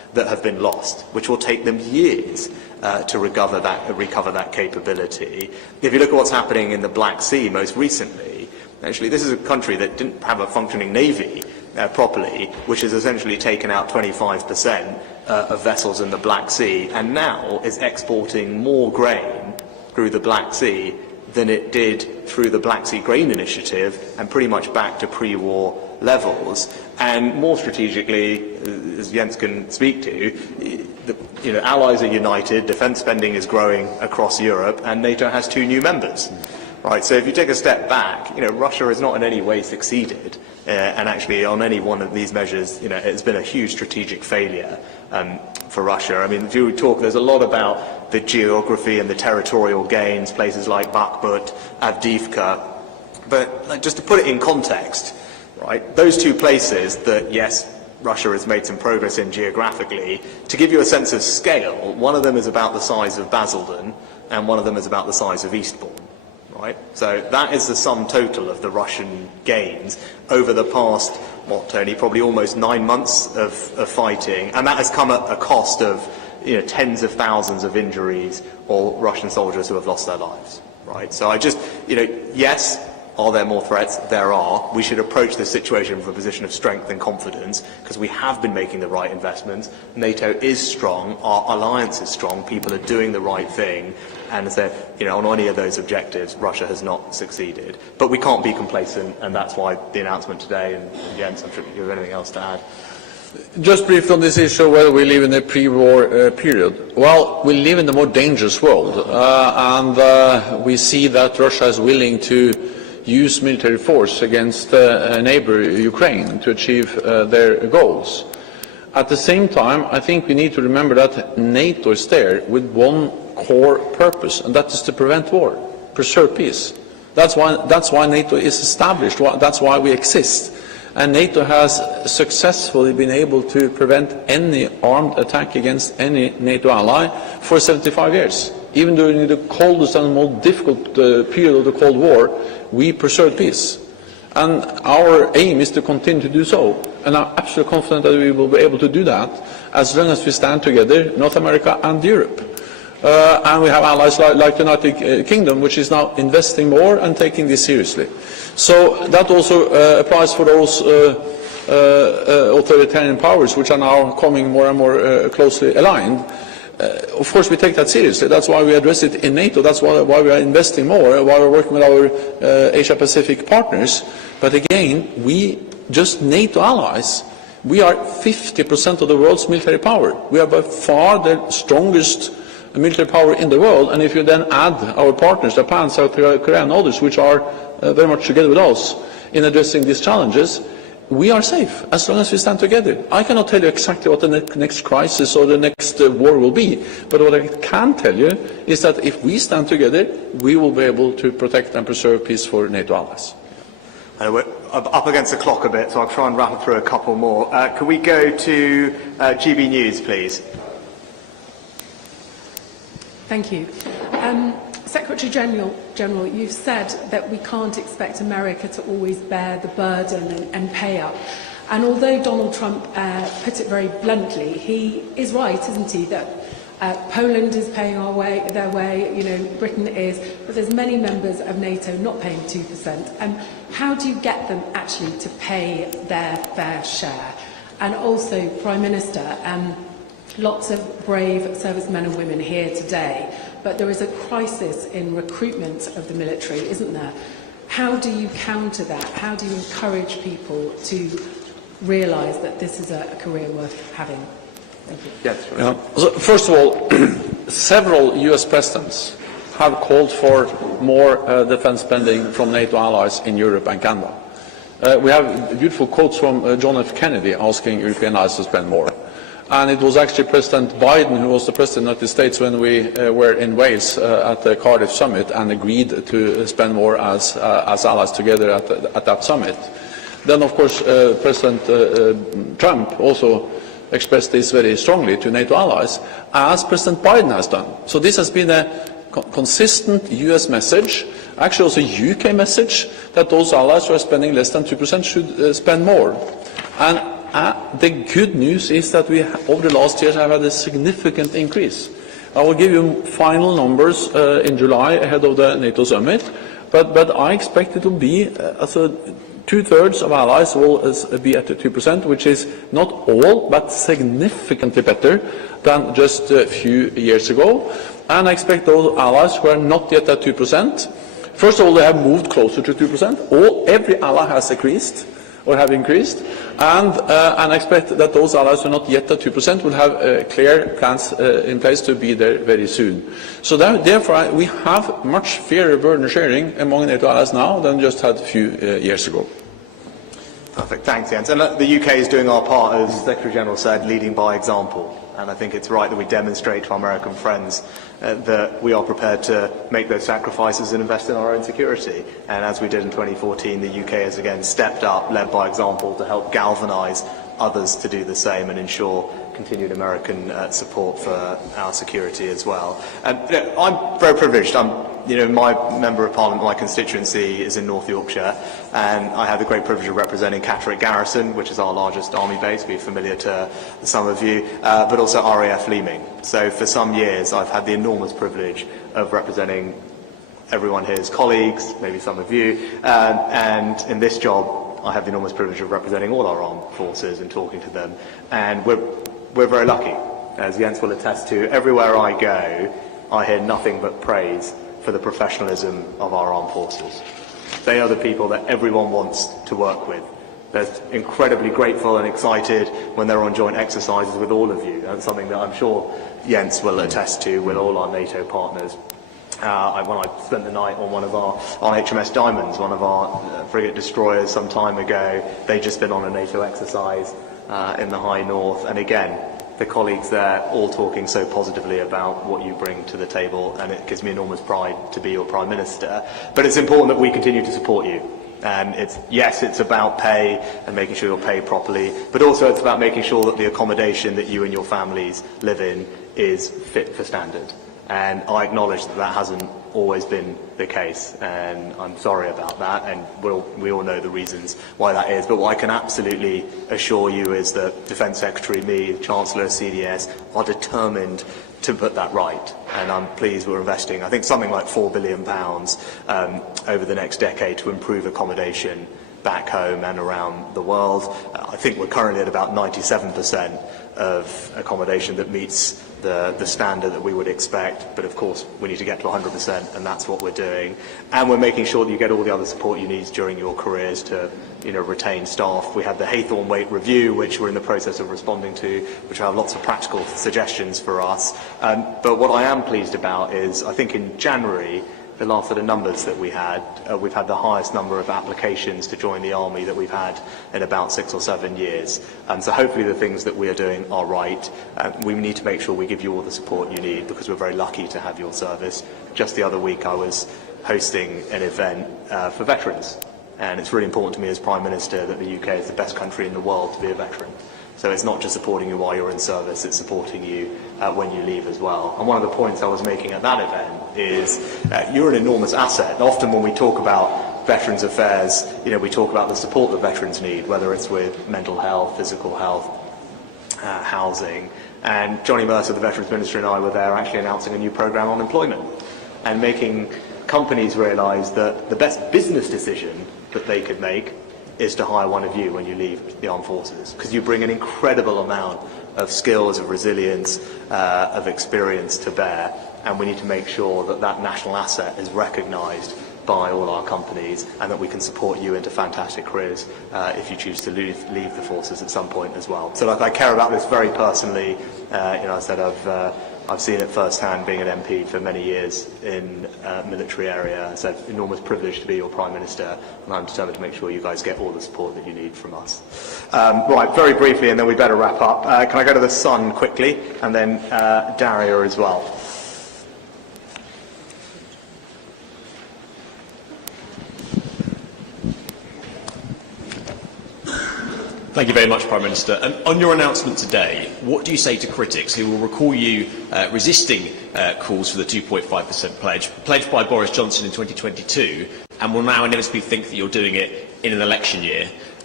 that have been lost, which will take them years to recover that capability. If you look at what's happening in the Black Sea most recently, actually this is a country that didn't have a functioning navy properly, which has essentially taken out 25% of vessels in the Black Sea, and now is exporting more grain through the Black Sea than it did through the Black Sea Grain Initiative, and pretty much back to pre-war levels. And more strategically, as Jens can speak to, allies are united, defence spending is growing across Europe, and NATO has 2 new members. Right, so if you take a step back, Russia has not in any way succeeded, and actually on any one of these measures, it's been a huge strategic failure for Russia. I mean, if you talk, there's a lot about the geography and the territorial gains, places like Bakhmut, Avdiivka, but just to put it in context, right, those 2 places that, yes, Russia has made some progress in geographically, to give you a sense of scale, one of them is about the size of Basildon, and one of them is about the size of Eastbourne. Right? So that is the sum total of the Russian gains over the past, Tony, probably almost 9 months of fighting, and that has come at a cost of tens of thousands of injuries or Russian soldiers who have lost their lives. Right? So I just, yes, are there more threats? There are. We should approach this situation from a position of strength and confidence, because we have been making the right investments. NATO is strong, our alliance is strong, people are doing the right thing, and so, on any of those objectives, Russia has not succeeded. But we can't be complacent, and that's why the announcement today, and Jens, I'm sure you have anything else to add. Just briefly on this issue, whether we live in a pre-war period. Well, we live in a more dangerous world, and we see that Russia is willing to use military force against a neighbor, Ukraine, to achieve their goals. At the same time, I think we need to remember that NATO is there with one core purpose, and that is to prevent war, preserve peace. That's why NATO is established. That's why we exist. And NATO has successfully been able to prevent any armed attack against any NATO ally for 75 years. Even during the coldest and most difficult period of the Cold War, we preserved peace. And our aim is to continue to do so. And I'm absolutely confident that we will be able to do that as long as we stand together, North America and Europe. And we have allies like the United Kingdom, which is now investing more and taking this seriously. So that also applies for those authoritarian powers which are now coming more and more closely aligned. Of course, we take that seriously. That's why we address it in NATO. That's why we are investing more, why we're working with our Asia-Pacific partners. But again, we, just NATO allies, we are 50% of the world's military power. We are by far the strongest military power in the world. And if you then add our partners, Japan, South Korea, and others, which are very much together with us in addressing these challenges, we are safe as long as we stand together. I cannot tell you exactly what the next crisis or the next war will be, but what I can tell you is that if we stand together, we will be able to protect and preserve peace for NATO allies. We're up against the clock a bit, so I'll try and rattle through a couple more. Can we go to GB News, please? Thank you. Secretary General, you've said that we can't expect America to always bear the burden and pay up. And although Donald Trump put it very bluntly, he is right, isn't he, that Poland is paying their way, Britain is, but there's many members of NATO not paying 2%. How do you get them actually to pay their fair share? And also, Prime Minister, lots of brave servicemen and women here today, but there is a crisis in recruitment of the military, isn't there? How do you counter that? How do you encourage people to realise that this is a career worth having? Thank you. Yes. So first of all, several US presidents have called for more defence spending from NATO allies in Europe and Canada. We have beautiful quotes from John F. Kennedy asking European allies to spend more. And it was actually President Biden who was the President of the United States when we were in Wales at the Cardiff summit and agreed to spend more as allies together at that summit. Then, of course, President Trump also expressed this very strongly to NATO allies, as President Biden has done. So this has been a consistent US message, actually also a UK message, that those allies who are spending less than 2% should spend more. And the good news is that we, over the last years, have had a significant increase. I will give you final numbers in July ahead of the NATO summit, but I expect it to be two-thirds of allies will be at 2%, which is not all, but significantly better than just a few years ago. And I expect those allies who are not yet at 2%, first of all, they have moved closer to 2%. Every ally has increased, or have increased, and I expect that those allies who are not yet at 2% will have clear plans in place to be there very soon. So therefore, we have much fairer burden sharing among NATO allies now than just had a few years ago. Perfect. Thanks, Jens. And the UK is doing our part, as the Secretary General said, leading by example. And I think it's right that we demonstrate to our American friends that we are prepared to make those sacrifices and invest in our own security. And as we did in 2014, the UK has again stepped up, led by example, to help galvanise others to do the same and ensure continued American support for our security as well. I'm very privileged. My Member of Parliament, my constituency is in North Yorkshire, and I have the great privilege of representing Catterick Garrison, which is our largest army base, be familiar to some of you, but also RAF Leeming. So for some years I've had the enormous privilege of representing everyone here's colleagues, maybe some of you, and in this job I have the enormous privilege of representing all our armed forces and talking to them, and we're very lucky. As Jens will attest to, everywhere I go I hear nothing but praise for the professionalism of our armed forces. They are the people that everyone wants to work with. They're incredibly grateful and excited when they're on joint exercises with all of you. That's something that I'm sure Jens will attest to with all our NATO partners. When I spent the night on on HMS Diamonds, one of our frigate destroyers some time ago, they'd just been on a NATO exercise in the High North, and again, the colleagues there all talking so positively about what you bring to the table, and it gives me enormous pride to be your Prime Minister. But it's important that we continue to support you. And it's about pay and making sure you're paid properly, but also it's about making sure that the accommodation that you and your families live in is fit for standard. And I acknowledge that that hasn't always been the case, and I'm sorry about that, and we all know the reasons why that is. But what I can absolutely assure you is that Defence Secretary, me, the Chancellor, CDS, are determined to put that right. And I'm pleased we're investing, I think, something like £4 billion over the next decade to improve accommodation back home and around the world. I think we're currently at about 97% of accommodation that meets the standard that we would expect, but of course we need to get to 100%, and that's what we're doing. And we're making sure that you get all the other support you need during your careers to retain staff. We have the Haythorne Weight Review, which we're in the process of responding to, which have lots of practical suggestions for us. But what I am pleased about is, I think in January, the last set of numbers that we've had the highest number of applications to join the Army that we've had in about 6 or 7 years. So hopefully the things that we are doing are right. We need to make sure we give you all the support you need, because we're very lucky to have your service. Just the other week I was hosting an event for veterans, and it's really important to me as Prime Minister that the UK is the best country in the world to be a veteran. So it's not just supporting you while you're in service, it's supporting you when you leave as well. And one of the points I was making at that event is you're an enormous asset. And often when we talk about Veterans Affairs, we talk about the support that veterans need, whether it's with mental health, physical health, housing. And Johnny Mercer, the Veterans Minister, and I were there actually announcing a new programme on employment and making companies realise that the best business decision that they could make is to hire one of you when you leave the armed forces, because you bring an incredible amount of skills, of resilience, of experience to bear, and we need to make sure that that national asset is recognised by all our companies, and that we can support you into fantastic careers if you choose to leave the forces at some point as well. So I care about this very personally. I said I've seen it firsthand being an MP for many years in a military area. It's an enormous privilege to be your Prime Minister, and I'm determined to make sure you guys get all the support that you need from us. Right, very briefly, and then we better wrap up. Can I go to the Sun quickly, and then Daria as well. Thank you very much, Prime Minister. On your announcement today, what do you say to critics who will recall you resisting calls for the 2.5% pledge, pledged by Boris Johnson in 2022, and will now inevitably think that you're doing it in an election year?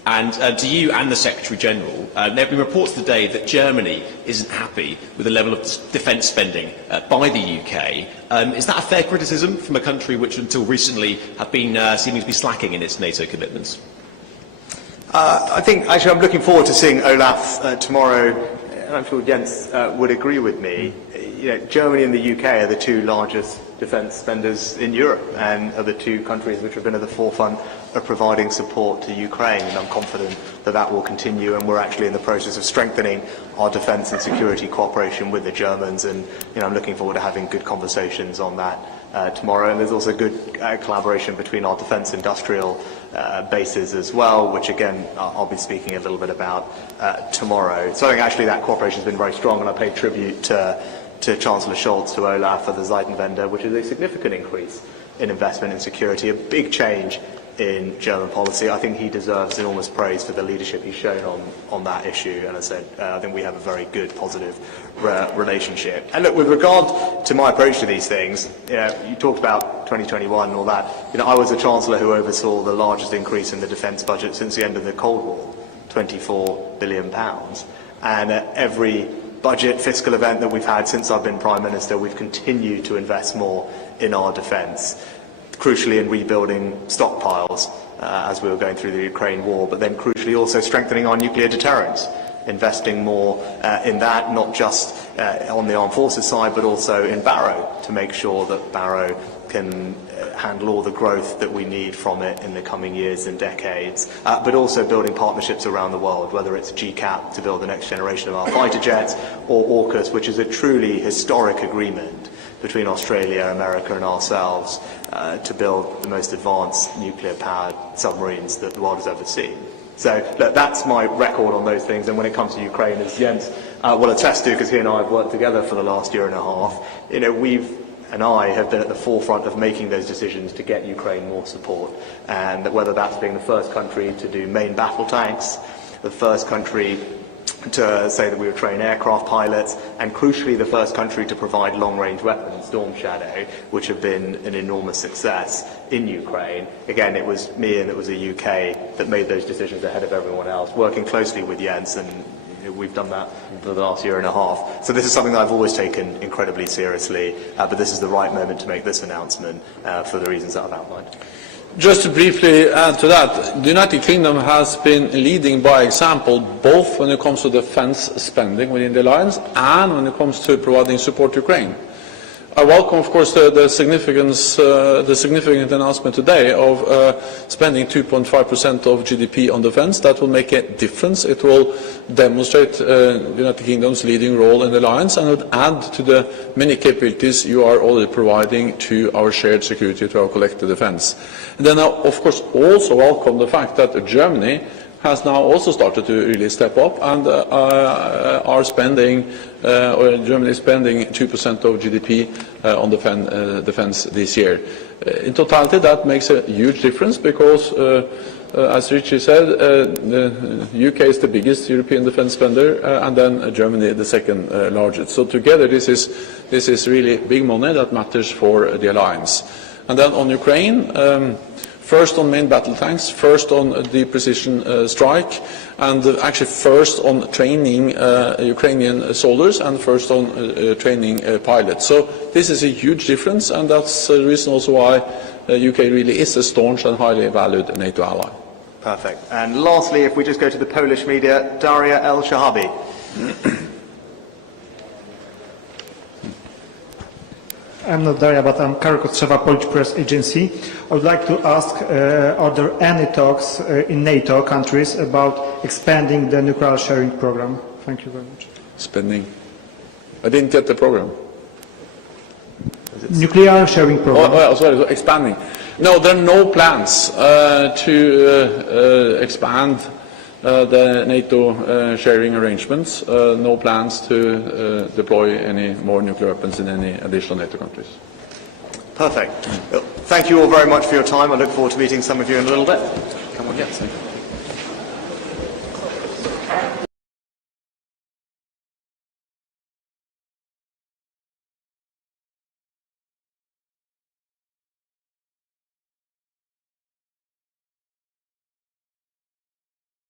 And to you and the Secretary-General, there have been reports today that Germany isn't happy with the level of defence spending by the UK. Is that a fair criticism from a country which until recently have been seeming to be slacking in its NATO commitments? I think, actually, I'm looking forward to seeing Olaf tomorrow, and I'm sure Jens would agree with me. Germany and the UK are the two largest defence spenders in Europe and are the two countries which have been at the forefront of providing support to Ukraine, and I'm confident that that will continue, and we're actually in the process of strengthening our defence and security cooperation with the Germans, and I'm looking forward to having good conversations on that tomorrow. And there's also good collaboration between our defence industrial bases as well, which again I'll be speaking a little bit about tomorrow. So I think actually that cooperation has been very strong, and I pay tribute to Chancellor Scholz, to Olaf, for the Zeitenwende, which is a significant increase in investment in security, a big change in German policy. I think he deserves enormous praise for the leadership he's shown on that issue, and as I said, I think we have a very good, positive relationship. And look, with regard to my approach to these things, you talked about 2021 and all that. I was a Chancellor who oversaw the largest increase in the defence budget since the end of the Cold War, £24 billion. And at every budget fiscal event that we've had since I've been Prime Minister, we've continued to invest more in our defence, crucially in rebuilding stockpiles as we were going through the Ukraine war, but then crucially also strengthening our nuclear deterrence, investing more in that, not just on the armed forces side, but also in Barrow, to make sure that Barrow can handle all the growth that we need from it in the coming years and decades, but also building partnerships around the world, whether it's GCAP to build the next generation of our fighter jets, or AUKUS, which is a truly historic agreement between Australia, America and ourselves to build the most advanced nuclear-powered submarines that the world has ever seen. So look, that's my record on those things, and when it comes to Ukraine, as Jens will attest to, because he and I have worked together for the last year and a half, I have been at the forefront of making those decisions to get Ukraine more support, and whether that's being the first country to do main battle tanks, the first country to say that we would train aircraft pilots, and crucially the first country to provide long-range weapons, Storm Shadow, which have been an enormous success in Ukraine. Again, it was me and it was the UK that made those decisions ahead of everyone else, working closely with Jens, and we've done that for the last year and a half. So this is something that I've always taken incredibly seriously, but this is the right moment to make this announcement for the reasons that I've outlined. Just to briefly add to that, the United Kingdom has been leading by example, both when it comes to defence spending within the alliance and when it comes to providing support to Ukraine. I welcome, of course, the significant announcement today of spending 2.5% of GDP on defence. That will make a difference. It will demonstrate the United Kingdom's leading role in the alliance, and would add to the many capabilities you are already providing to our shared security, to our collective defence. And then I, of course, also welcome the fact that Germany has now also started to really step up and are spending, or Germany is spending 2% of GDP on defence this year. In totality, that makes a huge difference because, as Richie said, the UK is the biggest European defence spender, and then Germany the second largest. So together, this is really big money that matters for the alliance. And then on Ukraine. First on main battle tanks, first on deep precision strike, and actually first on training Ukrainian soldiers, and first on training pilots. So this is a huge difference, and that's the reason also why UK really is a staunch and highly valued NATO ally. Perfect. And lastly, if we just go to the Polish media, Daria El-Shahabi. I'm not Daria, but I'm Karol Kostrzewa, Polish Press Agency. I would like to ask, are there any talks in NATO countries about expanding the nuclear sharing program? Thank you very much. Spending? I didn't get the program. Nuclear sharing program. Oh, sorry, expanding. No, there are no plans to expand the NATO sharing arrangements, no plans to deploy any more nuclear weapons in any additional NATO countries. Perfect. Well, thank you all very much for your time. I look forward to meeting some of you in a little bit. Come on, yes.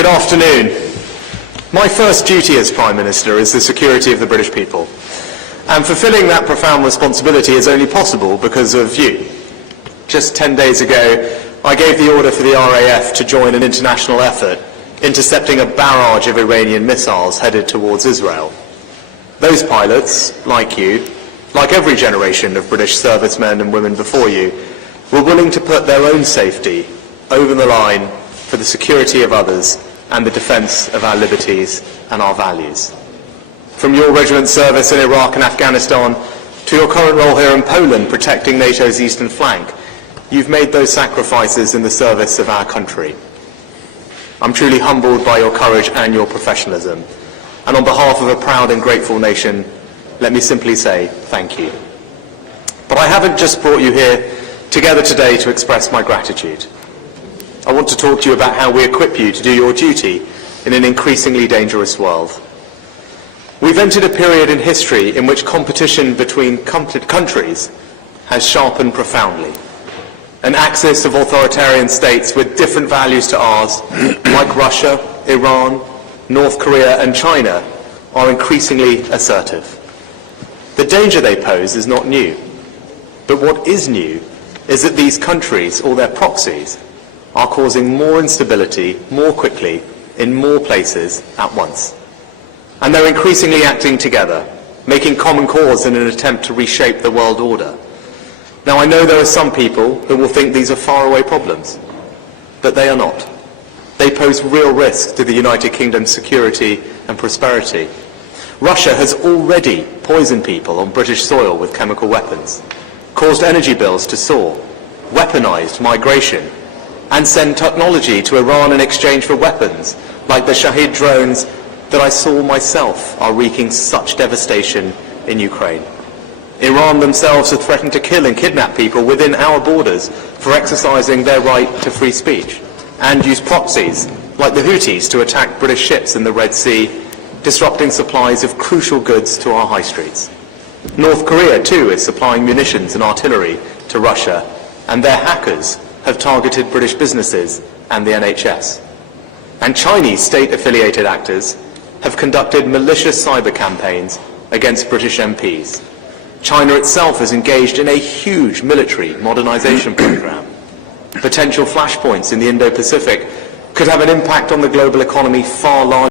Good afternoon. My first duty as Prime Minister is the security of the British people. And fulfilling that profound responsibility is only possible because of you. Just 10 days ago, I gave the order for the RAF to join an international effort intercepting a barrage of Iranian missiles headed towards Israel. Those pilots, like you, like every generation of British servicemen and women before you, were willing to put their own safety over the line for the security of others and the defence of our liberties and our values. From your regiment service in Iraq and Afghanistan to your current role here in Poland protecting NATO's eastern flank, you've made those sacrifices in the service of our country. I'm truly humbled by your courage and your professionalism. And on behalf of a proud and grateful nation, let me simply say thank you. But I haven't just brought you here together today to express my gratitude. I want to talk to you about how we equip you to do your duty in an increasingly dangerous world. We've entered a period in history in which competition between countries has sharpened profoundly. An axis of authoritarian states with different values to ours, like Russia, Iran, North Korea and China, are increasingly assertive. The danger they pose is not new. But what is new is that these countries, or their proxies, are causing more instability more quickly in more places at once. And they're increasingly acting together, making common cause in an attempt to reshape the world order. Now, I know there are some people who will think these are faraway problems, but they are not. They pose real risk to the United Kingdom's security and prosperity. Russia has already poisoned people on British soil with chemical weapons, caused energy bills to soar, weaponized migration, and sent technology to Iran in exchange for weapons, like the Shahid drones that I saw myself are wreaking such devastation in Ukraine. Iran themselves have threatened to kill and kidnap people within our borders for exercising their right to free speech, and use proxies like the Houthis to attack British ships in the Red Sea, disrupting supplies of crucial goods to our high streets. North Korea, too, is supplying munitions and artillery to Russia, and their hackers have targeted British businesses and the NHS. And Chinese state-affiliated actors have conducted malicious cyber campaigns against British MPs. China itself is engaged in a huge military modernization program. Potential flashpoints in the Indo-Pacific could have an impact on the global economy far larger